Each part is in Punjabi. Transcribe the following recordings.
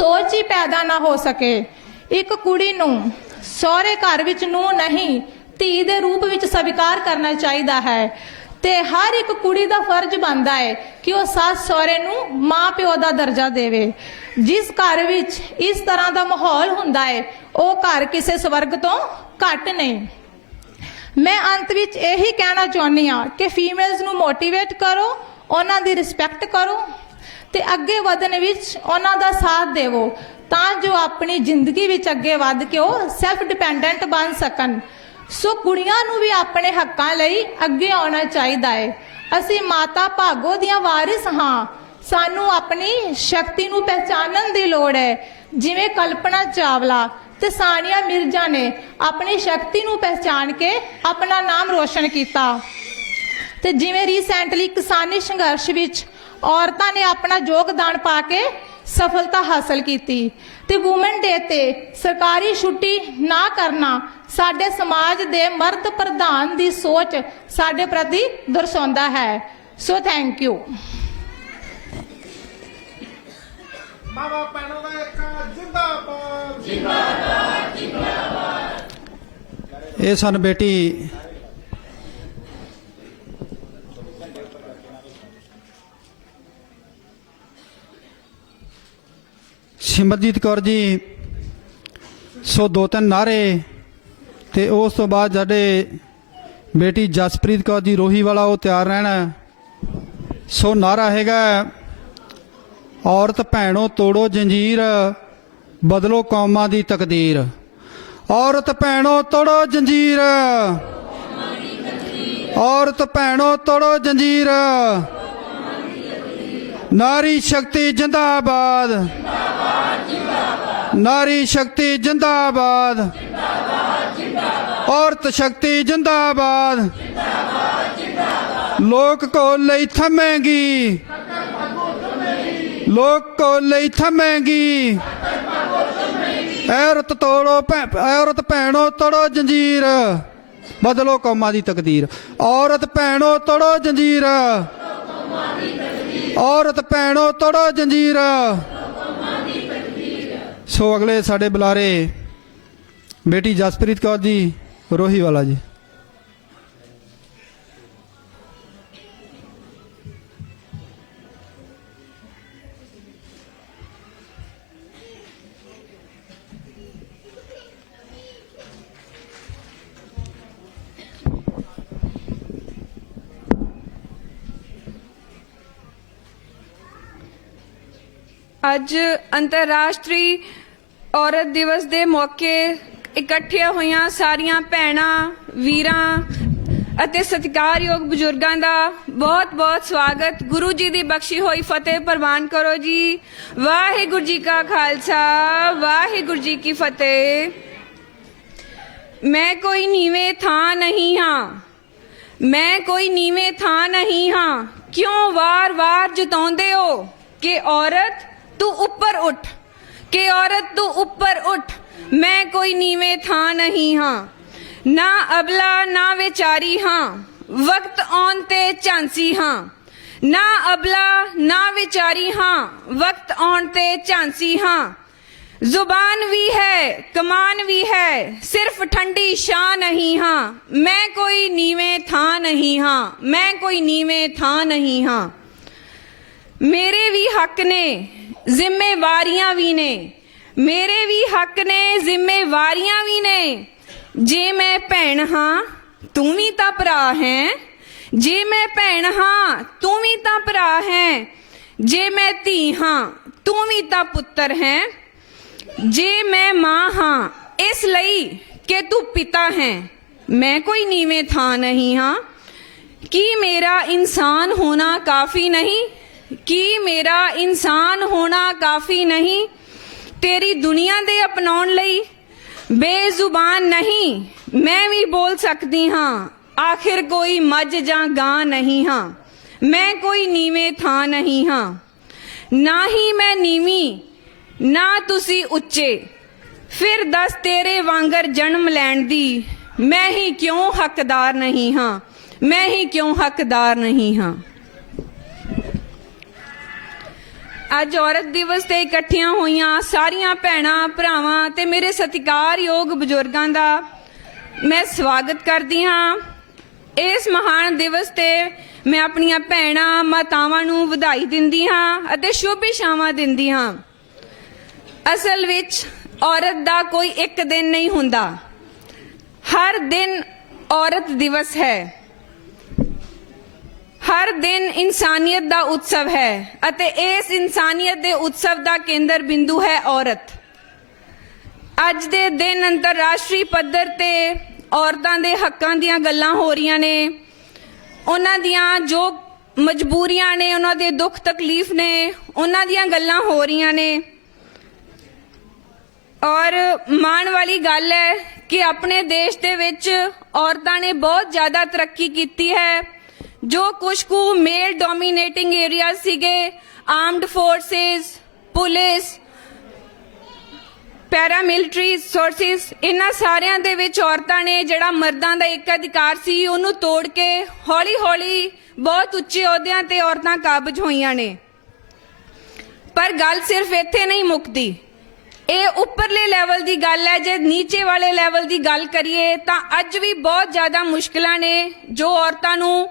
सोच ही पैदा ना हो सके। एक कुड़ी नूं सहुरे घर विच नूंह नहीं धी दे रूप विच स्वीकार करना चाहिदा है ते हर एक कुड़ी दा फर्ज बनदा है कि वह सस सहुरे नूं मां प्यो दा दर्जा देवे। जिस घर विच इस तरह दा माहौल हुंदा है वह घर किसी स्वर्ग तो घट नहीं। मैं अंत विच यही कहना चाहुंदी हां कि फीमेल्स नूं मोटिवेट करो, उन्हां दी रिस्पैक्ट करो ते अगे वधन विच उन्हां दा साथ देवो तां जो अपनी जिंदगी विच अगे वध के वो सैल्फ डिपेंडेंट बन सकन। सो कुड़ियां नूं भी अपने हक्कां लई अगे आउणा चाहीदा है। असीं माता भागो दियां वारिस हां, सानू अपनी शक्ति नूं पहचानण दी लोड़ है। जिवें कल्पना चावला ते सानिया मिर्जा ने अपनी शक्ति नूं पहचान के अपना नाम रोशन किया ते जिवें रीसेंटली किसानी संघर्ष विच औरतां ने अपना योगदान पा के सफलता हासिल की ते वूमेन डे ते सरकारी छुट्टी ना करना साडे समाज दे मर्द प्रधान दी सोच साडे प्रति दर्शाउंदा है। So thank you. मावा भैनों का एक जिंदाबाद जिंदाबाद जिंदाबाद। ये सन बेटी सिमरजीत कौर जी। सो 2-3 नारे ते उस तो बाद साडे बेटी जसप्रीत कौर जी रोही वाला वो तैयार रहना। सो नारा हैगा औरत भैनों तोड़ो जंजीर बदलो कौमां दी तकदीर। औरत भैनों तोड़ो जंजीर, औरत भैनों तोड़ो जंजीर। नारी शक्ति जिंदाबाद, नारी शक्ति जिंदाबाद, औरत शक्ति जिंदाबाद। लोक को लई थमेगी, लोक को लई थमेगी। औरत तोड़ो औरत भैनों तोड़ो जंजीर बदलो कौमां दी तकदीर। औरत भैनों तोड़ो जंजीर, औरत भैनों तोड़ो जंजीर। सो अगले साडे बुलारे बेटी जसप्रीत कौर जी रोही वाला जी। ਅੱਜ ਅੰਤਰਰਾਸ਼ਟਰੀ ਔਰਤ ਦਿਵਸ ਦੇ ਮੌਕੇ ਇਕੱਠੀਆਂ ਹੋਈਆਂ ਸਾਰੀਆਂ ਭੈਣਾਂ ਵੀਰਾਂ ਅਤੇ ਸਤਿਕਾਰਯੋਗ ਬਜ਼ੁਰਗਾਂ ਦਾ ਬਹੁਤ ਬਹੁਤ ਸਵਾਗਤ। ਗੁਰੂ ਜੀ ਦੀ ਬਖਸ਼ੀ ਹੋਈ ਫਤਿਹ ਪ੍ਰਵਾਨ ਕਰੋ ਜੀ। ਵਾਹਿਗੁਰੂ ਜੀ ਕਾ ਖਾਲਸਾ ਵਾਹਿਗੁਰੂ ਜੀ ਕੀ ਫਤਿਹ। ਮੈਂ ਕੋਈ ਨੀਵੇਂ ਥਾਂ ਨਹੀਂ ਹਾਂ, ਮੈਂ ਕੋਈ ਨੀਵੇਂ ਥਾਂ ਨਹੀਂ ਹਾਂ। ਕਿਉਂ ਵਾਰ-ਵਾਰ ਜਤਾਉਂਦੇ ਹੋ ਕਿ ਔਰਤ तू ऊपर उठ, के औरत तू ऊपर उठ। मैं कोई नीवे थां नहीं हाँ, ना अबला ना बेचारी हाँ, वक्त आउण ते झांसी हाँ। ना अबला ना बेचारी हाँ, वक्त आउण ते झांसी हाँ। जुबान भी है कमान भी है, सिर्फ ठंडी शाह नहीं हाँ। मैं कोई नीवे थां नहीं हाँ, मैं कोई नीवे थां नहीं हाँ। मेरे भी हक ने जिम्मेवारियां भी ने, मेरे भी हक ने जिम्मेवारियां भी ने। जे मैं भैन हाँ तू भी तां भरा है, जे मैं भैन हाँ तू भी तां भरा है। जे मैं धी हाँ तू भी तां पुत्तर है। जे मैं मां हाँ इसलिए कि तू पिता है, मैं कोई नीवें थां नहीं हाँ। कि मेरा इंसान होना काफ़ी नहीं, कि मेरा इंसान होना काफ़ी नहीं। तेरी दुनिया दे अपनाउण लई बेजुबान नहीं, मैं भी बोल सकती हाँ। आखिर कोई मज जां गां नहीं हाँ, मैं कोई नीवें थां नहीं हाँ। ना ही मैं नीवी ना तुसी उच्चे, फिर दस तेरे वांगर जन्म लैण दी मैं ही क्यों हकदार नहीं हाँ, मैं ही क्यों हकदार नहीं हाँ। ਅੱਜ ਔਰਤ ਦਿਵਸ ਤੇ ਇਕੱਠੀਆਂ ਹੋਈਆਂ ਸਾਰੀਆਂ ਭੈਣਾਂ ਭਰਾਵਾਂ ਤੇ ਮੇਰੇ ਸਤਿਕਾਰਯੋਗ ਬਜ਼ੁਰਗਾਂ ਦਾ ਮੈਂ ਸਵਾਗਤ ਕਰਦੀ ਹਾਂ। ਇਸ ਮਹਾਨ ਦਿਵਸ ਤੇ ਮੈਂ ਆਪਣੀਆਂ ਭੈਣਾਂ ਮਾਤਾਵਾਂ ਨੂੰ ਵਧਾਈ ਦਿੰਦੀ ਹਾਂ ਅਤੇ ਸ਼ੁਭ ਇਛਾਵਾਂ ਦਿੰਦੀ ਹਾਂ। ਅਸਲ ਵਿੱਚ ਔਰਤ ਦਾ ਕੋਈ ਇੱਕ ਦਿਨ ਨਹੀਂ ਹੁੰਦਾ, ਹਰ ਦਿਨ ਔਰਤ ਦਿਵਸ ਹੈ। ਹਰ ਦਿਨ ਇਨਸਾਨੀਅਤ ਦਾ ਉਤਸਵ ਹੈ ਅਤੇ ਇਸ ਇਨਸਾਨੀਅਤ ਦੇ ਉਤਸਵ ਦਾ ਕੇਂਦਰ ਬਿੰਦੂ ਹੈ ਔਰਤ। ਅੱਜ ਦੇ ਦਿਨ ਅੰਤਰਰਾਸ਼ਟਰੀ ਪੱਧਰ ਤੇ ਔਰਤਾਂ ਦੇ ਹੱਕਾਂ ਦੀਆਂ ਗੱਲਾਂ ਹੋ ਰਹੀਆਂ ਨੇ, ਉਹਨਾਂ ਦੀਆਂ ਜੋ ਮਜਬੂਰੀਆਂ ਨੇ, ਉਹਨਾਂ ਦੇ ਦੁੱਖ ਤਕਲੀਫ ਨੇ, ਉਹਨਾਂ ਦੀਆਂ ਗੱਲਾਂ ਹੋ ਰਹੀਆਂ ਨੇ। ਔਰ ਮਾਣ ਵਾਲੀ ਗੱਲ ਹੈ ਕਿ ਆਪਣੇ ਦੇਸ਼ ਦੇ ਵਿੱਚ ਔਰਤਾਂ ਨੇ ਬਹੁਤ ਜ਼ਿਆਦਾ ਤਰੱਕੀ ਕੀਤੀ ਹੈ। ਜੋ ਕੁਝ ਕੁ ਮੇਲ ਡੋਮੀਨੇਟਿੰਗ ਏਰੀਆ ਸੀਗੇ, armed forces, police, paramilitary sources, ਇਹਨਾਂ ਸਾਰਿਆਂ ਦੇ ਵਿੱਚ ਔਰਤਾਂ ਨੇ ਜਿਹੜਾ ਮਰਦਾਂ ਦਾ ਇੱਕ ਅਧਿਕਾਰ ਸੀ ਉਹਨੂੰ ਤੋੜ ਕੇ ਹੌਲੀ ਹੌਲੀ ਬਹੁਤ ਉੱਚੇ ਅਹੁਦਿਆਂ ਤੇ ਔਰਤਾਂ ਕਾਬਜ ਹੋਈਆਂ ਨੇ। ਪਰ ਗੱਲ ਸਿਰਫ ਇੱਥੇ ਨਹੀਂ ਮੁੱਕਦੀ, ਇਹ ਉੱਪਰਲੇ ਲੈਵਲ ਦੀ ਗੱਲ ਹੈ। ਜੇ ਨੀਚੇ ਵਾਲੇ ਲੈਵਲ ਦੀ ਗੱਲ ਕਰੀਏ ਤਾਂ ਅੱਜ ਵੀ ਬਹੁਤ ਜ਼ਿਆਦਾ ਮੁਸ਼ਕਲਾਂ ਨੇ ਜੋ ਔਰਤਾਂ ਨੂੰ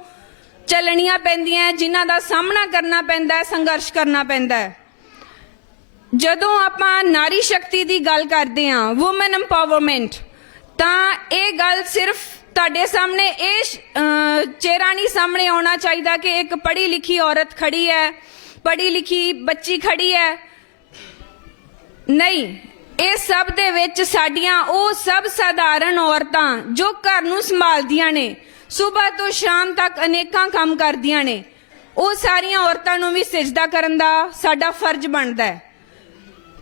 ਚੱਲਣੀਆਂ ਪੈਂਦੀਆਂ, ਜਿਨ੍ਹਾਂ ਦਾ ਸਾਹਮਣਾ ਕਰਨਾ ਪੈਂਦਾ ਹੈ, ਸੰਘਰਸ਼ ਕਰਨਾ ਪੈਂਦਾ ਹੈ। ਜਦੋਂ ਆਪਾਂ ਨਾਰੀ ਸ਼ਕਤੀ ਦੀ ਗੱਲ ਕਰਦੇ ਹਾਂ, ਵੂਮਨ ਐਮਪਾਵਰਮੈਂਟ, ਤਾਂ ਇਹ ਗੱਲ ਸਿਰਫ ਤੁਹਾਡੇ ਸਾਹਮਣੇ ਇਹ ਚਿਹਰਾ ਨਹੀਂ ਸਾਹਮਣੇ ਆਉਣਾ ਚਾਹੀਦਾ ਕਿ ਇੱਕ ਪੜ੍ਹੀ ਲਿਖੀ ਔਰਤ ਖੜੀ ਹੈ, ਪੜ੍ਹੀ ਲਿਖੀ ਬੱਚੀ ਖੜੀ ਹੈ। ਨਹੀਂ, ਇਹ ਸਭ ਦੇ ਵਿੱਚ ਸਾਡੀਆਂ ਉਹ ਸਭ ਸਧਾਰਨ ਔਰਤਾਂ ਜੋ ਘਰ ਨੂੰ ਸੰਭਾਲਦੀਆਂ ਨੇ, ਸਵੇਰ ਤੋਂ ਸ਼ਾਮ ਤੱਕ ਅਨੇਕਾਂ ਕੰਮ ਕਰਦੀਆਂ ਨੇ, ਉਹ ਸਾਰੀਆਂ ਔਰਤਾਂ ਨੂੰ ਵੀ ਸਿਜਦਾ ਕਰਨ ਦਾ ਸਾਡਾ ਫਰਜ਼ ਬਣਦਾ ਹੈ।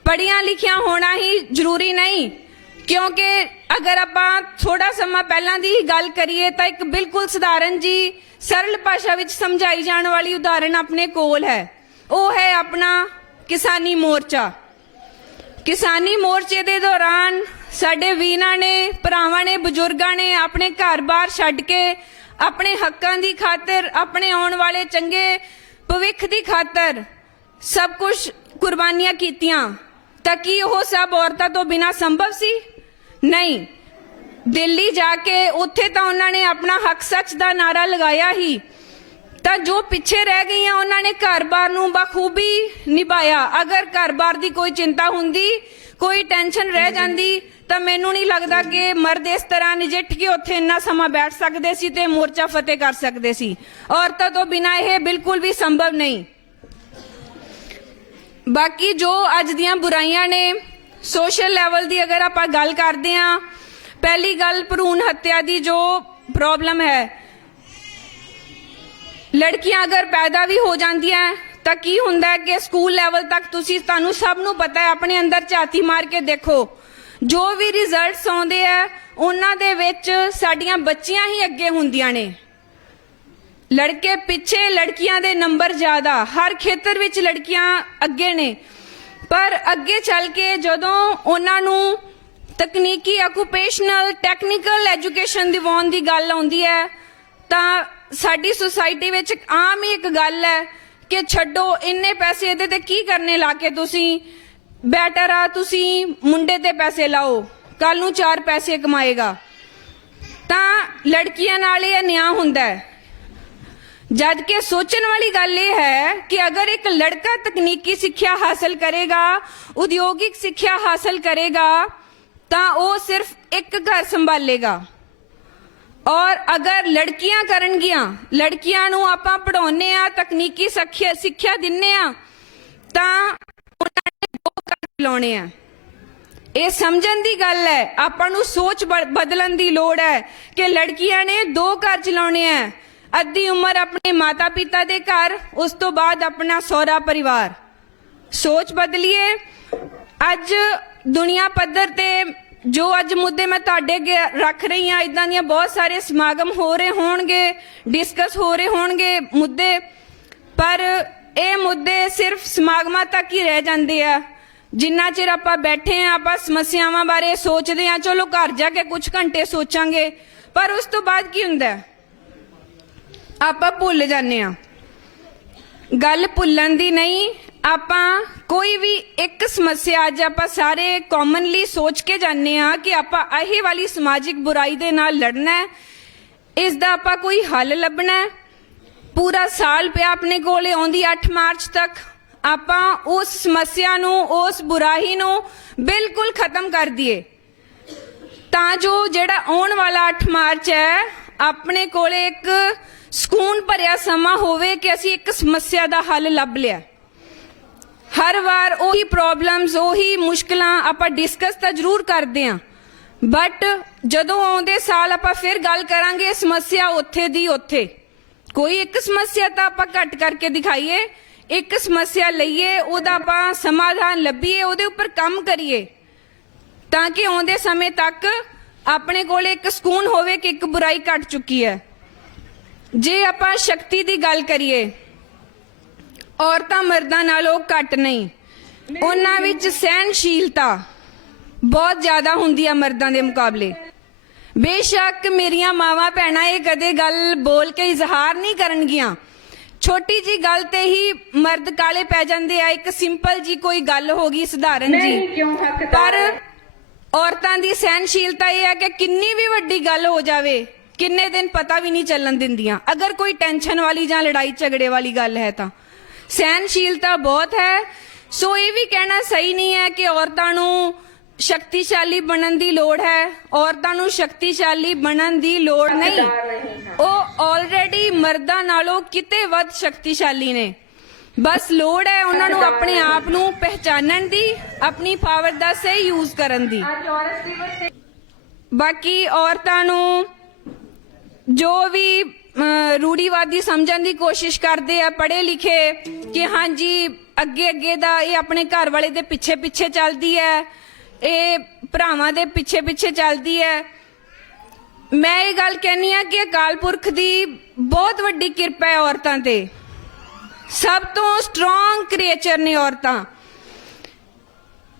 ਪੜ੍ਹੀਆਂ ਲਿਖੀਆਂ ਹੋਣਾ ਹੀ ਜ਼ਰੂਰੀ ਨਹੀਂ, ਕਿਉਂਕਿ ਅਗਰ ਆਪਾਂ ਥੋੜਾ ਸਮਾਂ ਪਹਿਲਾਂ ਦੀ ਹੀ ਗੱਲ ਕਰੀਏ ਤਾਂ ਇੱਕ ਬਿਲਕੁਲ ਸਧਾਰਨ ਜੀ ਸਰਲ ਭਾਸ਼ਾ ਵਿੱਚ ਸਮਝਾਈ ਜਾਣ ਵਾਲੀ ਉਦਾਹਰਣ ਆਪਣੇ ਕੋਲ ਹੈ। ਉਹ ਹੈ ਆਪਣਾ ਕਿਸਾਨੀ ਮੋਰਚਾ। ਕਿਸਾਨੀ ਮੋਰਚੇ ਦੇ ਦੌਰਾਨ ਸਾਡੇ ਵੀਰਾਂ ਨੇ, ਭਰਾਵਾਂ ਨੇ, ਬਜ਼ੁਰਗਾਂ ਨੇ ਆਪਣੇ ਘਰ-ਬਾਰ ਛੱਡ ਕੇ ਆਪਣੇ ਹੱਕਾਂ ਦੀ ਖਾਤਰ, ਆਪਣੇ ਆਉਣ ਵਾਲੇ ਚੰਗੇ ਭਵਿੱਖ ਦੀ ਖਾਤਰ ਸਭ ਕੁਝ ਕੁਰਬਾਨੀਆਂ ਕੀਤੀਆਂ। ਤਾਂ ਕੀ ਉਹ ਸਭ ਔਰਤਾਂ ਤੋਂ ਬਿਨਾਂ ਸੰਭਵ ਸੀ? ਨਹੀਂ। ਦਿੱਲੀ ਜਾ ਕੇ ਉੱਥੇ ਤਾਂ ਉਹਨਾਂ ਨੇ ਆਪਣਾ ਹੱਕ ਸੱਚ ਦਾ ਨਾਰਾ ਲਗਾਇਆ ਹੀ, ਤਾਂ ਜੋ ਪਿੱਛੇ ਰਹਿ ਗਈਆਂ ਉਹਨਾਂ ਨੇ ਘਰ-ਬਾਰ ਨੂੰ ਬਖੂਬੀ ਨਿਭਾਇਆ। ਅਗਰ ਘਰ-ਬਾਰ ਦੀ ਕੋਈ ਚਿੰਤਾ ਹੁੰਦੀ, ਕੋਈ ਟੈਨਸ਼ਨ ਰਹਿ ਜਾਂਦੀ, ਤਾਂ ਮੈਨੂੰ ਨਹੀਂ ਲੱਗਦਾ ਕਿ ਮਰਦ ਇਸ ਤਰ੍ਹਾਂ ਨਜਿੱਠ ਕੇ ਉੱਥੇ ਇੰਨਾ ਸਮਾਂ ਬੈਠ ਸਕਦੇ ਸੀ ਤੇ ਮੋਰਚਾ ਫਤਿਹ ਕਰ ਸਕਦੇ ਸੀ। ਔਰਤਾਂ ਤੋਂ ਬਿਨਾਂ ਇਹ ਬਿਲਕੁਲ ਵੀ ਸੰਭਵ ਨਹੀਂ। ਬਾਕੀ ਜੋ ਅੱਜ ਦੀਆਂ ਬੁਰਾਈਆਂ ਨੇ ਸੋਸ਼ਲ ਲੈਵਲ ਦੀ ਅਗਰ ਆਪਾਂ ਗੱਲ ਕਰਦੇ ਹਾਂ, ਪਹਿਲੀ ਗੱਲ ਭਰੂਣ ਹੱਤਿਆ ਦੀ ਜੋ ਪ੍ਰੋਬਲਮ ਹੈ। ਲੜਕੀਆਂ ਅਗਰ ਪੈਦਾ ਵੀ ਹੋ ਜਾਂਦੀਆਂ ਤਾਂ ਕੀ ਹੁੰਦਾ ਹੈ ਕਿ ਸਕੂਲ ਲੈਵਲ ਤੱਕ ਤੁਹਾਨੂੰ ਸਭ ਨੂੰ ਪਤਾ ਹੈ, ਆਪਣੇ ਅੰਦਰ ਝਾਤੀ ਮਾਰ ਕੇ ਦੇਖੋ, ਜੋ ਵੀ ਰਿਜ਼ਲਟਸ ਆਉਂਦੇ ਆ ਉਹਨਾਂ ਦੇ ਵਿੱਚ ਸਾਡੀਆਂ ਬੱਚੀਆਂ ਹੀ ਅੱਗੇ ਹੁੰਦੀਆਂ ਨੇ, ਲੜਕੇ ਪਿੱਛੇ, ਲੜਕੀਆਂ ਦੇ ਨੰਬਰ ਜ਼ਿਆਦਾ। ਹਰ ਖੇਤਰ ਵਿੱਚ ਲੜਕੀਆਂ ਅੱਗੇ ਨੇ, ਪਰ ਅੱਗੇ ਚੱਲ ਕੇ ਜਦੋਂ ਉਹਨਾਂ ਨੂੰ ਤਕਨੀਕੀ, ਆਕੂਪੇਸ਼ਨਲ, ਟੈਕਨੀਕਲ ਐਜੂਕੇਸ਼ਨ ਦਿਵਾਉਣ ਦੀ ਗੱਲ ਆਉਂਦੀ ਹੈ ਤਾਂ ਸਾਡੀ ਸੁਸਾਇਟੀ ਵਿੱਚ ਆਮ ਹੀ ਇੱਕ ਗੱਲ ਹੈ ਕਿ ਛੱਡੋ, ਇੰਨੇ ਪੈਸੇ ਇਹਦੇ ਤੇ ਕੀ ਕਰਨੇ ਲਾ ਕੇ, ਤੁਸੀਂ ਬੈਟਰ ਆ ਤੁਸੀਂ ਮੁੰਡੇ ਤੇ ਪੈਸੇ ਲਾਓ, ਕੱਲ ਨੂੰ 4 ਪੈਸੇ ਕਮਾਏਗਾ। ਤਾਂ ਲੜਕੀਆਂ ਨਾਲ ਇਹ ਅਨਿਆਂ ਹੁੰਦਾ ਹੈ। ਜਦ ਕਿ ਸੋਚਣ ਵਾਲੀ ਗੱਲ ਇਹ ਹੈ ਕਿ ਅਗਰ ਇੱਕ ਲੜਕਾ ਤਕਨੀਕੀ ਸਿੱਖਿਆ ਹਾਸਲ ਕਰੇਗਾ, ਉਦਯੋਗਿਕ ਸਿੱਖਿਆ ਹਾਸਲ ਕਰੇਗਾ, ਤਾਂ ਉਹ ਸਿਰਫ ਇੱਕ ਘਰ ਸੰਭਾਲੇਗਾ। ਔਰ ਅਗਰ ਲੜਕੀਆਂ ਕਰਨਗੀਆਂ, ਲੜਕੀਆਂ ਨੂੰ ਆਪਾਂ ਪੜਾਉਨੇ ਆ, ਤਕਨੀਕੀ ਸਿੱਖਿਆ ਦਿੰਨੇ ਆ, ਤਾਂ ਉਹਨਾਂ ਨੇ 2 ਘਰ ਚਲਾਉਣੇ ਆ। ਇਹ ਸਮਝਣ ਦੀ ਗੱਲ ਹੈ, ਆਪਾਂ ਨੂੰ ਸੋਚ ਬਦਲਣ ਦੀ ਲੋੜ ਹੈ ਕਿ ਲੜਕੀਆਂ ਨੇ 2 ਘਰ ਚਲਾਉਣੇ ਆ। ਅੱਧੀ ਉਮਰ ਆਪਣੇ ਮਾਤਾ ਪਿਤਾ ਦੇ ਘਰ, ਉਸ ਤੋਂ ਬਾਅਦ ਆਪਣਾ ਸਹੁਰਾ ਪਰਿਵਾਰ। ਸੋਚ ਬਦਲੀਏ। ਅੱਜ ਦੁਨੀਆ ਪੱਧਰ ਤੇ ਜੋ ਅੱਜ ਮੁੱਦੇ ਮੈਂ ਤੁਹਾਡੇ ਅੱਗੇ ਰੱਖ ਰਹੀ ਹਾਂ, ਇਦਾਂ ਦੀਆਂ ਬਹੁਤ ਸਾਰੇ ਸਮਾਗਮ ਹੋ ਰਹੇ ਹੋਣਗੇ, ਡਿਸਕਸ ਹੋ ਰਹੇ ਹੋਣਗੇ ਮੁੱਦੇ, ਪਰ ਇਹ ਮੁੱਦੇ ਸਿਰਫ ਸਮਾਗਮਾਂ ਤੱਕ ਹੀ ਰਹਿ ਜਾਂਦੇ ਆ। ਜਿੰਨਾ ਚਿਰ ਆਪਾਂ ਬੈਠੇ ਆ, ਆਪਾਂ ਸਮੱਸਿਆਵਾਂ ਬਾਰੇ ਸੋਚਦੇ ਆ, ਚਲੋ ਘਰ ਜਾ ਕੇ ਕੁਝ ਘੰਟੇ ਸੋਚਾਂਗੇ, ਪਰ ਉਸ ਤੋਂ ਬਾਅਦ ਕੀ ਹੁੰਦਾ? ਆਪਾਂ ਭੁੱਲ ਜਾਂਦੇ ਆ। ਗੱਲ ਭੁੱਲਣ ਦੀ ਨਹੀਂ, ਆਪਾਂ ਕੋਈ ਵੀ ਇੱਕ ਸਮੱਸਿਆ ਅੱਜ ਆਪਾਂ ਸਾਰੇ ਕਾਮਨਲੀ ਸੋਚ ਕੇ ਜਾਂਦੇ ਆ ਕਿ ਆਪਾਂ ਇਹ ਵਾਲੀ ਸਮਾਜਿਕ ਬੁਰਾਈ ਦੇ ਨਾਲ ਲੜਨਾ ਹੈ, ਇਸ ਦਾ ਆਪਾਂ ਕੋਈ ਹੱਲ ਲੱਭਣਾ ਹੈ। ਪੂਰਾ ਸਾਲ ਪਿਆ ਆਪਣੇ ਕੋਲੇ, ਆਉਂਦੀ 8 ਮਾਰਚ ਤੱਕ ਆਪਾਂ ਉਸ ਸਮੱਸਿਆ ਨੂੰ, ਉਸ ਬੁਰਾਈ ਨੂੰ ਬਿਲਕੁਲ ਖਤਮ ਕਰ ਦਈਏ, ਤਾਂ ਜੋ ਜਿਹੜਾ ਆਉਣ ਵਾਲਾ 8 ਮਾਰਚ ਹੈ ਆਪਣੇ ਕੋਲੇ ਇੱਕ ਸਕੂਨ ਭਰਿਆ ਸਮਾਂ ਹੋਵੇ ਕਿ ਅਸੀਂ ਇੱਕ ਸਮੱਸਿਆ ਦਾ ਹੱਲ ਲੱਭ ਲਿਆ। ਹਰ ਵਾਰ ਉਹੀ ਪ੍ਰੋਬਲਮਸ, ਉਹੀ ਮੁਸ਼ਕਲਾਂ ਆਪਾਂ ਡਿਸਕਸ ਤਾਂ ਜ਼ਰੂਰ ਕਰਦੇ ਆਂ, ਬਟ ਜਦੋਂ ਆਉਂਦੇ ਸਾਲ ਆਪਾਂ ਫਿਰ ਗੱਲ ਕਰਾਂਗੇ ਸਮੱਸਿਆ ਉੱਥੇ ਦੀ ਉੱਥੇ। ਕੋਈ ਇੱਕ ਸਮੱਸਿਆ ਤਾਂ ਆਪਾਂ ਘੱਟ ਕਰਕੇ ਦਿਖਾਈਏ, ਇੱਕ ਸਮੱਸਿਆ ਲਈਏ, ਉਹਦਾ ਆਪਾਂ ਸਮਾਧਾਨ ਲੱਭੀਏ, ਉਹਦੇ ਉੱਪਰ ਕੰਮ ਕਰੀਏ, ਤਾਂ ਕਿ ਆਉਂਦੇ ਸਮੇਂ ਤੱਕ ਆਪਣੇ ਕੋਲ ਇੱਕ ਸਕੂਨ ਹੋਵੇ ਕਿ ਇੱਕ ਬੁਰਾਈ ਘਟ ਚੁੱਕੀ ਹੈ। ਜੇ ਆਪਾਂ ਸ਼ਕਤੀ ਦੀ ਗੱਲ ਕਰੀਏ, ਔਰਤਾਂ ਮਰਦਾਂ ਨਾਲੋਂ ਘੱਟ ਨਹੀਂ, ਉਹਨਾਂ ਵਿੱਚ ਸਹਿਣਸ਼ੀਲਤਾ ਬਹੁਤ ਜ਼ਿਆਦਾ ਹੁੰਦੀ ਆ ਮਰਦਾਂ ਦੇ ਮੁਕਾਬਲੇ। ਬੇਸ਼ੱਕ ਮੇਰੀਆਂ ਮਾਵਾਂ ਭੈਣਾਂ ਇਹ ਕਦੇ ਗੱਲ ਬੋਲ ਕੇ ਇਜ਼ਹਾਰ ਨਹੀਂ ਕਰਨਗੀਆਂ, ਛੋਟੀ ਜੀ ਗੱਲ ਤੇ ਹੀ ਮਰਦ ਕਾਲੇ ਪੈ ਜਾਂਦੇ ਆ। ਇੱਕ ਸਿੰਪਲ ਜੀ ਕੋਈ ਗੱਲ ਹੋ ਗਈ ਸਧਾਰਨ ਜੀ, ਪਰ ਔਰਤਾਂ ਦੀ ਸਹਿਣਸ਼ੀਲਤਾ ਇਹ ਹੈ ਕਿ ਕਿੰਨੀ ਵੀ ਵੱਡੀ ਗੱਲ ਹੋ ਜਾਵੇ ਕਿੰਨੇ ਦਿਨ ਪਤਾ ਵੀ ਨਹੀਂ ਚੱਲਣ ਦਿੰਦੀਆਂ, ਅਗਰ ਕੋਈ ਟੈਨਸ਼ਨ ਵਾਲੀ ਜਾਂ ਲੜਾਈ ਝਗੜੇ ਵਾਲੀ ਗੱਲ ਹੈ ਤਾਂ। ਸਹਿਣਸ਼ੀਲਤਾ ਬਹੁਤ ਹੈ। ਸੋ ਇਹ ਵੀ ਕਹਿਣਾ ਸਹੀ ਨਹੀਂ ਹੈ ਕਿ ਔਰਤਾਂ ਨੂੰ ਸ਼ਕਤੀਸ਼ਾਲੀ ਬਣਨ ਦੀ ਲੋੜ ਹੈ। ਔਰਤਾਂ ਨੂੰ ਸ਼ਕਤੀਸ਼ਾਲੀ ਬਣਨ ਦੀ ਲੋੜ ਨਹੀਂ, ਉਹ ਆਲਰੇਡੀ ਮਰਦਾਂ ਨਾਲੋਂ ਕਿਤੇ ਵੱਧ ਸ਼ਕਤੀਸ਼ਾਲੀ ਨੇ। ਬਸ ਲੋੜ ਹੈ ਉਹਨਾਂ ਨੂੰ ਆਪਣੇ ਆਪ ਨੂੰ ਪਹਿਚਾਨਣ ਦੀ, ਆਪਣੀ ਪਾਵਰ ਦਾ ਸਹੀ ਯੂਜ਼ ਕਰਨ ਦੀ। ਬਾਕੀ ਔਰਤਾਂ ਨੂੰ ਜੋ ਵੀ ਰੂੜੀਵਾਦੀ ਸਮਝਣ ਦੀ ਕੋਸ਼ਿਸ਼ ਕਰਦੇ ਆ ਪੜ੍ਹੇ ਲਿਖੇ ਕਿ ਹਾਂਜੀ ਅੱਗੇ ਅੱਗੇ ਦਾ ਇਹ ਆਪਣੇ ਘਰ ਵਾਲੇ ਦੇ ਪਿੱਛੇ ਪਿੱਛੇ ਚੱਲਦੀ ਹੈ, ਇਹ ਭਰਾਵਾਂ ਦੇ ਪਿੱਛੇ ਪਿੱਛੇ ਚੱਲਦੀ ਹੈ। ਮੈਂ ਇਹ ਗੱਲ ਕਹਿੰਨੀ ਆ ਕਿ ਅਕਾਲ ਪੁਰਖ ਦੀ ਬਹੁਤ ਵੱਡੀ ਕਿਰਪਾ ਹੈ ਔਰਤਾਂ ਤੇ। ਸਭ ਤੋਂ ਸਟਰੋਂਗ ਕ੍ਰੀਏਚਰ ਨੇ ਔਰਤਾਂ,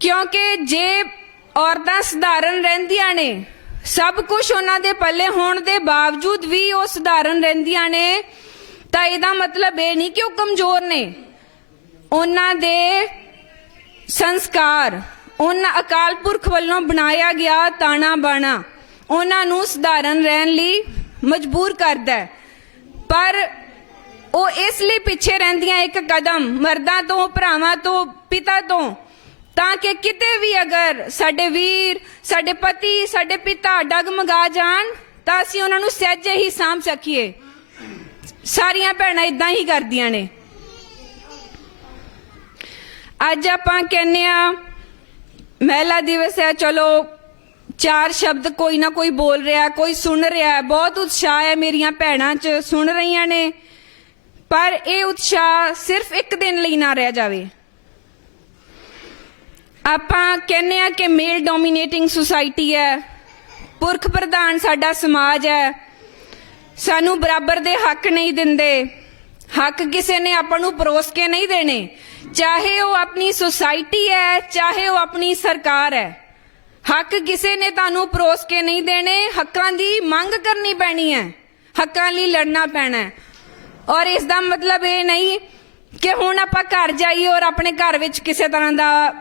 ਕਿਉਂਕਿ ਜੇ ਔਰਤਾਂ ਸਧਾਰਨ ਰਹਿੰਦੀਆਂ ਨੇ, ਸਭ ਕੁਝ ਉਹਨਾਂ ਦੇ ਪੱਲੇ ਹੋਣ ਦੇ ਬਾਵਜੂਦ ਵੀ ਉਹ ਸਧਾਰਨ ਰਹਿੰਦੀਆਂ ਨੇ, ਤਾਂ ਇਹਦਾ ਮਤਲਬ ਇਹ ਨਹੀਂ ਕਿ ਉਹ ਕਮਜ਼ੋਰ ਨੇ। ਉਹਨਾਂ ਦੇ ਸੰਸਕਾਰ, ਉਹਨਾਂ ਅਕਾਲ ਪੁਰਖ ਵੱਲੋਂ ਬਣਾਇਆ ਗਿਆ ਤਾਣਾ ਬਾਣਾ ਉਹਨਾਂ ਨੂੰ ਸਧਾਰਨ ਰਹਿਣ ਲਈ ਮਜਬੂਰ ਕਰਦਾ ਹੈ। ਪਰ ਉਹ ਇਸ ਲਈ ਪਿੱਛੇ ਰਹਿੰਦੀਆਂ ਇੱਕ ਕਦਮ ਮਰਦਾਂ ਤੋਂ, ਭਰਾਵਾਂ ਤੋਂ, ਪਿਤਾ ਤੋਂ, ਤਾਂ ਕਿ ਕਿਤੇ ਵੀ ਅਗਰ ਸਾਡੇ ਵੀਰ, ਸਾਡੇ ਪਤੀ, ਸਾਡੇ ਪਿਤਾ ਡਗਮਗਾ ਜਾਣ ਤਾਂ ਅਸੀਂ ਉਹਨਾਂ ਨੂੰ ਸਹਿਜੇ ਹੀ ਸਾਂਭ ਸਕੀਏ। ਸਾਰੀਆਂ ਭੈਣਾਂ ਇਦਾਂ ਹੀ ਕਰਦੀਆਂ ਨੇ। ਅੱਜ ਆਪਾਂ ਕਹਿੰਦੇ ਆ ਮਹਿਲਾ ਦਿਵਸ ਹੈ, ਚਲੋ 4 ਸ਼ਬਦ ਕੋਈ ਨਾ ਕੋਈ ਬੋਲ ਰਿਹਾ, ਕੋਈ ਸੁਣ ਰਿਹਾ, ਬਹੁਤ ਉਤਸ਼ਾਹ ਹੈ ਮੇਰੀਆਂ ਭੈਣਾਂ 'ਚ, ਸੁਣ ਰਹੀਆਂ ਨੇ। ਪਰ ਇਹ ਉਤਸ਼ਾਹ ਸਿਰਫ ਇੱਕ ਦਿਨ ਲਈ ਨਾ ਰਹਿ ਜਾਵੇ। ਆਪਾਂ ਕਹਿੰਦੇ ਆ ਕਿ ਮੇਲ ਡੋਮੀਨੇਟਿੰਗ ਸੁਸਾਇਟੀ ਹੈ, ਪੁਰਖ ਪ੍ਰਧਾਨ ਸਾਡਾ ਸਮਾਜ ਹੈ, ਸਾਨੂੰ ਬਰਾਬਰ ਦੇ ਹੱਕ ਨਹੀਂ ਦਿੰਦੇ। ਹੱਕ ਕਿਸੇ ਨੇ ਆਪਾਂ ਨੂੰ ਪਰੋਸ ਕੇ ਨਹੀਂ ਦੇਣੇ, ਚਾਹੇ ਉਹ ਆਪਣੀ ਸੁਸਾਇਟੀ ਹੈ, ਚਾਹੇ ਉਹ ਆਪਣੀ ਸਰਕਾਰ ਹੈ। ਹੱਕ ਕਿਸੇ ਨੇ ਤੁਹਾਨੂੰ ਪਰੋਸ ਕੇ ਨਹੀਂ ਦੇਣੇ, ਹੱਕਾਂ ਦੀ ਮੰਗ ਕਰਨੀ ਪੈਣੀ ਹੈ, ਹੱਕਾਂ ਲਈ ਲੜਨਾ ਪੈਣਾ ਹੈ। ਔਰ ਇਸ ਦਾ ਮਤਲਬ ਇਹ ਨਹੀਂ ਕਿ ਹੁਣ ਆਪਾਂ ਘਰ ਜਾਈਏ ਔਰ ਆਪਣੇ ਘਰ ਵਿੱਚ ਕਿਸੇ ਤਰ੍ਹਾਂ ਦਾ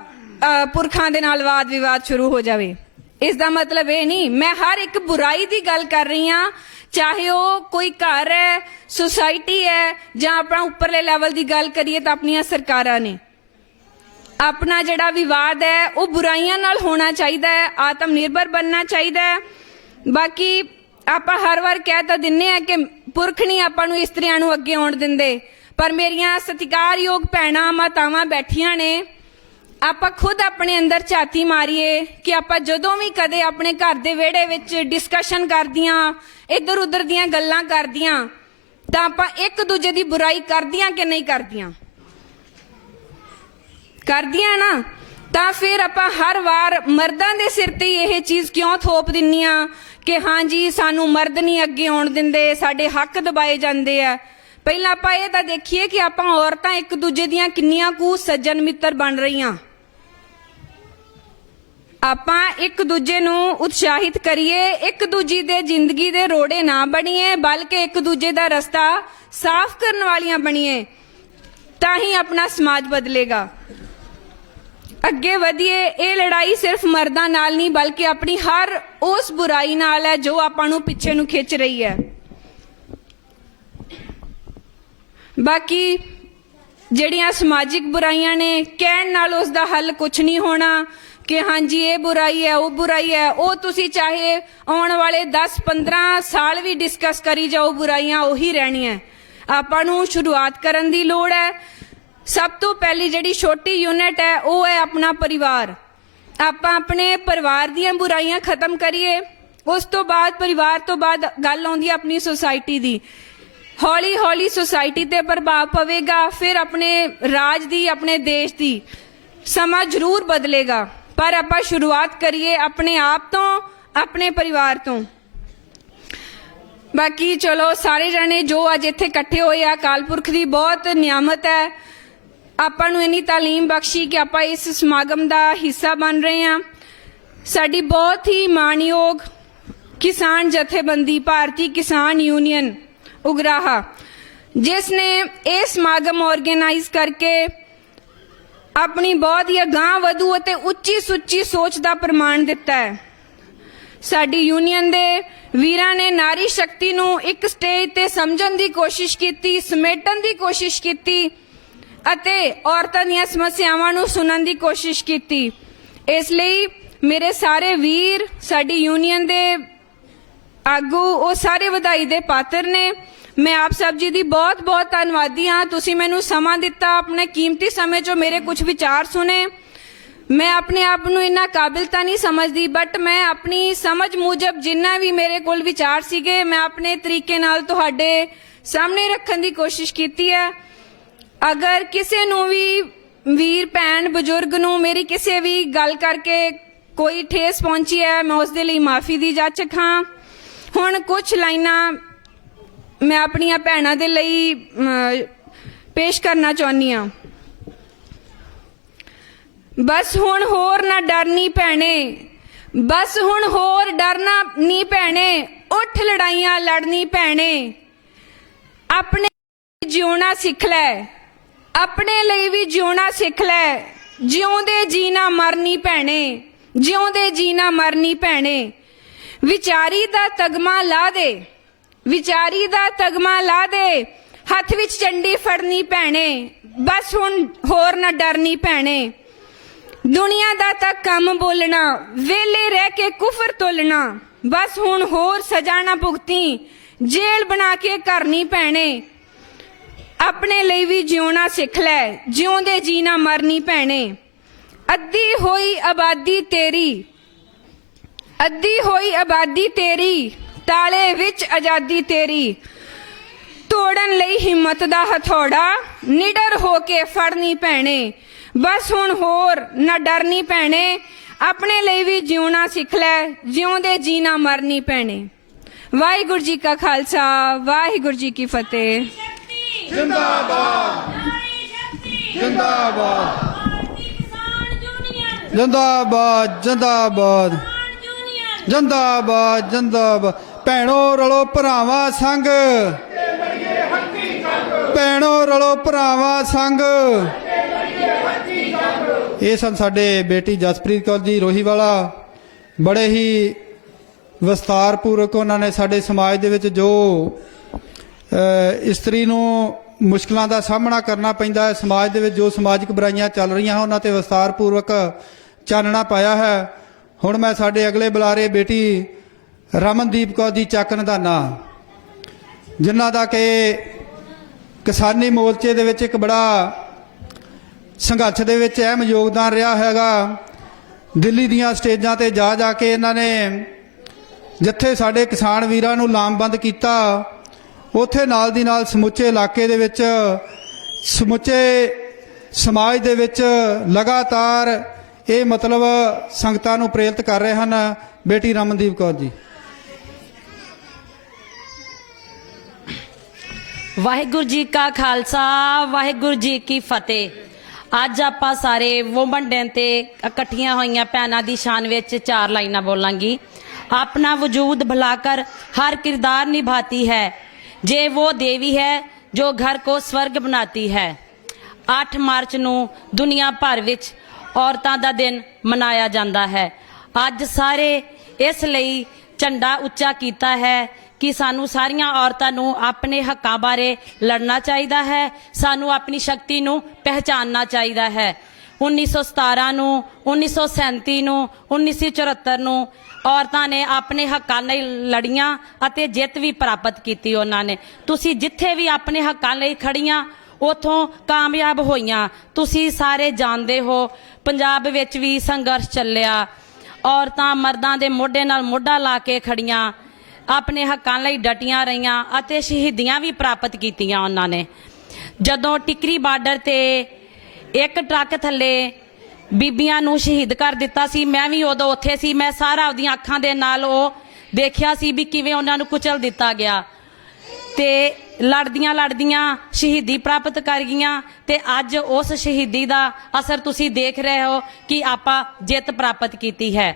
ਪੁਰਖਾਂ ਦੇ ਨਾਲ ਵਾਦ ਵਿਵਾਦ ਸ਼ੁਰੂ ਹੋ ਜਾਵੇ। ਇਸ ਦਾ ਮਤਲਬ ਇਹ ਨਹੀਂ। ਮੈਂ ਹਰ ਇੱਕ ਬੁਰਾਈ ਦੀ ਗੱਲ ਕਰ ਰਹੀ ਹਾਂ, ਚਾਹੇ ਉਹ ਕੋਈ ਘਰ ਹੈ, ਸੁਸਾਇਟੀ ਹੈ, ਜਾਂ ਆਪਣਾ ਉੱਪਰਲੇ ਲੈਵਲ ਦੀ ਗੱਲ ਕਰੀਏ ਤਾਂ ਆਪਣੀਆਂ ਸਰਕਾਰਾਂ ਨੇ। ਆਪਣਾ ਜਿਹੜਾ ਵਿਵਾਦ ਹੈ ਉਹ ਬੁਰਾਈਆਂ ਨਾਲ ਹੋਣਾ ਚਾਹੀਦਾ ਹੈ, ਆਤਮ ਨਿਰਭਰ ਬਣਨਾ ਚਾਹੀਦਾ ਹੈ। ਬਾਕੀ ਆਪਾਂ ਹਰ ਵਾਰ ਕਹਿ ਤਾਂ ਦਿੰਨੇ ਆ ਕਿ ਪੁਰਖ ਨਹੀਂ ਆਪਾਂ ਨੂੰ ਇਸਤਰੀਆਂ ਨੂੰ ਅੱਗੇ ਆਉਣ ਦਿੰਦੇ, ਪਰ ਮੇਰੀਆਂ ਸਤਿਕਾਰਯੋਗ ਭੈਣਾਂ ਮਾਤਾਵਾਂ ਬੈਠੀਆਂ ਨੇ। ਆਪਾਂ ਖੁਦ ਆਪਣੇ ਅੰਦਰ ਝਾਤੀ ਮਾਰੀਏ ਕਿ ਆਪਾਂ ਜਦੋਂ ਵੀ ਕਦੇ ਆਪਣੇ ਘਰ ਦੇ ਵਿਹੜੇ ਵਿੱਚ ਡਿਸਕਸ਼ਨ ਕਰਦੀਆਂ, ਇੱਧਰ ਉੱਧਰ ਦੀਆਂ ਗੱਲਾਂ ਕਰਦੀਆਂ, ਤਾਂ ਆਪਾਂ ਇੱਕ ਦੂਜੇ ਦੀ ਬੁਰਾਈ ਕਰਦੀਆਂ ਕਿ ਨਹੀਂ ਕਰਦੀਆਂ? ਕਰਦੀਆਂ ਨਾ। ਤਾਂ ਫਿਰ ਆਪਾਂ ਹਰ ਵਾਰ ਮਰਦਾਂ ਦੇ ਸਿਰ ਤੇ ਇਹ ਚੀਜ਼ ਕਿਉਂ ਥੋਪ ਦਿੰਨੀਆਂ ਕਿ ਹਾਂਜੀ ਸਾਨੂੰ ਮਰਦ ਨਹੀਂ ਅੱਗੇ ਆਉਣ ਦਿੰਦੇ, ਸਾਡੇ ਹੱਕ ਦਬਾਏ ਜਾਂਦੇ ਆ। ਪਹਿਲਾਂ ਆਪਾਂ ਇਹ ਤਾਂ ਦੇਖੀਏ ਕਿ ਆਪਾਂ ਔਰਤਾਂ ਇੱਕ ਦੂਜੇ ਦੀਆਂ ਕਿੰਨੀਆਂ ਕੁ ਸੱਜਣ ਮਿੱਤਰ ਬਣ ਰਹੀਆਂ। ਆਪਾਂ ਇੱਕ ਦੂਜੇ ਨੂੰ ਉਤਸ਼ਾਹਿਤ ਕਰੀਏ, ਇੱਕ ਦੂਜੀ ਦੇ ਜ਼ਿੰਦਗੀ ਦੇ ਰੋੜੇ ਨਾ ਬਣੀਏ, ਬਲਕਿ ਇੱਕ ਦੂਜੇ ਦਾ ਰਸਤਾ ਸਾਫ਼ ਕਰਨ ਵਾਲੀਆਂ ਬਣੀਏ। ਤਾਂ ਹੀ ਆਪਣਾ ਸਮਾਜ ਬਦਲੇਗਾ। ਅੱਗੇ ਵਧੀਏ। ਇਹ ਲੜਾਈ ਸਿਰਫ ਮਰਦਾਂ ਨਾਲ ਨਹੀਂ ਬਲਕਿ ਆਪਣੀ ਹਰ ਉਸ ਬੁਰਾਈ ਨਾਲ ਹੈ ਜੋ ਆਪਾਂ ਨੂੰ ਪਿੱਛੇ ਨੂੰ ਖਿੱਚ ਰਹੀ ਹੈ। ਬਾਕੀ ਜਿਹੜੀਆਂ ਸਮਾਜਿਕ ਬੁਰਾਈਆਂ ਨੇ, ਕਹਿਣ ਨਾਲ ਉਸ ਦਾ ਹੱਲ ਕੁਝ ਨਹੀਂ ਹੋਣਾ ਕਿ ਹਾਂਜੀ ਇਹ ਬੁਰਾਈ ਹੈ ਉਹ ਬੁਰਾਈ ਹੈ। ਉਹ ਤੁਸੀਂ ਚਾਹੇ ਆਉਣ ਵਾਲੇ 10-15 ਸਾਲ ਵੀ ਡਿਸਕਸ ਕਰੀ ਜਾਓ, ਬੁਰਾਈਆਂ ਉਹੀ ਰਹਿਣੀਆਂ। ਆਪਾਂ ਨੂੰ ਸ਼ੁਰੂਆਤ ਕਰਨ ਦੀ ਲੋੜ ਹੈ। ਸਭ ਤੋਂ ਪਹਿਲੀ ਜਿਹੜੀ ਛੋਟੀ ਯੂਨਿਟ ਹੈ ਉਹ ਹੈ ਆਪਣਾ ਪਰਿਵਾਰ। ਆਪਾਂ ਆਪਣੇ ਪਰਿਵਾਰ ਦੀਆਂ ਬੁਰਾਈਆਂ ਖਤਮ ਕਰੀਏ। ਉਸ ਤੋਂ ਬਾਅਦ ਪਰਿਵਾਰ ਤੋਂ ਬਾਅਦ ਗੱਲ ਆਉਂਦੀ ਹੈ ਆਪਣੀ ਸੁਸਾਇਟੀ ਦੀ। ਹੌਲੀ ਹੌਲੀ ਸੁਸਾਇਟੀ ਤੇ ਪ੍ਰਭਾਵ ਪਵੇਗਾ, ਫਿਰ ਆਪਣੇ ਰਾਜ ਦੀ, ਆਪਣੇ ਦੇਸ਼ ਦੀ। ਸਮਾਂ ਜ਼ਰੂਰ ਬਦਲੇਗਾ, ਪਰ ਆਪਾਂ ਸ਼ੁਰੂਆਤ ਕਰੀਏ ਆਪਣੇ ਆਪ ਤੋਂ, ਆਪਣੇ ਪਰਿਵਾਰ ਤੋਂ। ਬਾਕੀ ਚਲੋ ਸਾਰੇ ਜਣੇ ਜੋ ਅੱਜ ਇੱਥੇ ਇਕੱਠੇ ਹੋਏ ਆ, ਅਕਾਲ ਪੁਰਖ ਦੀ ਬਹੁਤ ਨਿਆਮਤ ਹੈ। ਆਪਾਂ ਨੂੰ ਇੰਨੀ ਤਾਲੀਮ ਬਖਸ਼ੀ ਕਿ ਆਪਾਂ ਇਸ ਸਮਾਗਮ ਦਾ ਹਿੱਸਾ ਬਣ ਰਹੇ ਹਾਂ। ਸਾਡੀ ਬਹੁਤ ਹੀ ਮਾਣਯੋਗ ਕਿਸਾਨ ਜਥੇਬੰਦੀ ਭਾਰਤੀ ਕਿਸਾਨ ਯੂਨੀਅਨ ਉਗਰਾਹਾ, ਜਿਸ ਨੇ ਇਹ ਸਮਾਗਮ ਆਰਗੇਨਾਈਜ਼ ਕਰਕੇ ਆਪਣੀ ਬਹੁਤ ਹੀ ਅਗਾਂਹ ਵਧੂ ਅਤੇ ਉੱਚੀ ਸੁੱਚੀ ਸੋਚ ਦਾ ਪ੍ਰਮਾਣ ਦਿੱਤਾ ਹੈ। ਸਾਡੀ ਯੂਨੀਅਨ ਦੇ ਵੀਰਾਂ ਨੇ ਨਾਰੀ ਸ਼ਕਤੀ ਨੂੰ ਇੱਕ ਸਟੇਜ ਤੇ ਸਮਝਣ ਦੀ ਕੋਸ਼ਿਸ਼ ਕੀਤੀ, ਸਮੇਟਣ ਦੀ ਕੋਸ਼ਿਸ਼ ਕੀਤੀ ਅਤੇ ਔਰਤਾਂ ਦੀਆਂ ਸਮੱਸਿਆਵਾਂ ਨੂੰ ਸੁਣਨ ਦੀ ਕੋਸ਼ਿਸ਼ ਕੀਤੀ। ਇਸ ਲਈ ਮੇਰੇ ਸਾਰੇ ਵੀਰ, ਸਾਡੀ ਯੂਨੀਅਨ ਦੇ ਆਗੂ, ਉਹ ਸਾਰੇ ਵਧਾਈ ਦੇ ਪਾਤਰ ਨੇ। ਮੈਂ ਆਪ ਸਭ ਜੀ ਦੀ ਬਹੁਤ ਬਹੁਤ ਧੰਨਵਾਦੀ ਹਾਂ। ਤੁਸੀਂ ਮੈਨੂੰ ਸਮਾਂ ਦਿੱਤਾ, ਆਪਣੇ ਕੀਮਤੀ ਸਮੇਂ 'ਚੋਂ ਮੇਰੇ ਕੁਝ ਵਿਚਾਰ ਸੁਣੇ। ਮੈਂ ਆਪਣੇ ਆਪ ਨੂੰ ਇੰਨਾ ਕਾਬਿਲ ਤਾਂ ਨਹੀਂ ਸਮਝਦੀ, ਬਟ ਮੈਂ ਆਪਣੀ ਸਮਝ ਮੁਜਬ ਜਿੰਨਾ ਵੀ ਮੇਰੇ ਕੋਲ ਵਿਚਾਰ ਸੀਗੇ ਮੈਂ ਆਪਣੇ ਤਰੀਕੇ ਨਾਲ ਤੁਹਾਡੇ ਸਾਹਮਣੇ ਰੱਖਣ ਦੀ ਕੋਸ਼ਿਸ਼ ਕੀਤੀ ਹੈ। ਅਗਰ ਕਿਸੇ ਨੂੰ ਵੀ, ਵੀਰ ਭੈਣ ਬਜ਼ੁਰਗ ਨੂੰ ਮੇਰੀ ਕਿਸੇ ਵੀ ਗੱਲ ਕਰਕੇ ਕੋਈ ਠੇਸ ਪਹੁੰਚੀ ਹੈ, ਮੈਂ ਉਸ ਦੇ ਲਈ ਮਾਫੀ ਦੀ ਜਾਚਕ ਹਾਂ। ਹੁਣ ਕੁਝ ਲਾਈਨਾਂ ਮੈਂ ਆਪਣੀਆਂ ਭੈਣਾਂ ਦੇ ਲਈ ਪੇਸ਼ ਕਰਨਾ ਚਾਹੁੰਦੀ ਹਾਂ। ਬਸ ਹੁਣ ਹੋਰ ਨਾ ਡਰਨੀ ਭੈਣੇ, ਬਸ ਹੁਣ ਹੋਰ ਡਰਨਾ ਨਹੀਂ ਭੈਣੇ, ਉੱਠ ਲੜਾਈਆਂ ਲੜਨੀ ਭੈਣੇ। ਆਪਣੇ ਜਿਉਣਾ ਸਿੱਖ ਲੈ, ਆਪਣੇ ਲਈ ਵੀ ਜਿਉਣਾ ਸਿੱਖ ਲੈ। ਜਿਉਂਦੇ ਜੀ ਨਾ ਮਰਨੀ ਭੈਣੇ, ਜਿਉਂਦੇ ਜੀ ਨਾ ਮਰਨੀ ਭੈਣੇ। ਵਿਚਾਰੀ ਦਾ ਤਗਮਾ ਲਾ ਦੇ, ਵਿਚਾਰੀ ਦਾ ਤਗਮਾ ਲਾ ਦੇ, ਹੱਥ ਵਿੱਚ ਝੰਡੀ ਫੜਨੀ ਭੈਣੇ। ਬਸ ਹੁਣ ਹੋਰ ਨਾ ਡਰਨੀ ਭੈਣੇ। ਦੁਨੀਆ ਦਾ ਤਾਂ ਕੰਮ ਬੋਲਣਾ, ਵੇਲੇ ਰਹਿ ਕੇ ਕੁਫਰ ਤੋਲਣਾ। ਬਸ ਹੁਣ ਹੋਰ ਸਜ਼ਾ ਨਾ ਭੁਗਤੀ, ਜੇਲ੍ਹ ਬਣਾ ਕੇ ਕਰਨੀ ਭੈਣੇ। ਆਪਣੇ ਲਈ ਵੀ ਜਿਉਣਾ ਸਿੱਖ ਲੈ, ਜਿਉਂਦੇ ਜੀ ਨਾ ਮਰਨੀ ਭੈਣੇ। ਅੱਧੀ ਹੋਈ ਆਬਾਦੀ ਤੇਰੀ, ਅੱਧੀ ਹੋਈ ਆਬਾਦੀ ਤੇਰੀ, ਤਾਲੇ ਵਿੱਚ ਆਜ਼ਾਦੀ ਤੇਰੀ। ਤੋੜਨ ਲਈ ਹਿੰਮਤ ਦਾ ਹਥੌੜਾ, ਨਿਡਰ ਹੋ ਕੇ ਫੜਨੀ ਭੈਣੇ। ਬਸ ਹੁਣ ਹੋਰ ਨਾ ਡਰਨੀ ਭੈਣੇ। ਆਪਣੇ ਲਈ ਵੀ ਜਿਉਣਾ ਸਿੱਖ ਲੈ, ਜਿਉਂਦੇ ਜੀ ਨਾ ਮਰਨੀ ਭੈਣੇ। ਵਾਹਿਗੁਰੂ ਜੀ ਕਾ ਖਾਲਸਾ, ਵਾਹਿਗੁਰੂ ਜੀ ਕੀ ਫਤਿਹ। ਜਿੰਦਾਬਾਦ ਜਿੰਦਾਬਾਦ ਜਿੰਦਾਬਾਦ ਜਿੰਦਾਬਾਦ ਜਿੰਦਾਬਾਦ ਜਿੰਦਾਬਾਦ। ਭੈਣੋ ਰਲੋ ਭਰਾਵਾਂ ਸੰਗ, ਭੈਣੋ ਰਲੋ ਭਰਾਵਾਂ ਸੰਗ। ਇਹ ਸਨ ਸਾਡੇ ਬੇਟੀ ਜਸਪ੍ਰੀਤ ਕੌਰ ਜੀ ਰੋਹੀਵਾਲਾ। ਬੜੇ ਹੀ ਵਿਸਤਾਰਪੂਰਵਕ ਉਹਨਾਂ ਨੇ ਸਾਡੇ ਸਮਾਜ ਦੇ ਵਿੱਚ ਜੋ ਇਸਤਰੀ ਨੂੰ ਮੁਸ਼ਕਲਾਂ ਦਾ ਸਾਹਮਣਾ ਕਰਨਾ ਪੈਂਦਾ ਹੈ, ਸਮਾਜ ਦੇ ਵਿੱਚ ਜੋ ਸਮਾਜਿਕ ਬੁਰਾਈਆਂ ਚੱਲ ਰਹੀਆਂ ਹਨ ਉਹਨਾਂ ਤੇ ਵਿਸਤਾਰਪੂਰਵਕ ਚਾਨਣਾ ਪਾਇਆ ਹੈ। ਹੁਣ ਮੈਂ ਸਾਡੇ ਅਗਲੇ ਬੁਲਾਰੇ ਬੇਟੀ ਰਮਨਦੀਪ ਕੌਰ ਜੀ ਚੱਕ ਨਧਾਨਾ, ਜਿਨ੍ਹਾਂ ਦਾ ਕਿ ਕਿਸਾਨੀ ਮੋਰਚੇ ਦੇ ਵਿੱਚ ਇੱਕ ਬੜਾ ਸੰਘਰਸ਼ ਦੇ ਵਿੱਚ ਅਹਿਮ ਯੋਗਦਾਨ ਰਿਹਾ ਹੈਗਾ। ਦਿੱਲੀ ਦੀਆਂ ਸਟੇਜਾਂ ਤੇ ਜਾ ਜਾ ਕੇ ਇਹਨਾਂ ਨੇ ਜਿੱਥੇ ਸਾਡੇ ਕਿਸਾਨ ਵੀਰਾਂ ਨੂੰ ਲਾਮਬੰਦ ਕੀਤਾ, ਉੱਥੇ ਨਾਲ ਦੀ ਨਾਲ ਸਮੁੱਚੇ ਇਲਾਕੇ ਦੇ ਵਿੱਚ, ਸਮੁੱਚੇ ਸਮਾਜ ਦੇ ਵਿੱਚ ਲਗਾਤਾਰ ਇਹ ਮਤਲਬ ਸੰਗਤਾਂ ਨੂੰ ਪ੍ਰੇਰਿਤ ਕਰ ਰਹੇ ਹਨ। ਬੇਟੀ ਰਮਨਦੀਪ ਕੌਰ ਜੀ। ਵਾਹਿਗੁਰੂ ਜੀ ਕਾ ਖਾਲਸਾ, ਵਾਹਿਗੁਰੂ ਜੀ ਕੀ ਫਤਿਹ। ਅੱਜ ਆਪਾਂ ਸਾਰੇ ਵੂਮਨ ਡੇ ਤੇ ਇਕੱਠੀਆਂ ਹੋਈਆਂ ਭੈਣਾਂ ਦੀ ਸ਼ਾਨ ਵਿੱਚ 4 ਲਾਈਨਾਂ ਬੋਲਾਂਗੀ। अपना वजूद भुलाकर हर किरदार निभाती है, जे वो देवी है जो घर को स्वर्ग बनाती है। 8 ਮਾਰਚ ਨੂੰ ਦੁਨੀਆ ਭਰ ਵਿੱਚ ਔਰਤਾਂ ਦਾ ਦਿਨ ਮਨਾਇਆ ਜਾਂਦਾ ਹੈ। ਅੱਜ ਸਾਰੇ ਇਸ ਲਈ ਝੰਡਾ ਉੱਚਾ ਕੀਤਾ ਹੈ ਕਿ ਸਾਨੂੰ ਸਾਰੀਆਂ ਔਰਤਾਂ ਨੂੰ ਆਪਣੇ ਹੱਕਾਂ ਬਾਰੇ ਲੜਨਾ ਚਾਹੀਦਾ ਹੈ, ਸਾਨੂੰ ਆਪਣੀ ਸ਼ਕਤੀ ਨੂੰ ਪਹਿਚਾਨਣਾ ਚਾਹੀਦਾ ਹੈ। 1917 ਨੂੰ, 1937 ਨੂੰ, 1974 ਨੂੰ ਔਰਤਾਂ ਨੇ ਆਪਣੇ ਹੱਕਾਂ ਲਈ ਲੜੀਆਂ ਅਤੇ ਜਿੱਤ ਵੀ ਪ੍ਰਾਪਤ ਕੀਤੀ ਉਹਨਾਂ ਨੇ। ਤੁਸੀਂ ਜਿੱਥੇ ਵੀ ਆਪਣੇ ਹੱਕਾਂ ਲਈ ਖੜੀਆਂ ਉਥੋਂ ਕਾਮਯਾਬ ਹੋਈਆਂ। ਤੁਸੀਂ ਸਾਰੇ ਜਾਣਦੇ ਹੋ ਪੰਜਾਬ ਵਿੱਚ ਵੀ ਸੰਘਰਸ਼ ਚੱਲਿਆ, ਔਰਤਾਂ ਮਰਦਾਂ ਦੇ ਮੋਢੇ ਨਾਲ ਮੋਢਾ ਲਾ ਕੇ ਖੜੀਆਂ, ਆਪਣੇ ਹੱਕਾਂ ਲਈ ਡਟੀਆਂ ਰਹੀਆਂ ਅਤੇ ਸ਼ਹੀਦੀਆਂ ਵੀ ਪ੍ਰਾਪਤ ਕੀਤੀਆਂ ਉਹਨਾਂ ਨੇ। ਜਦੋਂ ਟਿਕਰੀ ਬਾਰਡਰ ਤੇ ਇੱਕ ਟਰੱਕ ਥੱਲੇ ਬੀਬੀਆਂ ਨੂੰ ਸ਼ਹੀਦ ਕਰ ਦਿੱਤਾ ਸੀ, ਮੈਂ ਵੀ ਉਦੋਂ ਉੱਥੇ ਸੀ। ਮੈਂ ਸਾਰਾ ਆਪਦੀਆਂ ਅੱਖਾਂ ਦੇ ਨਾਲ ਉਹ ਦੇਖਿਆ ਸੀ ਵੀ ਕਿਵੇਂ ਉਹਨਾਂ ਨੂੰ ਕੁਚਲ ਦਿੱਤਾ ਗਿਆ ਤੇ ਲੜਦੀਆਂ ਲੜਦੀਆਂ ਸ਼ਹੀਦੀ ਪ੍ਰਾਪਤ ਕਰ ਗਈਆਂ ਤੇ ਅੱਜ ਉਸ ਸ਼ਹੀਦੀ ਦਾ ਅਸਰ ਤੁਸੀਂ ਦੇਖ ਰਹੇ ਹੋ ਕਿ ਆਪਾਂ ਜਿੱਤ ਪ੍ਰਾਪਤ ਕੀਤੀ ਹੈ।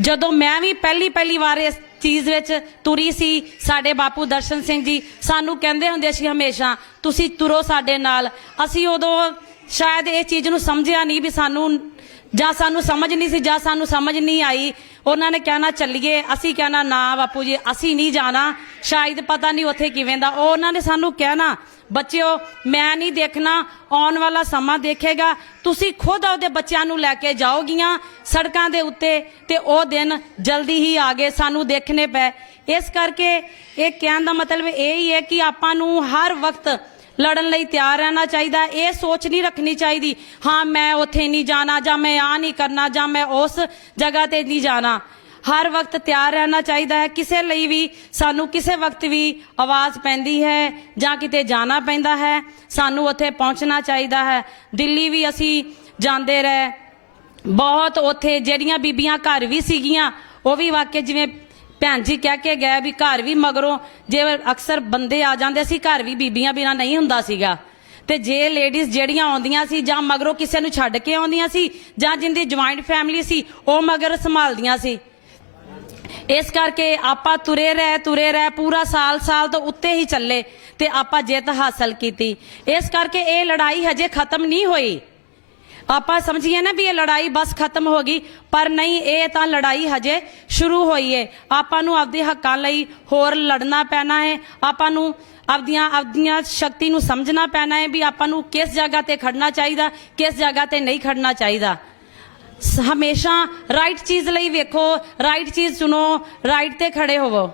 ਜਦੋਂ ਮੈਂ ਵੀ ਪਹਿਲੀ ਵਾਰ ਇਸ ਚੀਜ਼ ਵਿੱਚ ਤੁਰੀ ਸੀ, ਸਾਡੇ ਬਾਪੂ ਦਰਸ਼ਨ ਸਿੰਘ ਜੀ ਸਾਨੂੰ ਕਹਿੰਦੇ ਹੁੰਦੇ ਸੀ ਹਮੇਸ਼ਾ, ਤੁਸੀਂ ਤੁਰੋ ਸਾਡੇ ਨਾਲ। ਅਸੀਂ ਉਦੋਂ ਸ਼ਾਇਦ ਇਹ ਚੀਜ਼ ਨੂੰ ਸਮਝਿਆ ਨਹੀਂ ਵੀ ਸਾਨੂੰ ਸਮਝ ਨਹੀਂ ਸੀ ਜਾਂ ਸਾਨੂੰ ਸਮਝ ਨਹੀਂ ਆਈ। ਉਹਨਾਂ ਨੇ ਕਹਿਣਾ ਚੱਲੀਏ, ਅਸੀਂ ਕਹਿਣਾ ਨਾ ਬਾਪੂ ਜੀ ਅਸੀਂ ਨਹੀਂ ਜਾਣਾ, ਸ਼ਾਇਦ ਪਤਾ ਨਹੀਂ ਉੱਥੇ ਕਿਵੇਂ ਦਾ। ਉਹਨਾਂ ਨੇ ਸਾਨੂੰ ਕਹਿਣਾ ਬੱਚਿਓ ਮੈਂ ਨਹੀਂ ਦੇਖਣਾ, ਆਉਣ ਵਾਲਾ ਸਮਾਂ ਦੇਖੇਗਾ, ਤੁਸੀਂ ਖੁਦ ਆਪਦੇ ਬੱਚਿਆਂ ਨੂੰ ਲੈ ਕੇ ਜਾਓਗੀਆਂ ਸੜਕਾਂ ਦੇ ਉੱਤੇ ਤੇ ਉਹ ਦਿਨ ਜਲਦੀ ਹੀ ਆ ਗਏ, ਸਾਨੂੰ ਦੇਖਣੇ ਪਏ। ਇਸ ਕਰਕੇ ਇਹ ਕਹਿਣ ਦਾ ਮਤਲਬ ਇਹ ਹੀ ਹੈ ਕਿ ਆਪਾਂ ਨੂੰ ਹਰ ਵਕਤ ਲੜਨ ਲਈ ਤਿਆਰ ਰਹਿਣਾ ਚਾਹੀਦਾ। ਇਹ ਸੋਚ ਨਹੀਂ ਰੱਖਣੀ ਚਾਹੀਦੀ ਹਾਂ ਮੈਂ ਉੱਥੇ ਨਹੀਂ ਜਾਣਾ ਜਾਂ ਮੈਂ ਆ ਨਹੀਂ ਕਰਨਾ ਜਾਂ ਮੈਂ ਉਸ ਜਗ੍ਹਾ ਤੇ ਨਹੀਂ ਜਾਣਾ। ਹਰ ਵਕਤ ਤਿਆਰ ਰਹਿਣਾ ਚਾਹੀਦਾ ਹੈ। ਕਿਸੇ ਲਈ ਵੀ ਸਾਨੂੰ ਕਿਸੇ ਵਕਤ ਵੀ ਆਵਾਜ਼ ਪੈਂਦੀ ਹੈ ਜਾਂ ਕਿਤੇ ਜਾਣਾ ਪੈਂਦਾ ਹੈ, ਸਾਨੂੰ ਉੱਥੇ ਪਹੁੰਚਣਾ ਚਾਹੀਦਾ ਹੈ। ਦਿੱਲੀ ਵੀ ਅਸੀਂ ਜਾਂਦੇ ਰਹੇ ਬਹੁਤ, ਉੱਥੇ ਜਿਹੜੀਆਂ ਬੀਬੀਆਂ ਘਰ ਵੀ ਸੀਗੀਆਂ ਉਹ ਵੀ ਵਾਕਿਆ ਜਿਵੇਂ ਭੈਣ ਜੀ ਕਹਿ ਕੇ ਗਏ ਵੀ ਘਰ ਵੀ ਮਗਰੋਂ ਜੇ ਅਕਸਰ ਬੰਦੇ ਆ ਜਾਂਦੇ ਸੀ ਘਰ ਵੀ ਬੀਬੀਆਂ ਬਿਨਾਂ ਨਹੀਂ ਹੁੰਦਾ ਸੀਗਾ। ਤੇ ਜੇ ਲੇਡੀਜ਼ ਜਿਹੜੀਆਂ ਆਉਂਦੀਆਂ ਸੀ ਜਾਂ ਮਗਰੋਂ ਕਿਸੇ ਨੂੰ ਛੱਡ ਕੇ ਆਉਂਦੀਆਂ ਸੀ ਜਾਂ ਜਿੰਦੀ ਜੁਆਇੰਟ ਫੈਮਿਲੀ ਸੀ ਉਹ ਮਗਰ ਸੰਭਾਲਦੀਆਂ ਸੀ। ਇਸ ਕਰਕੇ ਆਪਾਂ ਤੁਰੇ ਰਹੇ ਪੂਰਾ ਸਾਲ ਤੋਂ ਉੱਤੇ ਹੀ ਚੱਲੇ ਤੇ ਆਪਾਂ ਜਿੱਤ ਹਾਸਲ ਕੀਤੀ। ਇਸ ਕਰਕੇ ਇਹ ਲੜਾਈ ਹਜੇ ਖਤਮ ਨਹੀਂ ਹੋਈ। ਆਪਾਂ ਸਮਝੀਏ ਨਾ ਵੀ ਇਹ ਲੜਾਈ ਬਸ ਖਤਮ ਹੋ ਗਈ, ਪਰ ਨਹੀਂ, ਇਹ ਤਾਂ ਲੜਾਈ ਹਜੇ ਸ਼ੁਰੂ ਹੋਈ ਹੈ। ਆਪਾਂ ਨੂੰ ਆਪਦੇ ਹੱਕਾਂ ਲਈ ਹੋਰ ਲੜਨਾ ਪੈਣਾ ਹੈ। ਆਪਾਂ ਨੂੰ ਆਪਦੀਆਂ ਸ਼ਕਤੀ ਨੂੰ ਸਮਝਣਾ ਪੈਣਾ ਹੈ ਵੀ ਆਪਾਂ ਨੂੰ ਕਿਸ ਜਗ੍ਹਾ ਤੇ ਖੜਨਾ ਚਾਹੀਦਾ, ਕਿਸ ਜਗ੍ਹਾ ਤੇ ਨਹੀਂ ਖੜਨਾ ਚਾਹੀਦਾ। ਹਮੇਸ਼ਾ ਰਾਈਟ ਚੀਜ਼ ਲਈ ਵੇਖੋ, ਰਾਈਟ ਚੀਜ਼ ਚੁਣੋ, ਰਾਈਟ ਤੇ ਖੜੇ ਹੋਵੋ।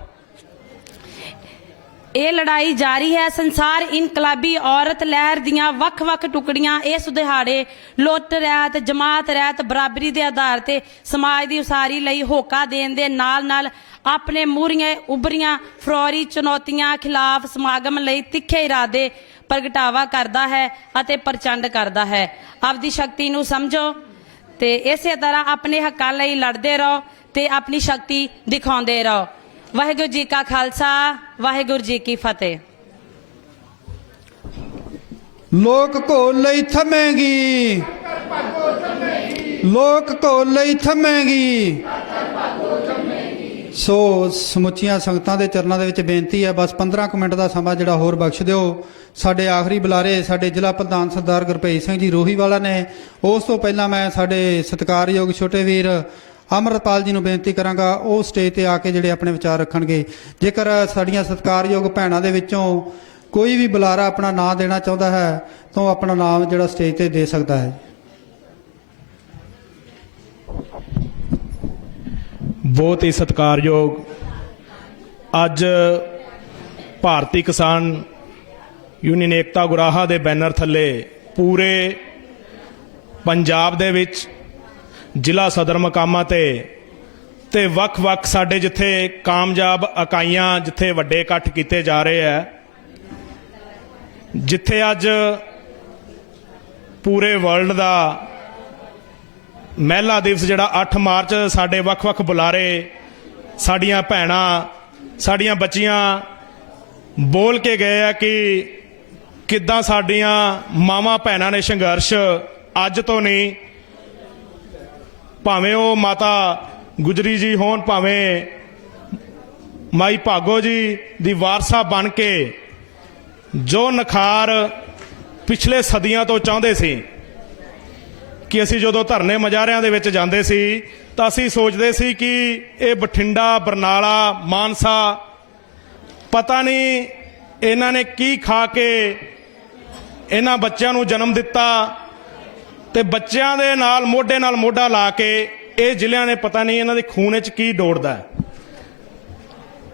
ਇਹ ਲੜਾਈ ਜਾਰੀ ਹੈ। ਸੰਸਾਰ ਇਨਕਲਾਬੀ ਔਰਤ ਲਹਿਰ ਦੀਆਂ ਵੱਖ-ਵੱਖ ਟੁਕੜੀਆਂ ਇਸ ਦਿਹਾੜੇ ਲੁੱਟ ਰਹਿਤ, ਜਮਾਤ ਰਹਿਤ, ਬਰਾਬਰੀ ਦੇ ਆਧਾਰ ਤੇ ਸਮਾਜ ਦੀ ਉਸਾਰੀ ਲਈ ਹੋਕਾ ਦੇਣ ਦੇ ਨਾਲ ਆਪਣੇ ਮੂਹਰੀਆਂ ਉਭਰੀਆਂ ਫਰੌਰੀ ਚੁਣੌਤੀਆਂ ਖਿਲਾਫ ਸਮਾਗਮ ਲਈ ਤਿੱਖੇ ਇਰਾਦੇ ਪ੍ਰਗਟਾਵਾ ਕਰਦਾ ਹੈ ਅਤੇ ਪ੍ਰਚੰਡ ਕਰਦਾ ਹੈ। ਆਪਦੀ ਸ਼ਕਤੀ ਨੂੰ ਸਮਝੋ ਤੇ ਇਸੇ ਤਰ੍ਹਾਂ ਆਪਣੇ ਹੱਕਾਂ ਲਈ ਲੜਦੇ ਰਹੋ ਤੇ ਆਪਣੀ ਸ਼ਕਤੀ ਦਿਖਾਉਂਦੇ ਰਹੋ। ਵਾਹਿਗੁਰੂ ਜੀ ਕਾ ਖਾਲਸਾ, ਵਾਹਿਗੁਰੂ ਜੀ ਕੀ ਫਤਿਹ। ਲੋਕ ਘੋਲ ਲਈ ਥਮੇਗੀ, ਲੋਕ ਘੋਲ ਲਈ ਥਮੇਗੀ। ਸੋ ਸਮੁੱਚੀਆਂ ਸੰਗਤਾਂ ਦੇ ਚਰਨਾਂ ਦੇ ਵਿੱਚ ਬੇਨਤੀ ਹੈ, ਬਸ 15 ਕੁ ਮਿੰਟ ਦਾ ਸਮਾਂ ਜਿਹੜਾ ਹੋਰ ਬਖਸ਼ ਦਿਓ। ਸਾਡੇ ਆਖਰੀ ਬੁਲਾਰੇ ਸਾਡੇ ਜ਼ਿਲ੍ਹਾ ਪ੍ਰਧਾਨ ਸਰਦਾਰ ਗੁਰਭੇਜ ਸਿੰਘ ਜੀ ਰੋਹੀਵਾਲਾ ਨੇ। ਉਸ ਤੋਂ ਪਹਿਲਾਂ ਮੈਂ ਸਾਡੇ ਸਤਿਕਾਰਯੋਗ ਛੋਟੇ ਵੀਰ ਅਮਰਪਾਲ ਜੀ ਨੂੰ ਬੇਨਤੀ ਕਰਾਂਗਾ ਉਹ ਸਟੇਜ ਤੇ ਆ ਕੇ ਜਿਹੜੇ ਆਪਣੇ ਵਿਚਾਰ ਰੱਖਣਗੇ। ਜੇਕਰ ਸਾਡੀਆਂ ਸਤਿਕਾਰਯੋਗ ਭੈਣਾਂ ਦੇ ਵਿੱਚੋਂ ਕੋਈ ਵੀ ਬੁਲਾਰਾ ਆਪਣਾ ਨਾਂ ਦੇਣਾ ਚਾਹੁੰਦਾ ਹੈ ਤਾਂ ਆਪਣਾ ਨਾਮ ਜਿਹੜਾ ਸਟੇਜ ਤੇ ਦੇ ਸਕਦਾ ਹੈ। ਬਹੁਤ ਹੀ ਸਤਿਕਾਰਯੋਗ ਅੱਜ ਭਾਰਤੀ ਕਿਸਾਨ ਯੂਨੀਅਨ ਏਕਤਾ ਗੁਰਾਹਾ ਦੇ ਬੈਨਰ ਥੱਲੇ ਪੂਰੇ ਪੰਜਾਬ ਦੇ ਵਿੱਚ ਜ਼ਿਲ੍ਹਾ ਸਦਰ ਮਕਾਮਾਂ ਤੇ ਵੱਖ-ਵੱਖ ਸਾਡੇ ਜਿੱਥੇ ਕਾਮਯਾਬ ਇਕਾਈਆਂ, ਜਿੱਥੇ ਵੱਡੇ ਇਕੱਠ ਕੀਤੇ ਜਾ ਰਹੇ ਹੈ, ਜਿੱਥੇ ਅੱਜ ਪੂਰੇ ਵਰਲਡ ਦਾ ਮਹਿਲਾ ਦਿਵਸ ਜਿਹੜਾ 8 ਮਾਰਚ ਸਾਡੇ ਵੱਖ-ਵੱਖ ਬੁਲਾਰੇ, ਸਾਡੀਆਂ ਭੈਣਾਂ, ਸਾਡੀਆਂ ਬੱਚੀਆਂ ਬੋਲ ਕੇ ਗਏ ਆ ਕਿ ਕਿੱਦਾਂ ਸਾਡੀਆਂ ਮਾਵਾਂ ਭੈਣਾਂ ਨੇ ਸੰਘਰਸ਼ ਅੱਜ ਤੋਂ ਨਹੀਂ, ਭਾਵੇਂ ਉਹ ਮਾਤਾ ਗੁਜਰੀ ਜੀ ਹੋਣ, ਭਾਵੇਂ ਮਾਈ ਭਾਗੋ ਜੀ ਦੀ ਵਾਰਸਾ ਬਣ ਕੇ ਜੋ ਨਿਖਾਰ ਪਿਛਲੇ ਸਦੀਆਂ ਤੋਂ ਚਾਹੁੰਦੇ ਸੀ ਕਿ ਅਸੀਂ ਜਦੋਂ ਧਰਨੇ ਮੁਜ਼ਾਹਰਿਆਂ ਦੇ ਵਿੱਚ ਜਾਂਦੇ ਸੀ ਤਾਂ ਅਸੀਂ ਸੋਚਦੇ ਸੀ ਕਿ ਇਹ ਬਠਿੰਡਾ, ਬਰਨਾਲਾ, ਮਾਨਸਾ, ਪਤਾ ਨਹੀਂ ਇਹਨਾਂ ਨੇ ਕੀ ਖਾ ਕੇ ਇਹਨਾਂ ਬੱਚਿਆਂ ਨੂੰ ਜਨਮ ਦਿੱਤਾ, ਤੇ ਬੱਚਿਆਂ ਦੇ ਨਾਲ ਮੋਢਾ ਲਾ ਕੇ ਇਹ ਜ਼ਿਲ੍ਹਿਆਂ ਨੇ ਪਤਾ ਨਹੀਂ ਇਹਨਾਂ ਦੇ ਖੂਨ 'ਚ ਕੀ ਦੌੜਦਾ ਹੈ।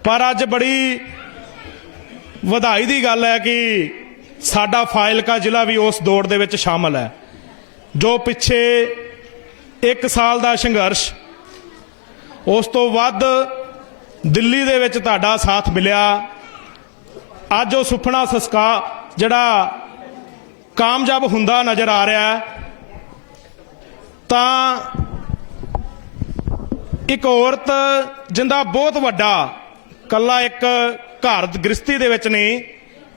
ਪਰ ਅੱਜ ਬੜੀ ਵਧਾਈ ਦੀ ਗੱਲ ਹੈ ਕਿ ਸਾਡਾ ਫਾਜ਼ਿਲਕਾ ਜ਼ਿਲ੍ਹਾ ਵੀ ਉਸ ਦੌੜ ਦੇ ਵਿੱਚ ਸ਼ਾਮਲ ਹੈ। ਜੋ ਪਿੱਛੇ 1 ਸਾਲ ਦਾ ਸੰਘਰਸ਼, ਉਸ ਤੋਂ ਵੱਧ ਦਿੱਲੀ ਦੇ ਵਿੱਚ ਤੁਹਾਡਾ ਸਾਥ ਮਿਲਿਆ। ਅੱਜ ਉਹ ਸੁਪਨਾ ਜਿਹੜਾ ਕਾਮਯਾਬ ਹੁੰਦਾ ਨਜ਼ਰ ਆ ਰਿਹਾ ਹੈ। ਤਾਂ ਇੱਕ ਔਰਤ ਜਿੰਦਾ ਬਹੁਤ ਵੱਡਾ, ਕੱਲਾ ਇੱਕ ਘਰ ਗ੍ਰਸਤੀ ਦੇ ਵਿੱਚ ਨਹੀਂ,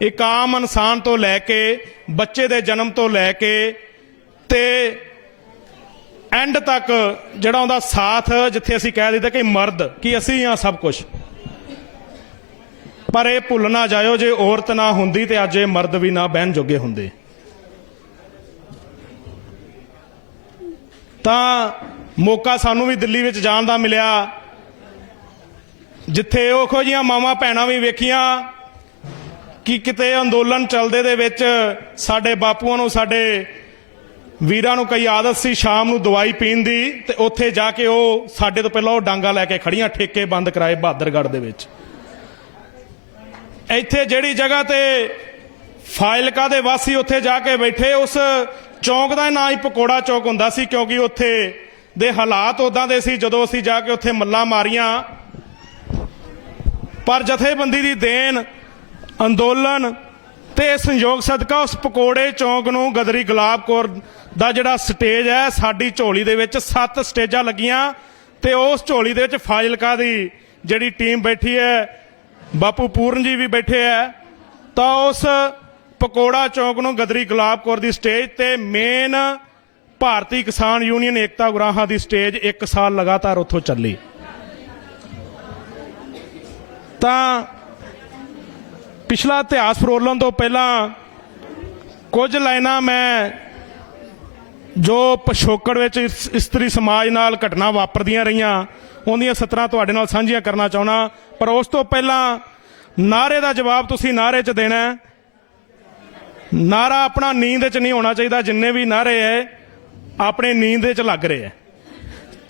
ਇੱਕ ਆਮ ਇਨਸਾਨ ਤੋਂ ਲੈ ਕੇ ਬੱਚੇ ਦੇ ਜਨਮ ਤੋਂ ਲੈ ਕੇ ਤੇ ਐਂਡ ਤੱਕ ਜਿਹੜਾ ਉਹਦਾ ਸਾਥ, ਜਿੱਥੇ ਅਸੀਂ ਕਹਿ ਦਿੰਦੇ ਕਿ ਮਰਦ ਕਿ ਅਸੀਂ ਹਾਂ ਸਭ ਕੁਝ, ਪਰ ਇਹ ਭੁੱਲ ਨਾ ਜਾਇਓ ਜੇ ਔਰਤ ਨਾ ਹੁੰਦੀ ਤੇ ਅੱਜ ਇਹ ਮਰਦ ਵੀ ਨਾ ਬਹਿਣ ਜੋਗੇ ਹੁੰਦੇ। ਤਾਂ ਮੌਕਾ ਸਾਨੂੰ ਵੀ ਦਿੱਲੀ ਵਿੱਚ ਜਾਣ ਦਾ ਮਿਲਿਆ, ਜਿੱਥੇ ਉਹੋ ਜਿਹੀਆਂ ਮਾਵਾਂ ਭੈਣਾਂ ਵੀ ਵੇਖੀਆਂ ਕਿ ਕਿਤੇ ਅੰਦੋਲਨ ਚੱਲਦੇ ਦੇ ਵਿੱਚ ਸਾਡੇ ਬਾਪੂਆਂ ਨੂੰ, ਸਾਡੇ ਵੀਰਾਂ ਨੂੰ ਕਈ ਆਦਤ ਸੀ ਸ਼ਾਮ ਨੂੰ ਦਵਾਈ ਪੀਣ ਦੀ, ਤੇ ਉੱਥੇ ਜਾ ਕੇ ਉਹ ਸਾਡੇ ਤੋਂ ਪਹਿਲਾਂ ਉਹ ਡਾਂਗਾ ਲੈ ਕੇ ਖੜੀਆਂ, ਠੇਕੇ ਬੰਦ ਕਰਾਏ ਬਹਾਦਰਗੜ੍ਹ ਦੇ ਵਿੱਚ। ਇੱਥੇ ਜਿਹੜੀ ਜਗ੍ਹਾ ਤੇ ਫਾਜ਼ਿਲਕਾ ਦੇ ਵਾਸੀ ਉੱਥੇ ਜਾ ਕੇ ਬੈਠੇ, ਉਸ ਚੌਂਕ ਦਾ ਨਾਂ ਹੀ ਪਕੌੜਾ ਚੌਕ ਹੁੰਦਾ ਸੀ, ਕਿਉਂਕਿ ਉੱਥੇ ਦੇ ਹਾਲਾਤ ਉਦਾਂ ਦੇ ਸੀ। ਜਦੋਂ ਅਸੀਂ ਜਾ ਕੇ ਉੱਥੇ ਮੱਲਾਂ ਮਾਰੀਆਂ, ਪਰ ਜਥੇਬੰਦੀ ਦੀ ਦੇਣ, ਅੰਦੋਲਨ ਤੇ ਸੰਯੋਗ ਸਦਕਾ ਉਸ ਪਕੌੜੇ ਚੌਂਕ ਨੂੰ ਗਦਰੀ ਗੁਲਾਬ ਕੌਰ ਦਾ ਜਿਹੜਾ ਸਟੇਜ ਹੈ, ਸਾਡੀ ਝੋਲੀ ਦੇ ਵਿੱਚ 7 ਸਟੇਜਾਂ ਲੱਗੀਆਂ, ਤੇ ਉਸ ਝੋਲੀ ਦੇ ਵਿੱਚ ਫਾਜ਼ਿਲਕਾ ਦੀ ਜਿਹੜੀ ਟੀਮ ਬੈਠੀ ਹੈ, ਬਾਪੂ ਪੂਰਨ ਜੀ ਵੀ ਬੈਠੇ ਹੈ, ਤਾਂ ਉਸ ਪਕੌੜਾ ਚੌਂਕ ਨੂੰ ਗਦਰੀ ਗੁਲਾਬ ਕੌਰ ਦੀ ਸਟੇਜ ਤੇ ਮੇਨ ਭਾਰਤੀ ਕਿਸਾਨ ਯੂਨੀਅਨ ਏਕਤਾ ਗੁਰਾਹਾਂ ਦੀ ਸਟੇਜ 1 ਸਾਲ ਲਗਾਤਾਰ ਉੱਥੋਂ ਚੱਲੀ। ਤਾਂ ਪਿਛਲਾ ਇਤਿਹਾਸ ਫਰੋਲਣ ਤੋਂ ਪਹਿਲਾਂ ਕੁਝ ਲਾਈਨਾਂ ਮੈਂ ਜੋ ਪਿਛੋਕੜ ਵਿੱਚ ਇਸਤਰੀ ਸਮਾਜ ਨਾਲ ਘਟਨਾ ਵਾਪਰਦੀਆਂ ਰਹੀਆਂ ਉਹਦੀਆਂ ਸਤਰਾਂ ਤੁਹਾਡੇ ਨਾਲ ਸਾਂਝੀਆਂ ਕਰਨਾ ਚਾਹੁੰਦਾ। ਪਰ ਉਸ ਤੋਂ ਪਹਿਲਾਂ ਨਾਅਰੇ ਦਾ ਜਵਾਬ ਤੁਸੀਂ ਨਾਅਰੇ 'ਚ ਦੇਣਾ ਹੈ। ਨਾਅਰਾ ਆਪਣਾ ਨੀਂਦ 'ਚ ਨਹੀਂ ਹੋਣਾ ਚਾਹੀਦਾ। ਜਿੰਨੇ ਵੀ ਨਾਅਰੇ ਹੈ ਆਪਣੇ ਨੀਂਦ 'ਚ ਲੱਗ ਰਹੇ ਹੈ।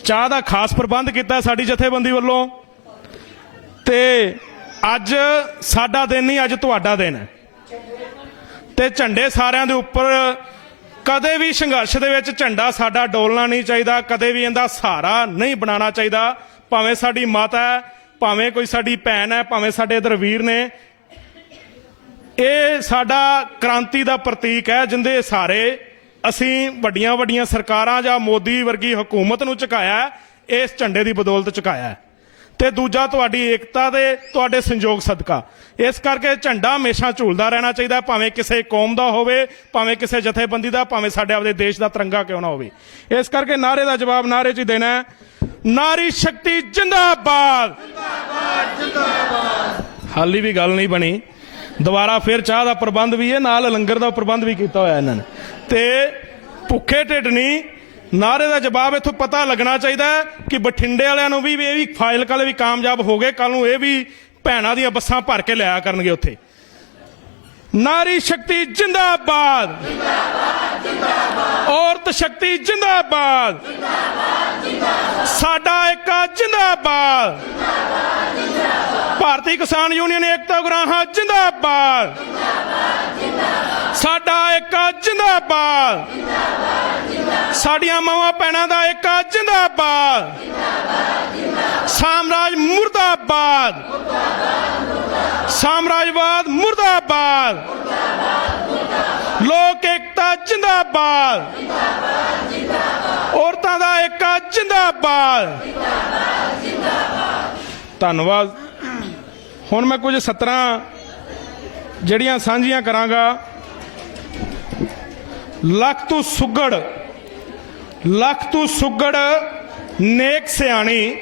ਚਾਹ ਦਾ ਖਾਸ ਪ੍ਰਬੰਧ ਕੀਤਾ ਸਾਡੀ ਜਥੇਬੰਦੀ ਵੱਲੋਂ, ਤੇ ਅੱਜ ਸਾਡਾ ਦਿਨ ਨਹੀਂ, ਅੱਜ ਤੁਹਾਡਾ ਦਿਨ ਹੈ। ਤੇ ਝੰਡੇ ਸਾਰਿਆਂ ਦੇ ਉੱਪਰ, ਕਦੇ ਵੀ ਸੰਘਰਸ਼ ਦੇ ਵਿੱਚ ਝੰਡਾ ਸਾਡਾ ਡੋਲਣਾ ਨਹੀਂ ਚਾਹੀਦਾ, ਕਦੇ ਵੀ ਇਹਦਾ ਸਹਾਰਾ ਨਹੀਂ ਬਣਾਉਣਾ ਚਾਹੀਦਾ। ਭਾਵੇਂ ਸਾਡੀ ਮਾਤਾ ਹੈ, ਭਾਵੇਂ ਕੋਈ ਸਾਡੀ ਭੈਣ ਹੈ, ਭਾਵੇਂ ਸਾਡੇ ਇਧਰ ਵੀਰ ਨੇ, ਇਹ ਸਾਡਾ ਕ੍ਰਾਂਤੀ ਦਾ ਪ੍ਰਤੀਕ ਹੈ, ਜਿੰਦੇ ਸਾਰੇ ਅਸੀਂ ਵੱਡੀਆਂ ਵੱਡੀਆਂ ਸਰਕਾਰਾਂ ਜਾਂ ਮੋਦੀ ਵਰਗੀ ਹਕੂਮਤ ਨੂੰ ਝੁਕਾਇਆ, ਇਸ ਝੰਡੇ ਦੀ ਬਦੌਲਤ ਝੁਕਾਇਆ। ਤੇ ਦੂਜਾ ਤੁਹਾਡੀ ਏਕਤਾ ਦੇ ਤੁਹਾਡੇ ਸੰਯੋਗ ਸਦਕਾ। ਇਸ ਕਰਕੇ ਝੰਡਾ ਹਮੇਸ਼ਾ ਝੂਲਦਾ ਰਹਿਣਾ ਚਾਹੀਦਾ, ਭਾਵੇਂ ਕਿਸੇ ਕੌਮ ਦਾ ਹੋਵੇ, ਭਾਵੇਂ ਕਿਸੇ ਜਥੇਬੰਦੀ ਦਾ, ਭਾਵੇਂ ਸਾਡੇ ਆਪਦੇ ਦੇਸ਼ ਦਾ ਤਿਰੰਗਾ ਕਿਉਂ ਨਾ ਹੋਵੇ। ਇਸ ਕਰਕੇ ਨਾਅਰੇ ਦਾ ਜਵਾਬ ਨਾਅਰੇ 'ਚ ਹੀ ਦੇਣਾ ਹੈ। ਨਾਰੀ ਸ਼ਕਤੀ ਜਿੰਦਾਬਾਦ। ਹਾਲੀ ਵੀ ਗੱਲ ਨਹੀਂ ਬਣੀ, ਦੁਬਾਰਾ ਫਿਰ ਚਾਹ ਦਾ ਪ੍ਰਬੰਧ ਵੀ ਹੈ, ਨਾਲ ਲੰਗਰ ਦਾ ਪ੍ਰਬੰਧ ਵੀ ਕੀਤਾ ਹੋਇਆ ਇਹਨਾਂ ਨੇ। ਤੇ ਭੁੱਖੇ ਢਿੱਡ ਨਹੀਂ, ਨਾਅਰੇ ਦਾ ਜਵਾਬ ਇੱਥੋਂ ਪਤਾ ਲੱਗਣਾ ਚਾਹੀਦਾ ਕਿ ਬਠਿੰਡੇ ਵਾਲਿਆਂ ਨੂੰ ਵੀ ਇਹ ਵੀ ਫਾਜ਼ਿਲਕਾ ਵਾਲੇ ਵੀ ਕਾਮਯਾਬ ਹੋ ਗਏ, ਕੱਲ ਨੂੰ ਇਹ ਵੀ ਭੈਣਾਂ ਦੀਆਂ ਬੱਸਾਂ ਭਰ ਕੇ ਲਿਆਇਆ ਕਰਨਗੇ ਉੱਥੇ। ਨਾਰੀ ਸ਼ਕਤੀ ਜਿੰਦਾਬਾਦ, ਔਰਤ ਸ਼ਕਤੀ ਜਿੰਦਾਬਾਦ, ਸਾਡਾ ਏਕਾ ਜਿੰਦਾਬਾਦ, ਭਾਰਤੀ ਕਿਸਾਨ ਯੂਨੀਅਨ ਏਕਤਾ ਗੁਰਾਹਾਂ ਜਿੰਦਾਬਾਦ, ਸਾਡਾ ਏਕਾ ਜਿੰਦਾਬਾਦ, ਸਾਡੀਆਂ ਮਾਵਾਂ ਭੈਣਾਂ ਦਾ ਏਕਾ ਜਿੰਦਾਬਾਦ, ਸਾਮਰਾਜ ਮੁਰਦਾਬਾਦ, ਸਾਮਰਾਜਵਾਦ ਮੁਰਦਾਬਾਦ, ਲੋਕ ਏਕਤਾ ਜਿੰਦਾਬਾਦ, ਔਰਤਾਂ ਦਾ ਏਕਾ ਜਿੰਦਾਬਾਦ। ਧੰਨਵਾਦ। ਹੁਣ ਮੈਂ ਕੁਝ ਸਤਰਾਂ ਜਿਹੜੀਆਂ ਸਾਂਝੀਆਂ ਕਰਾਂਗਾ। ਲੱਖ ਤੂੰ ਸੁਗੜ ਨੇਕ ਸਿਆਣੀ।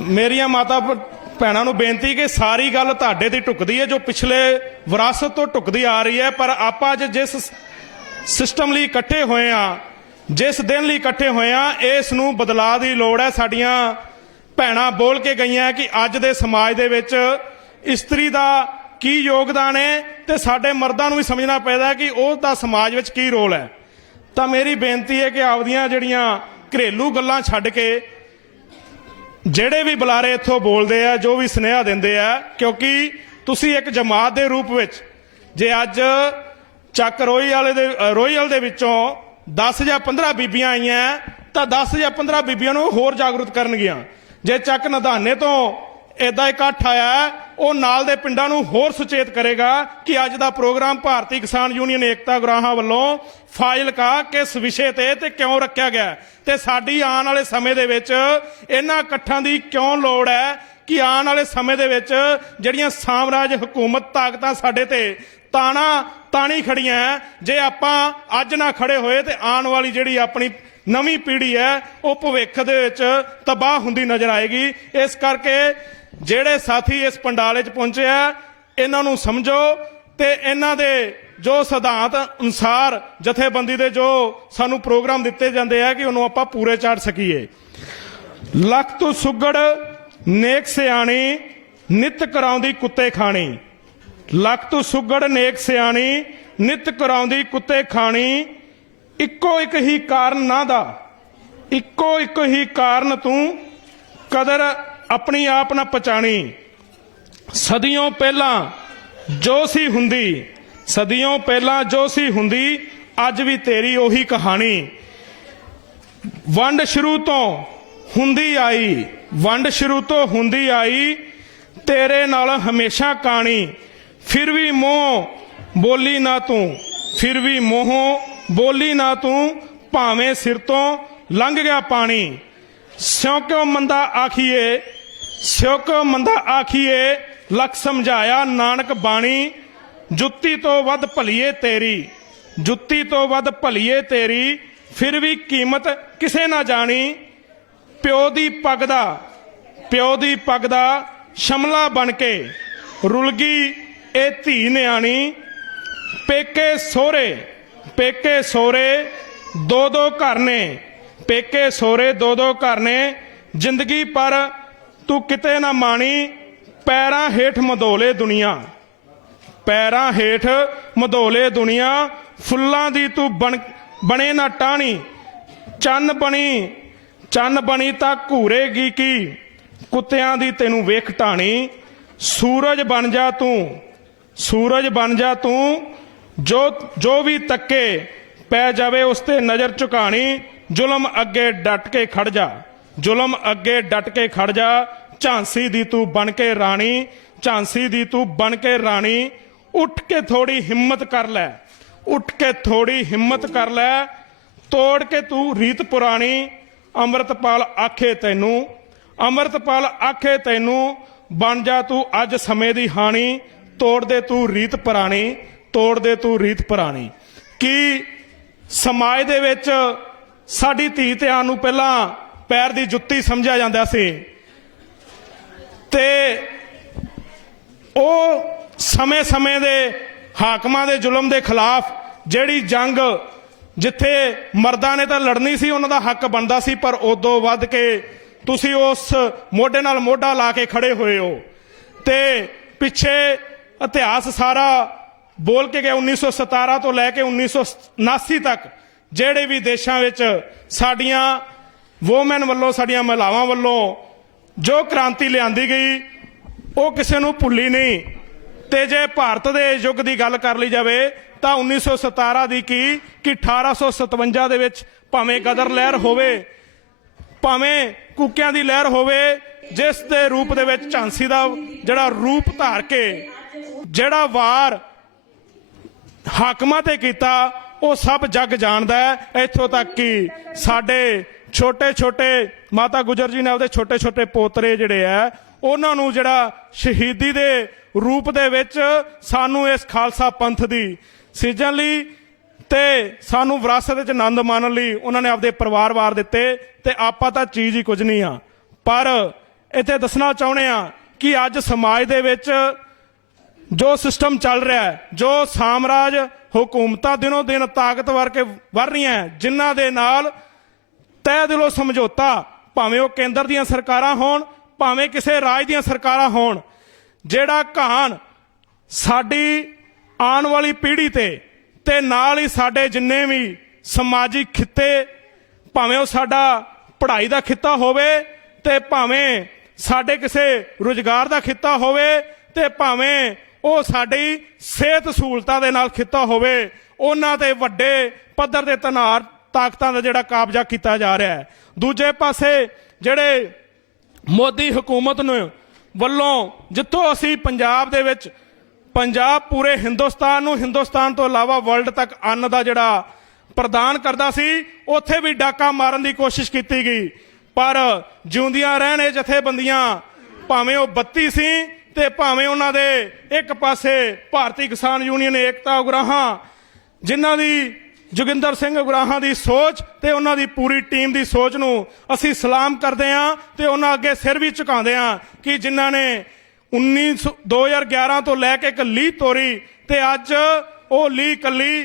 ਮੇਰੀਆਂ ਮਾਤਾ ਭੈਣਾਂ ਨੂੰ ਬੇਨਤੀ ਕਿ ਸਾਰੀ ਗੱਲ ਤੁਹਾਡੇ ਤੇ ਢੁਕਦੀ ਹੈ। ਜੋ ਪਿਛਲੇ ਵਿਰਾਸਤ ਤੋਂ ਢੁਕਦੀ ਆ ਰਹੀ ਹੈ। ਪਰ ਆਪਾਂ ਅੱਜ ਜਿਸ ਸਿਸਟਮ ਲਈ ਇਕੱਠੇ ਹੋਏ ਆ, ਜਿਸ ਦਿਨ ਲਈ ਇਕੱਠੇ ਹੋਏ ਆ, ਇਸ ਨੂੰ ਬਦਲਾਅ ਦੀ ਲੋੜ ਹੈ। ਸਾਡੀਆਂ ਭੈਣਾਂ ਬੋਲ ਕੇ ਗਈਆਂ ਕਿ ਅੱਜ ਦੇ ਸਮਾਜ ਦੇ ਵਿੱਚ ਇਸਤਰੀ ਦਾ ਕੀ ਯੋਗਦਾਨ ਹੈ ਤੇ ਸਾਡੇ ਮਰਦਾਂ ਨੂੰ ਵੀ ਸਮਝਣਾ ਪੈਂਦਾ ਕਿ ਉਹ ਦਾ ਸਮਾਜ ਵਿੱਚ ਕੀ ਰੋਲ ਹੈ। ਤਾਂ ਮੇਰੀ ਬੇਨਤੀ ਹੈ ਕਿ ਆਪਦੀਆਂ ਜਿਹੜੀਆਂ ਘਰੇਲੂ ਗੱਲਾਂ ਛੱਡ ਕੇ ਜਿਹੜੇ ਵੀ ਬੁਲਾਰੇ ਇੱਥੋਂ ਬੋਲਦੇ ਆ, ਜੋ ਵੀ ਸੁਨੇਹਾ ਦਿੰਦੇ ਆ, ਕਿਉਂਕਿ ਤੁਸੀਂ ਇੱਕ ਜਮਾਤ ਦੇ ਰੂਪ ਵਿੱਚ ਜੇ ਅੱਜ ਚੱਕ ਰੋਹੀਵਾਲ ਦੇ ਵਿੱਚੋਂ 10 ਜਾਂ 15 ਬੀਬੀਆਂ ਆਈਆਂ ਤਾਂ 10 ਜਾਂ 15 ਬੀਬੀਆਂ ਨੂੰ ਹੋਰ ਜਾਗਰੂਕ ਕਰਨਗੀਆਂ। ਜੇ ਚੱਕ ਨਧਾਨੇ ਤੋਂ ਇਦਾਂ ਇਕੱਠ ਆਇਆ, ਉਹ ਨਾਲ ਦੇ ਪਿੰਡਾਂ ਨੂੰ ਹੋਰ ਸੁਚੇਤ ਕਰੇਗਾ ਕਿ ਅੱਜ ਦਾ ਪ੍ਰੋਗਰਾਮ ਭਾਰਤੀ ਕਿਸਾਨ ਯੂਨੀਅਨ ਏਕਤਾ ਗੁਰਾਹਾਂ ਵੱਲੋਂ ਫਾਜ਼ਿਲਕਾ ਕਿਸ ਵਿਸ਼ੇ ਤੇ ਕਿਉਂ ਰੱਖਿਆ ਗਿਆ ਤੇ ਸਾਡੀ ਆਉਣ ਵਾਲੇ ਸਮੇਂ ਦੇ ਵਿੱਚ ਇਹਨਾਂ ਇਕੱਠਾਂ ਦੀ ਕਿਉਂ ਲੋੜ ਹੈ ਕਿ ਆਉਣ ਵਾਲੇ ਸਮੇਂ ਦੇ ਵਿੱਚ ਜਿਹੜੀਆਂ ਸਾਮਰਾਜ ਹਕੂਮਤ ਤਾਕਤਾਂ ਸਾਡੇ ਤੇ ਤਾਣੀ ਖੜੀਆਂ, ਜੇ ਆਪਾਂ ਅੱਜ ਨਾ ਖੜੇ ਹੋਏ ਤੇ ਆਉਣ ਵਾਲੀ ਜਿਹੜੀ ਆਪਣੀ ਨਵੀਂ ਪੀੜ੍ਹੀ ਹੈ ਉਹ ਭਵਿੱਖ ਦੇ ਵਿੱਚ ਤਬਾਹ ਹੁੰਦੀ ਨਜ਼ਰ ਆਏਗੀ। ਇਸ ਕਰਕੇ ਜਿਹੜੇ ਸਾਥੀ ਇਸ ਪੰਡਾਲੇ 'ਚ ਪਹੁੰਚੇ ਆ, ਇਹਨਾਂ ਨੂੰ ਸਮਝੋ ਤੇ ਇਹਨਾਂ ਦੇ ਜੋ ਸਿਧਾਂਤ ਅਨੁਸਾਰ ਜਥੇਬੰਦੀ ਦੇ ਜੋ ਸਾਨੂੰ ਪ੍ਰੋਗਰਾਮ ਦਿੱਤੇ ਜਾਂਦੇ ਆ ਕਿ ਉਹਨੂੰ ਆਪਾਂ ਪੂਰੇ ਚਾੜ ਸਕੀਏ। ਲੱਖ ਤੋਂ ਸੁਗੜ ਨੇਕ ਸਿਆਣੀ ਨਿਤ ਕਰਾਉਂਦੀ ਕੁੱਤੇ ਖਾਣੀ। ਲੱਖ ਤੋਂ ਸੁਗੜ ਨੇਕ ਸਿਆਣੀ ਨਿਤ ਕਰਾਉਂਦੀ ਕੁੱਤੇ ਖਾਣੀ। ਇੱਕੋ ਇੱਕ ਹੀ ਕਾਰਨ ਨਾ ਦਾ, ਇੱਕੋ ਇੱਕ ਹੀ ਕਾਰਨ ਤੂੰ ਕਦਰ ਆਪਣੀ ਆਪ ਨਾ ਪਛਾਣੀ। ਸਦੀਆਂ ਪਹਿਲਾਂ ਜੋ ਸੀ ਹੁੰਦੀ, ਸਦੀਆਂ ਪਹਿਲਾਂ ਜੋ ਸੀ ਹੁੰਦੀ, ਅੱਜ ਵੀ ਤੇਰੀ ਉਹੀ ਕਹਾਣੀ। ਵੰਡ ਸ਼ੁਰੂ ਤੋਂ ਹੁੰਦੀ ਆਈ, ਵੰਡ ਸ਼ੁਰੂ ਤੋਂ ਹੁੰਦੀ ਆਈ, ਤੇਰੇ ਨਾਲ ਹਮੇਸ਼ਾ ਕਾਣੀ। ਫਿਰ ਵੀ ਮੋਹ ਬੋਲੀ ਨਾ ਤੂੰ, ਫਿਰ ਵੀ ਮੋਹ ਬੋਲੀ ਨਾ ਤੂੰ, ਭਾਵੇਂ ਸਿਰ ਤੋਂ ਲੰਘ ਗਿਆ ਪਾਣੀ। ਸਿਉ ਕਿਉ ਮੰਦਾ ਆਖੀਏ, ਸਿਉ ਕਿਉ ਮੰਦਾ ਆਖੀਏ, ਲੱਖ ਸਮਝਾਇਆ ਨਾਨਕ ਬਾਣੀ। ਜੁੱਤੀ ਤੋਂ ਵੱਧ ਭਲੀਏ ਤੇਰੀ, ਜੁੱਤੀ ਤੋਂ ਵੱਧ ਭਲੀਏ ਤੇਰੀ, ਫਿਰ ਵੀ ਕੀਮਤ ਕਿਸੇ ਨਾ ਜਾਣੀ। ਪਿਓ ਦੀ ਪੱਗ ਦਾ, ਪਿਓ ਦੀ ਪੱਗ ਦਾ ਸ਼ਮਲਾ ਬਣ ਕੇ ਰੁਲ ਗਈ ਇਹ ਧੀ ਨਿਆਣੀ। ਪੇਕੇ ਸੋਹਰੇ, ਪੇਕੇ ਸੋਹਰੇ ਦੋ ਦੋ ਘਰ ਨੇ, ਪੇਕੇ ਸੋਹਰੇ ਦੋ ਦੋ ਘਰ ਨੇ, ਜ਼ਿੰਦਗੀ ਪਰ ਤੂੰ ਕਿਤੇ ਨਾ ਮਾਣੀ। ਪੈਰਾਂ ਹੇਠ ਮਧੋਲੇ ਦੁਨੀਆ, ਪੈਰਾਂ ਹੇਠ ਮਧੋਲੇ ਦੁਨੀਆ, ਫੁੱਲਾਂ ਦੀ ਤੂੰ ਬਣੇ ਨਾ ਟਾਹਣੀ। ਚੰਨ ਬਣੀ, ਚੰਨ ਬਣੀ ਤਾਂ ਘੂਰੇਗੀ ਕੀ, ਕੁੱਤਿਆਂ ਦੀ ਤੈਨੂੰ ਵੇਖ ਢਾਣੀ। ਸੂਰਜ ਬਣ ਜਾ ਤੂੰ, ਸੂਰਜ ਬਣ ਜਾ ਤੂੰ, ਜੋ ਵੀ ਤੱਕੇ ਪੈ ਜਾਵੇ ਉਸ ਤੇ ਨਜ਼ਰ ਝੁਕਾਣੀ। ਜ਼ੁਲਮ ਅੱਗੇ ਡਟ ਕੇ ਖੜ ਜਾ, ਜ਼ੁਲਮ ਅੱਗੇ ਡਟ ਕੇ ਖੜ ਜਾ। ਝਾਂਸੀ ਦੀ ਤੂੰ ਬਣ ਕੇ ਰਾਣੀ, ਝਾਂਸੀ ਦੀ ਤੂੰ ਬਣ ਕੇ ਰਾਣੀ। ਉੱਠ ਕੇ ਥੋੜੀ ਹਿੰਮਤ ਕਰ ਲੈ, ਉੱਠ ਕੇ ਥੋੜੀ ਹਿੰਮਤ ਕਰ ਲੈ, ਤੋੜ ਕੇ ਤੂੰ ਰੀਤ ਪੁਰਾਣੀ। ਅੰਮ੍ਰਿਤਪਾਲ ਆਖੇ ਤੈਨੂੰ, ਅੰਮ੍ਰਿਤਪਾਲ ਆਖੇ ਤੈਨੂੰ, ਬਣ ਜਾ ਤੂੰ ਅੱਜ ਸਮੇਂ ਦੀ ਹਾਣੀ। ਤੋੜ ਦੇ ਤੂੰ ਰੀਤ ਪੁਰਾਣੀ, ਤੋੜ ਦੇ ਤੂੰ ਰੀਤ ਪੁਰਾਣੀ। ਕੀ ਸਮਾਜ ਦੇ ਵਿੱਚ ਸਾਡੀ ਧੀ ਧਿਆਨ ਨੂੰ ਪਹਿਲਾਂ ਪੈਰ ਦੀ ਜੁੱਤੀ ਸਮਝਿਆ ਜਾਂਦਾ ਸੀ ਤੇ ਉਹ ਸਮੇਂ-ਸਮੇਂ ਦੇ ਹਾਕਮਾਂ ਦੇ ਜ਼ੁਲਮ ਦੇ ਖਿਲਾਫ ਜਿਹੜੀ ਜੰਗ, ਜਿੱਥੇ ਮਰਦਾਂ ਨੇ ਤਾਂ ਲੜਨੀ ਸੀ, ਉਹਨਾਂ ਦਾ ਹੱਕ ਬਣਦਾ ਸੀ, ਪਰ ਉਦੋਂ ਵੱਧ ਕੇ ਤੁਸੀਂ ਉਸ ਮੋਢੇ ਨਾਲ ਮੋਢਾ ਲਾ ਕੇ ਖੜੇ ਹੋਏ ਹੋ। ਤੇ ਪਿੱਛੇ ਇਤਿਹਾਸ ਸਾਰਾ ਬੋਲ ਕੇ ਗਿਆ 1917 ਤੋਂ ਲੈ ਕੇ 1979 ਤੱਕ ਜਿਹੜੇ ਵੀ ਦੇਸ਼ਾਂ ਵਿੱਚ ਸਾਡੀਆਂ ਵੋਮੈਨ ਵੱਲੋਂ, ਸਾਡੀਆਂ ਮਹਿਲਾਵਾਂ ਵੱਲੋਂ ਜੋ ਕ੍ਰਾਂਤੀ ਲਿਆਂਦੀ ਗਈ ਉਹ ਕਿਸੇ ਨੂੰ ਭੁੱਲੀ ਨਹੀਂ। ਤੇ ਜੇ ਭਾਰਤ ਦੇ ਯੁੱਗ ਦੀ ਗੱਲ ਕਰ ਲਈ ਜਾਵੇ ਤਾਂ 1917 ਦੀ ਕੀ ਕਿ 1857 ਦੇ ਵਿੱਚ ਭਾਵੇਂ ਗਦਰ ਲਹਿਰ ਹੋਵੇ, ਭਾਵੇਂ ਕੂਕਿਆਂ ਦੀ ਲਹਿਰ ਹੋਵੇ, ਜਿਸ ਦੇ ਰੂਪ ਦੇ ਵਿੱਚ ਝਾਂਸੀ ਦਾ ਜਿਹੜਾ ਰੂਪ ਧਾਰ ਕੇ ਜਿਹੜਾ ਵਾਰ ਹਾਕਮਾਂ ਤੇ ਕੀਤਾ ਉਹ ਸਭ ਜੱਗ ਜਾਣਦਾ ਹੈ। ਇੱਥੋਂ ਤੱਕ ਕਿ ਸਾਡੇ ਛੋਟੇ ਛੋਟੇ ਮਾਤਾ ਗੁਜਰ ਜੀ ਨੇ ਆਪਦੇ ਛੋਟੇ ਛੋਟੇ ਪੋਤਰੇ ਜਿਹੜੇ ਆ ਉਹਨਾਂ ਨੂੰ ਜਿਹੜਾ ਸ਼ਹੀਦੀ ਦੇ ਰੂਪ ਦੇ ਵਿੱਚ ਸਾਨੂੰ ਇਸ ਖਾਲਸਾ ਪੰਥ ਦੀ ਸਿਰਜਣ ਲਈ ਤੇ ਸਾਨੂੰ ਵਿਰਾਸਤ ਵਿੱਚ ਆਨੰਦ ਮਾਣਨ ਲਈ ਉਹਨਾਂ ਨੇ ਆਪਦੇ ਪਰਿਵਾਰ ਵਾਰ ਦਿੱਤੇ। ਤੇ ਆਪਾਂ ਤਾਂ ਚੀਜ਼ ਹੀ ਕੁਝ ਨਹੀਂ ਆ, ਪਰ ਇੱਥੇ ਦੱਸਣਾ ਚਾਹੁੰਦੇ ਆ ਕਿ ਅੱਜ ਸਮਾਜ ਦੇ ਵਿੱਚ ਜੋ ਸਿਸਟਮ ਚੱਲ ਰਿਹਾ ਹੈ, ਜੋ ਸਾਮਰਾਜ ਹੁਕੂਮਤਾਂ ਦਿਨੋਂ ਦਿਨ ਤਾਕਤਵਰ ਕੇ ਵੱਧ ਰਹੀਆਂ ਹੈ, ਜਿਨ੍ਹਾਂ ਦੇ ਨਾਲ ਤਹਿ ਦਿਲੋਂ ਸਮਝੌਤਾ, ਭਾਵੇਂ ਉਹ ਕੇਂਦਰ ਦੀਆਂ ਸਰਕਾਰਾਂ ਹੋਣ, ਭਾਵੇਂ ਕਿਸੇ ਰਾਜ ਦੀਆਂ ਸਰਕਾਰਾਂ ਹੋਣ, ਜਿਹੜਾ ਘਾਣ ਸਾਡੀ ਆਉਣ ਵਾਲੀ ਪੀੜ੍ਹੀ ਤੇ ਨਾਲ ਹੀ ਸਾਡੇ ਜਿੰਨੇ ਵੀ ਸਮਾਜਿਕ ਖਿੱਤੇ, ਭਾਵੇਂ ਉਹ ਸਾਡਾ ਪੜ੍ਹਾਈ ਦਾ ਖਿੱਤਾ ਹੋਵੇ ਤੇ ਭਾਵੇਂ ਸਾਡੇ ਕਿਸੇ ਰੁਜ਼ਗਾਰ ਦਾ ਖਿੱਤਾ ਹੋਵੇ ਤੇ ਭਾਵੇਂ ਉਹ ਸਾਡੀ ਸਿਹਤ ਸਹੂਲਤਾਂ ਦੇ ਨਾਲ ਖਿੱਤਾ ਹੋਵੇ, ਉਹਨਾਂ ਤੇ ਵੱਡੇ ਪੱਧਰ ਦੇ ਤਨਾਰ ਤਾਕਤਾਂ ਦਾ ਜਿਹੜਾ ਕਾਬਜ਼ਾ ਕੀਤਾ ਜਾ ਰਿਹਾ ਹੈ। ਦੂਜੇ ਪਾਸੇ ਜਿਹੜੇ ਮੋਦੀ ਹਕੂਮਤ ਨੂੰ ਵੱਲੋਂ, ਜਿੱਥੋਂ ਅਸੀਂ ਪੰਜਾਬ ਦੇ ਵਿੱਚ, ਪੰਜਾਬ ਪੂਰੇ ਹਿੰਦੁਸਤਾਨ ਨੂੰ, ਹਿੰਦੁਸਤਾਨ ਤੋਂ ਇਲਾਵਾ ਵਰਲਡ ਤੱਕ ਅੰਨ ਦਾ ਜਿਹੜਾ ਪ੍ਰਦਾਨ ਕਰਦਾ ਸੀ, ਉੱਥੇ ਵੀ ਡਾਕਾ ਮਾਰਨ ਦੀ ਕੋਸ਼ਿਸ਼ ਕੀਤੀ ਗਈ। ਪਰ ਜਿਉਂਦੀਆਂ ਰਹਿਣ ਇਹ ਜਥੇਬੰਦੀਆਂ, ਭਾਵੇਂ ਉਹ 32 ਸੀ ਤੇ ਭਾਵੇਂ ਉਹਨਾਂ ਦੇ ਇੱਕ ਪਾਸੇ ਭਾਰਤੀ ਕਿਸਾਨ ਯੂਨੀਅਨ ਏਕਤਾ ਉਗਰਾਹਾਂ, ਜਿਨ੍ਹਾਂ ਦੀ ਜੋਗਿੰਦਰ ਸਿੰਘ ਉਗਰਾਹਾਂ ਦੀ ਸੋਚ ਤੇ ਉਹਨਾਂ ਦੀ ਪੂਰੀ ਟੀਮ ਦੀ ਸੋਚ ਨੂੰ ਅਸੀਂ ਸਲਾਮ ਕਰਦੇ ਹਾਂ ਤੇ ਉਹਨਾਂ ਅੱਗੇ ਸਿਰ ਵੀ ਝੁਕਾਉਂਦੇ ਹਾਂ ਕਿ ਜਿਨ੍ਹਾਂ ਨੇ 2011 ਤੋਂ ਲੈ ਕੇ ਇੱਕ ਲੀਹ ਤੋਰੀ ਤੇ ਅੱਜ ਉਹ ਲੀਹ ਕੱਲੀ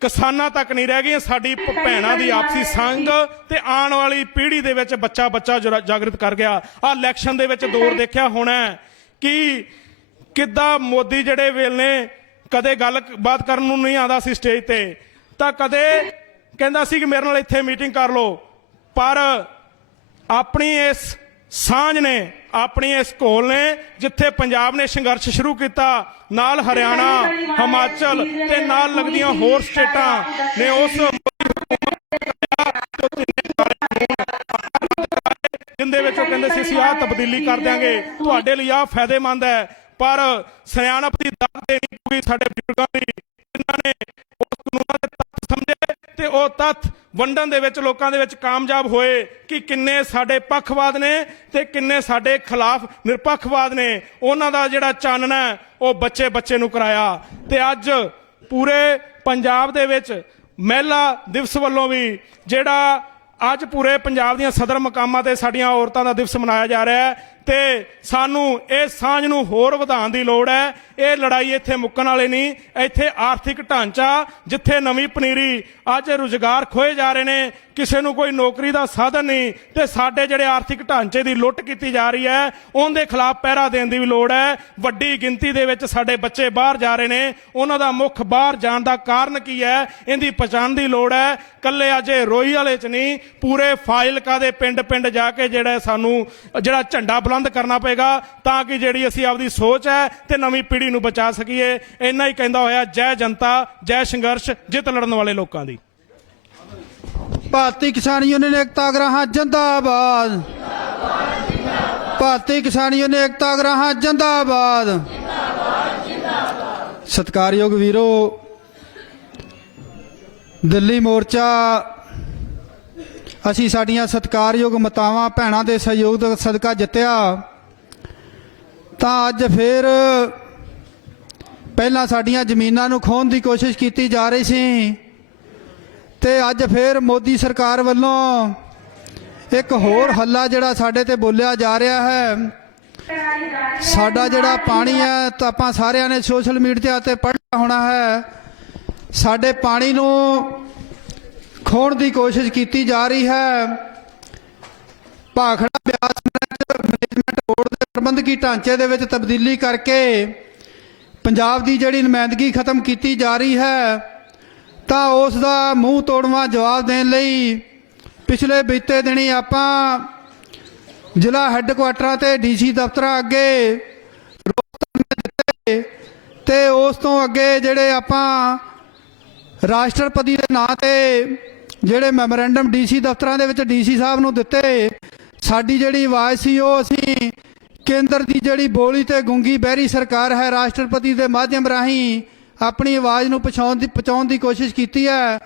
ਕਿਸਾਨਾਂ ਤੱਕ ਨਹੀਂ ਰਹਿ ਗਈ, ਸਾਡੀ ਭੈਣਾਂ ਦੀ ਆਪਸੀ ਸੰਗ ਤੇ ਆਉਣ ਵਾਲੀ ਪੀੜ੍ਹੀ ਦੇ ਵਿੱਚ ਬੱਚਾ ਜਾਗਰਿਤ ਕਰ ਗਿਆ। ਆ ਇਲੈਕਸ਼ਨ ਦੇ ਵਿੱਚ ਦੌਰ ਦੇਖਿਆ ਹੋਣਾ ਕਿ ਕਿੱਦਾਂ ਮੋਦੀ ਜਿਹੜੇ ਵੇਲੇ ਕਦੇ ਗੱਲਬਾਤ ਕਰਨ ਨੂੰ ਨਹੀਂ ਆਉਂਦਾ ਸੀ ਸਟੇਜ ਤੇ, ਤਾਂ ਕਦੇ ਕਹਿੰਦਾ ਸੀ ਕਿ ਮੇਰੇ ਨਾਲ ਇੱਥੇ ਮੀਟਿੰਗ ਕਰ ਲਓ, ਪਰ ਆਪਣੀ ਇਸ ਸਾਂਝ ਨੇ, ਆਪਣੀ ਇਸ ਘੋਲ ਨੇ, ਜਿੱਥੇ ਪੰਜਾਬ ਨੇ ਸੰਘਰਸ਼ ਸ਼ੁਰੂ ਕੀਤਾ, ਨਾਲ ਹਰਿਆਣਾ, ਹਿਮਾਚਲ ਤੇ ਨਾਲ ਲੱਗਦੀਆਂ ਹੋਰ ਸਟੇਟਾਂ ਨੇ ਉਸ ਜਿੰਦੇ ਵਿੱਚ ਉਹ ਕਹਿੰਦੇ ਸੀ ਅਸੀਂ ਆਹ ਤਬਦੀਲੀ ਕਰ ਦਿਆਂਗੇ, ਤੁਹਾਡੇ ਲਈ ਆਹ ਫਾਇਦੇਮੰਦ ਹੈ, ਪਰ ਸਿਆਣਪ ਦੀ ਦਾਤ ਦੇ ਨਹੀਂ ਪੂਰੀ ਸਾਡੇ ਬਜ਼ੁਰਗਾਂ ਦੀ, ਜਿਨ੍ਹਾਂ ਨੇ ਉਸ ਕਾਨੂੰਨਾਂ ਦੇ ਤੱਤ ਸਮਝੇ ਤੇ ਉਹ ਤੱਤ ਵੰਡਣ ਦੇ ਵਿੱਚ ਲੋਕਾਂ ਦੇ ਵਿੱਚ ਕਾਮਯਾਬ ਹੋਏ ਕਿ ਕਿੰਨੇ ਸਾਡੇ ਪੱਖਵਾਦ ਨੇ ਤੇ ਕਿੰਨੇ ਸਾਡੇ ਖਿਲਾਫ ਨਿਰਪੱਖਵਾਦ ਨੇ। ਉਹਨਾਂ ਦਾ ਜਿਹੜਾ ਚਾਨਣਾ ਉਹ ਬੱਚੇ ਨੂੰ ਕਰਾਇਆ ਤੇ ਅੱਜ ਪੂਰੇ ਪੰਜਾਬ ਦੇ ਵਿੱਚ ਮਹਿਲਾ ਦਿਵਸ ਵੱਲੋਂ ਵੀ ਜਿਹੜਾ ਅੱਜ ਪੂਰੇ ਪੰਜਾਬ ਦੀਆਂ ਸਦਰ ਮਕਾਮਾਂ ਤੇ ਸਾਡੀਆਂ ਔਰਤਾਂ ਦਾ ਦਿਵਸ ਮਨਾਇਆ ਜਾ ਰਿਹਾ ਹੈ ਤੇ ਸਾਨੂੰ ਇਹ ਸਾਂਝ ਨੂੰ ਹੋਰ ਵਧਾਉਣ ਦੀ ਲੋੜ ਹੈ। ਇਹ ਲੜਾਈ ਇੱਥੇ ਮੁੱਕਣ ਵਾਲੀ ਨਹੀਂ, ਇੱਥੇ ਆਰਥਿਕ ਢਾਂਚਾ ਜਿੱਥੇ ਨਵੀਂ ਪਨੀਰੀ, ਅੱਜ ਰੁਜ਼ਗਾਰ ਖੋਏ ਜਾ ਰਹੇ ਨੇ, ਕਿਸੇ ਨੂੰ ਕੋਈ ਨੌਕਰੀ ਦਾ ਸਾਧਨ ਨਹੀਂ ਤੇ ਸਾਡੇ ਜਿਹੜੇ ਆਰਥਿਕ ਢਾਂਚੇ ਦੀ ਲੁੱਟ ਕੀਤੀ ਜਾ ਰਹੀ ਹੈ ਉਹਦੇ ਖਿਲਾਫ ਪਹਿਰਾ ਦੇਣ ਦੀ ਵੀ ਲੋੜ ਹੈ। ਵੱਡੀ ਗਿਣਤੀ ਦੇ ਵਿੱਚ ਸਾਡੇ ਬੱਚੇ ਬਾਹਰ ਜਾ ਰਹੇ ਨੇ, ਉਹਨਾਂ ਦਾ ਮੁੱਖ ਬਾਹਰ ਜਾਣ ਦਾ ਕਾਰਨ ਕੀ ਹੈ ਇਹਦੀ ਪਛਾਣ ਦੀ ਲੋੜ ਹੈ। ਕੱਲੇ ਅੱਜ ਰੋਈ ਵਾਲੇ ਚ ਨਹੀਂ, ਪੂਰੇ ਫਾਜ਼ਿਲਕਾ ਦੇ ਪਿੰਡ ਜਾ ਕੇ ਜਿਹੜਾ ਸਾਨੂੰ ਜਿਹੜਾ ਝੰਡਾ ਬੁਲੰਦ ਕਰਨਾ ਪਏਗਾ ਤਾਂ ਕਿ ਜਿਹੜੀ ਅਸੀਂ ਆਪਦੀ ਸੋਚ ਹੈ ਤੇ ਨਵੀਂ ਪੀੜ੍ਹੀ ਨੂੰ ਬਚਾ ਸਕੀਏ। ਇੰਨਾ ਹੀ ਕਹਿੰਦਾ ਹੋਇਆ ਜੈ ਜਨਤਾ, ਜੈ ਸੰਘਰਸ਼, ਜਿੱਤ ਲੜਨ ਵਾਲੇ ਲੋਕਾਂ ਦੀ। ਭਾਰਤੀ ਕਿਸਾਨ ਯੂਨੀਅਨ ਏਕਤਾ ਉਗਰਾਹਾਂ ਜਿੰਦਾਬਾਦ, ਭਾਰਤੀ ਕਿਸਾਨ ਯੂਨੀਅਨ ਏਕਤਾ ਉਗਰਾਹਾਂ ਜਿੰਦਾਬਾਦ। ਸਤਿਕਾਰਯੋਗ ਵੀਰੋ, ਦਿੱਲੀ ਮੋਰਚਾ ਅਸੀਂ ਸਾਡੀਆਂ ਸਤਿਕਾਰਯੋਗ ਮਾਤਾਵਾਂ ਭੈਣਾਂ ਦੇ ਸਹਿਯੋਗ ਦਾ ਸਦਕਾ ਜਿੱਤਿਆ, ਤਾਂ ਅੱਜ ਫਿਰ ਪਹਿਲਾਂ ਸਾਡੀਆਂ ਜ਼ਮੀਨਾਂ ਨੂੰ ਖੋਹਣ ਦੀ ਕੋਸ਼ਿਸ਼ ਕੀਤੀ ਜਾ ਰਹੀ ਸੀ ਤੇ ਅੱਜ ਫਿਰ ਮੋਦੀ ਸਰਕਾਰ ਵੱਲੋਂ ਇੱਕ ਹੋਰ ਹੱਲਾ ਜਿਹੜਾ ਸਾਡੇ ਤੇ ਬੋਲਿਆ ਜਾ ਰਿਹਾ ਹੈ। ਸਾਡਾ ਜਿਹੜਾ ਪਾਣੀ ਹੈ ਤਾਂ ਆਪਾਂ ਸਾਰਿਆਂ ਨੇ ਸੋਸ਼ਲ ਮੀਡੀਆ ਤੇ ਪੜ੍ਹਿਆ ਹੋਣਾ ਹੈ, ਸਾਡੇ ਪਾਣੀ ਨੂੰ ਖੋਹਣ ਦੀ ਕੋਸ਼ਿਸ਼ ਕੀਤੀ ਜਾ ਰਹੀ ਹੈ। ਭਾਖੜਾ ਬਿਆਸ ਮੈਨੇਜਮੈਂਟ ਬੋਰਡ ਦੇ ਪ੍ਰਬੰਧਕੀ ਢਾਂਚੇ ਦੇ ਵਿੱਚ ਤਬਦੀਲੀ ਕਰਕੇ ਪੰਜਾਬ ਦੀ ਜਿਹੜੀ ਨੁਮਾਇੰਦਗੀ ਖਤਮ ਕੀਤੀ ਜਾ ਰਹੀ ਹੈ, ਤਾਂ ਉਸ ਦਾ ਮੂੰਹ ਤੋੜਵਾਂ ਜਵਾਬ ਦੇਣ ਲਈ ਪਿਛਲੇ ਬੀਤੇ ਦਿਨੀ ਆਪਾਂ ਜ਼ਿਲ੍ਹਾ ਹੈੱਡਕੁਆਟਰਾਂ ਤੇ ਡੀਸੀ ਦਫ਼ਤਰਾਂ ਅੱਗੇ ਰੋਸ ਧਰਨੇ ਦਿੱਤੇ ਤੇ ਉਸ ਤੋਂ ਅੱਗੇ ਜਿਹੜੇ ਆਪਾਂ ਰਾਸ਼ਟਰਪਤੀ ਦੇ ਨਾਂ ਤੇ ਜਿਹੜੇ ਮੈਮੋਰੈਂਡਮ ਡੀਸੀ ਦਫ਼ਤਰਾਂ ਦੇ ਵਿੱਚ ਡੀਸੀ ਸਾਹਿਬ ਨੂੰ ਦਿੱਤੇ। ਸਾਡੀ ਜਿਹੜੀ ਆਵਾਜ਼ ਸੀ ਉਹ ਅਸੀਂ ਕੇਂਦਰ ਦੀ ਜਿਹੜੀ ਬੋਲੀ ਤੇ ਗੂੰਗੀ ਬਹਿਰੀ ਸਰਕਾਰ ਹੈ, ਰਾਸ਼ਟਰਪਤੀ ਦੇ ਮਾਧਿਅਮ ਰਾਹੀਂ ਆਪਣੀ ਆਵਾਜ਼ ਨੂੰ ਪਹੁੰਚਾਉਣ ਦੀ ਕੋਸ਼ਿਸ਼ ਕੀਤੀ ਹੈ।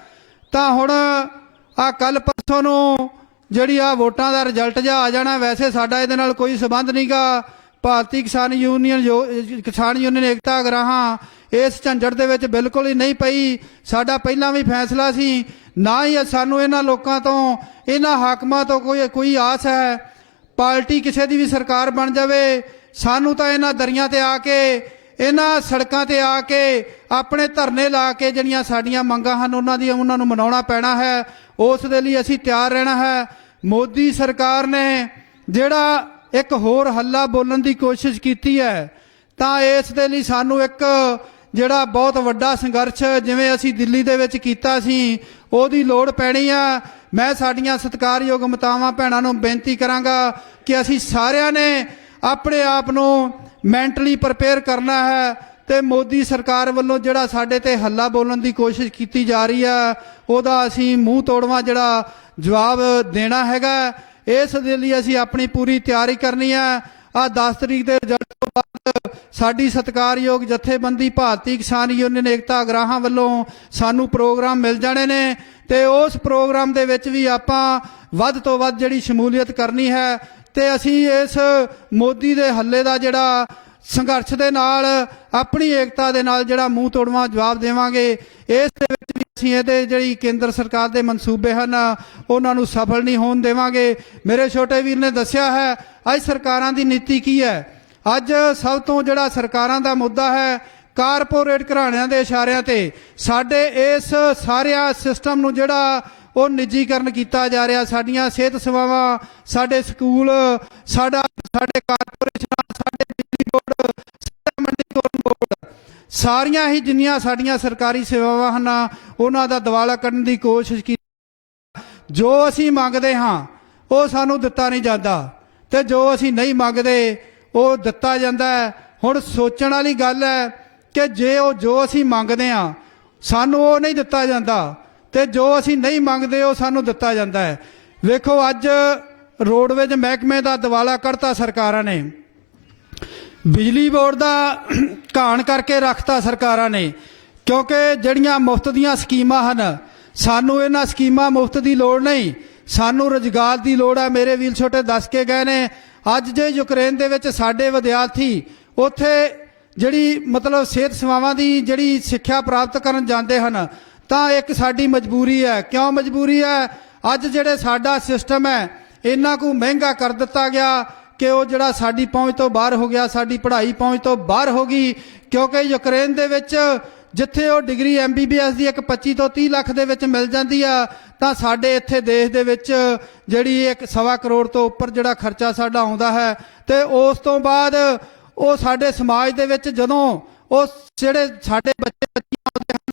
ਤਾਂ ਹੁਣ ਆ ਕੱਲ ਪਰਸੋਂ ਨੂੰ ਜਿਹੜੀ ਆ ਵੋਟਾਂ ਦਾ ਰਿਜ਼ਲਟ ਜਿਹਾ ਆ ਜਾਣਾ, ਵੈਸੇ ਸਾਡਾ ਇਹਦੇ ਨਾਲ ਕੋਈ ਸੰਬੰਧ ਨਹੀਂਗਾ। ਭਾਰਤੀ ਕਿਸਾਨ ਯੂਨੀਅਨ ਏਕਤਾ ਉਗਰਾਹਾਂ ਇਸ ਝੰਜਟ ਦੇ ਵਿੱਚ ਬਿਲਕੁਲ ਹੀ ਨਹੀਂ ਪਈ। ਸਾਡਾ ਪਹਿਲਾਂ ਵੀ ਫੈਸਲਾ ਸੀ, ਨਾ ਹੀ ਸਾਨੂੰ ਇਹਨਾਂ ਲੋਕਾਂ ਤੋਂ, ਇਹਨਾਂ ਹਾਕਮਾਂ ਤੋਂ ਕੋਈ ਆਸ ਹੈ। ਪਾਰਟੀ ਕਿਸੇ ਦੀ ਵੀ ਸਰਕਾਰ ਬਣ ਜਾਵੇ, ਸਾਨੂੰ ਤਾਂ ਇਹਨਾਂ ਦਰਿਆਂ ਤੇ ਆ ਕੇ ਇਹਨਾਂ ਸੜਕਾਂ ਤੇ ਆ ਕੇ ਆਪਣੇ ਧਰਨੇ ਲਾ ਕੇ ਜਿਹੜੀਆਂ ਸਾਡੀਆਂ ਮੰਗਾਂ ਹਨ ਉਹਨਾਂ ਨੂੰ ਮਨਾਉਣਾ ਪੈਣਾ ਹੈ। ਉਸ ਦੇ ਲਈ ਅਸੀਂ ਤਿਆਰ ਰਹਿਣਾ ਹੈ। ਮੋਦੀ ਸਰਕਾਰ ਨੇ ਜਿਹੜਾ ਇੱਕ ਹੋਰ ਹੱਲਾ ਬੋਲਣ ਦੀ ਕੋਸ਼ਿਸ਼ ਕੀਤੀ ਹੈ, ਤਾਂ ਇਸ ਦੇ ਲਈ ਸਾਨੂੰ ਇੱਕ ਜਿਹੜਾ ਬਹੁਤ ਵੱਡਾ ਸੰਘਰਸ਼ ਜਿਵੇਂ ਅਸੀਂ ਦਿੱਲੀ ਦੇ ਵਿੱਚ ਕੀਤਾ ਸੀ ਉਹਦੀ ਲੋੜ ਪੈਣੀ ਆ। ਮੈਂ ਸਾਡੀਆਂ ਸਤਿਕਾਰਯੋਗ ਮਾਤਾਵਾਂ ਭੈਣਾਂ ਨੂੰ ਬੇਨਤੀ ਕਰਾਂਗਾ ਕਿ ਅਸੀਂ ਸਾਰਿਆਂ ਨੇ ਆਪਣੇ ਆਪ ਨੂੰ ਮੈਂਟਲੀ ਪ੍ਰਪੇਅਰ ਕਰਨਾ ਹੈ ਤੇ ਮੋਦੀ ਸਰਕਾਰ ਵੱਲੋਂ ਜਿਹੜਾ ਸਾਡੇ ਤੇ ਹੱਲਾ ਬੋਲਣ ਦੀ ਕੋਸ਼ਿਸ਼ ਕੀਤੀ ਜਾ ਰਹੀ ਆ ਉਹਦਾ ਅਸੀਂ ਮੂੰਹ ਤੋੜਵਾਂ ਜਿਹੜਾ ਜਵਾਬ ਦੇਣਾ ਹੈਗਾ। ਇਸ ਦੇ ਲਈ ਅਸੀਂ ਆਪਣੀ ਪੂਰੀ ਤਿਆਰੀ ਕਰਨੀ ਆ। ਆ 10 ਤਰੀਕ ਦੇ ਰਿਜ਼ਲਟ ਤੋਂ ਬਾਅਦ ਸਾਡੀ ਸਤਿਕਾਰਯੋਗ ਜਥੇਬੰਦੀ ਭਾਰਤੀ ਕਿਸਾਨ ਯੂਨੀਅਨ ਏਕਤਾ ਅਗਰਾਹਾਂ ਵੱਲੋਂ ਸਾਨੂੰ ਪ੍ਰੋਗਰਾਮ ਮਿਲ ਜਾਣੇ ਨੇ ਤੇ ਉਸ ਪ੍ਰੋਗਰਾਮ ਦੇ ਵਿੱਚ ਵੀ ਆਪਾਂ ਵੱਧ ਤੋਂ ਵੱਧ ਜਿਹੜੀ ਸ਼ਮੂਲੀਅਤ ਕਰਨੀ ਹੈ ਤੇ ਅਸੀਂ ਇਸ ਮੋਦੀ ਦੇ ਹੱਲੇ ਦਾ ਜਿਹੜਾ ਸੰਘਰਸ਼ ਦੇ ਨਾਲ ਆਪਣੀ ਏਕਤਾ ਦੇ ਨਾਲ ਜਿਹੜਾ ਮੂੰਹ ਤੋੜਵਾਂ ਜਵਾਬ ਦੇਵਾਂਗੇ। ਇਸ ਦੇ ਵਿੱਚ ਵੀ ਅਸੀਂ ਇਹਦੇ ਜਿਹੜੀ ਕੇਂਦਰ ਸਰਕਾਰ ਦੇ ਮਨਸੂਬੇ ਹਨ ਉਹਨਾਂ ਨੂੰ ਸਫਲ ਨਹੀਂ ਹੋਣ ਦੇਵਾਂਗੇ। ਮੇਰੇ ਛੋਟੇ ਵੀਰ ਨੇ ਦੱਸਿਆ ਹੈ ਅੱਜ ਸਰਕਾਰਾਂ ਦੀ ਨੀਤੀ ਕੀ ਹੈ। ਅੱਜ ਸਭ ਤੋਂ ਜਿਹੜਾ ਸਰਕਾਰਾਂ ਦਾ ਮੁੱਦਾ ਹੈ ਕਾਰਪੋਰੇਟ ਘਰਾਣਿਆਂ ਦੇ ਇਸ਼ਾਰਿਆਂ ਤੇ ਸਾਡੇ ਇਸ ਸਾਰਿਆਂ ਸਿਸਟਮ ਨੂੰ ਜਿਹੜਾ ਉਹ ਨਿੱਜੀਕਰਨ ਕੀਤਾ ਜਾ ਰਿਹਾ। ਸਾਡੀਆਂ ਸਿਹਤ ਸੇਵਾਵਾਂ, ਸਾਡੇ ਸਕੂਲ, ਸਾਡੇ ਕਾਰਪੋਰੇਸ਼ਨਾਂ, ਸਾਡੇ ਬਿਜਲੀ ਬੋਰਡ, ਸਾਡੇ ਮੰਡੀਕਰਨ ਬੋਰਡ, ਸਾਰੀਆਂ ਹੀ ਜਿੰਨੀਆਂ ਸਾਡੀਆਂ ਸਰਕਾਰੀ ਸੇਵਾਵਾਂ ਹਨ ਉਹਨਾਂ ਦਾ ਦਿਵਾਲਾ ਕੱਢਣ ਦੀ ਕੋਸ਼ਿਸ਼ ਕੀਤੀ। ਜੋ ਅਸੀਂ ਮੰਗਦੇ ਹਾਂ ਉਹ ਸਾਨੂੰ ਦਿੱਤਾ ਨਹੀਂ ਜਾਂਦਾ ਤੇ ਜੋ ਅਸੀਂ ਨਹੀਂ ਮੰਗਦੇ ਉਹ ਦਿੱਤਾ ਜਾਂਦਾ ਹੈ। ਹੁਣ ਸੋਚਣ ਵਾਲੀ ਗੱਲ ਹੈ ਕਿ ਜੇ ਉਹ ਜੋ ਅਸੀਂ ਮੰਗਦੇ ਹਾਂ ਸਾਨੂੰ ਉਹ ਨਹੀਂ ਦਿੱਤਾ ਜਾਂਦਾ ਤੇ ਜੋ ਅਸੀਂ ਨਹੀਂ ਮੰਗਦੇ ਉਹ ਸਾਨੂੰ ਦਿੱਤਾ ਜਾਂਦਾ ਹੈ। ਵੇਖੋ ਅੱਜ ਰੋਡਵੇਜ ਮਹਿਕਮੇ ਦਾ ਦਿਵਾਲਾ ਕੱਢਤਾ ਸਰਕਾਰਾਂ ਨੇ, ਬਿਜਲੀ ਬੋਰਡ ਦਾ ਘਾਣ ਕਰਕੇ ਰੱਖਤਾ ਸਰਕਾਰਾਂ ਨੇ, ਕਿਉਂਕਿ ਜਿਹੜੀਆਂ ਮੁਫਤ ਦੀਆਂ ਸਕੀਮਾਂ ਹਨ ਸਾਨੂੰ ਇਹਨਾਂ ਸਕੀਮਾਂ ਮੁਫਤ ਦੀ ਲੋੜ ਨਹੀਂ, ਸਾਨੂੰ ਰੁਜ਼ਗਾਰ ਦੀ ਲੋੜ ਹੈ। ਮੇਰੇ ਵੀਰ ਛੋਟੇ ਦੱਸ ਕੇ ਗਏ ਨੇ ਅੱਜ ਜੇ ਯੂਕਰੇਨ ਦੇ ਵਿੱਚ ਸਾਡੇ ਵਿਦਿਆਰਥੀ ਉੱਥੇ ਜਿਹੜੀ ਮਤਲਬ ਸਿਹਤ ਸੇਵਾਵਾਂ ਦੀ ਜਿਹੜੀ ਸਿੱਖਿਆ ਪ੍ਰਾਪਤ ਕਰਨ ਜਾਂਦੇ ਹਨ ਤਾਂ ਇੱਕ ਸਾਡੀ ਮਜਬੂਰੀ ਹੈ। ਕਿਉਂ ਮਜਬੂਰੀ ਹੈ? ਅੱਜ ਜਿਹੜੇ ਸਾਡਾ ਸਿਸਟਮ ਹੈ ਇੰਨਾ ਕੁ ਮਹਿੰਗਾ ਕਰ ਦਿੱਤਾ ਗਿਆ ਕਿ ਉਹ ਜਿਹੜਾ ਸਾਡੀ ਪਹੁੰਚ ਤੋਂ ਬਾਹਰ ਹੋ ਗਿਆ, ਸਾਡੀ ਪੜ੍ਹਾਈ ਪਹੁੰਚ ਤੋਂ ਬਾਹਰ ਹੋ ਗਈ। ਕਿਉਂਕਿ ਯੂਕਰੇਨ ਦੇ ਵਿੱਚ ਜਿੱਥੇ ਉਹ ਡਿਗਰੀ MBBS ਦੀ ਇੱਕ 25 ਤੋਂ 30 ਲੱਖ ਦੇ ਵਿੱਚ ਮਿਲ ਜਾਂਦੀ ਆ ਤਾਂ ਸਾਡੇ ਇੱਥੇ ਦੇਸ਼ ਦੇ ਵਿੱਚ ਜਿਹੜੀ 1.25 ਕਰੋੜ ਤੋਂ ਉੱਪਰ ਜਿਹੜਾ ਖਰਚਾ ਸਾਡਾ ਆਉਂਦਾ ਹੈ। ਤੇ ਉਸ ਤੋਂ ਬਾਅਦ ਉਹ ਸਾਡੇ ਸਮਾਜ ਦੇ ਵਿੱਚ ਜਦੋਂ ਉਹ ਜਿਹੜੇ ਸਾਡੇ ਬੱਚੀਆਂ ਆਉਂਦੇ ਹਨ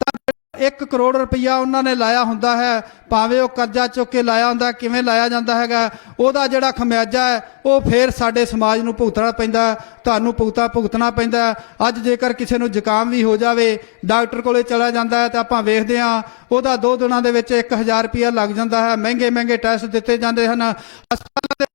ਤਾਂ 1 ਕਰੋੜ ਰੁਪਈਆ ਉਹਨਾਂ ਨੇ ਲਾਇਆ ਹੁੰਦਾ ਹੈ, ਭਾਵੇਂ ਉਹ ਕਰਜ਼ਾ ਚੁੱਕ ਕੇ ਲਾਇਆ ਹੁੰਦਾ, ਕਿਵੇਂ ਲਾਇਆ ਜਾਂਦਾ ਹੈਗਾ, ਉਹਦਾ ਜਿਹੜਾ ਖਮਿਆਜਾ ਹੈ ਉਹ ਫਿਰ ਸਾਡੇ ਸਮਾਜ ਨੂੰ ਭੁਗਤਣਾ ਪੈਂਦਾ, ਤੁਹਾਨੂੰ ਭੁਗਤਣਾ ਪੈਂਦਾ। ਅੱਜ ਜੇਕਰ ਕਿਸੇ ਨੂੰ ਜ਼ੁਕਾਮ ਵੀ ਹੋ ਜਾਵੇ ਡਾਕਟਰ ਕੋਲੇ ਚਲਾ ਜਾਂਦਾ ਹੈ ਤਾਂ ਆਪਾਂ ਵੇਖਦੇ ਹਾਂ ਉਹਦਾ 2 ਦਿਨਾਂ ਦੇ ਵਿੱਚ 1000 ਰੁਪਈਆ ਲੱਗ ਜਾਂਦਾ ਹੈ। ਮਹਿੰਗੇ ਟੈਸਟ ਦਿੱਤੇ ਜਾਂਦੇ ਹਨ। ਹਸਪਤਾਲਾਂ ਦੇ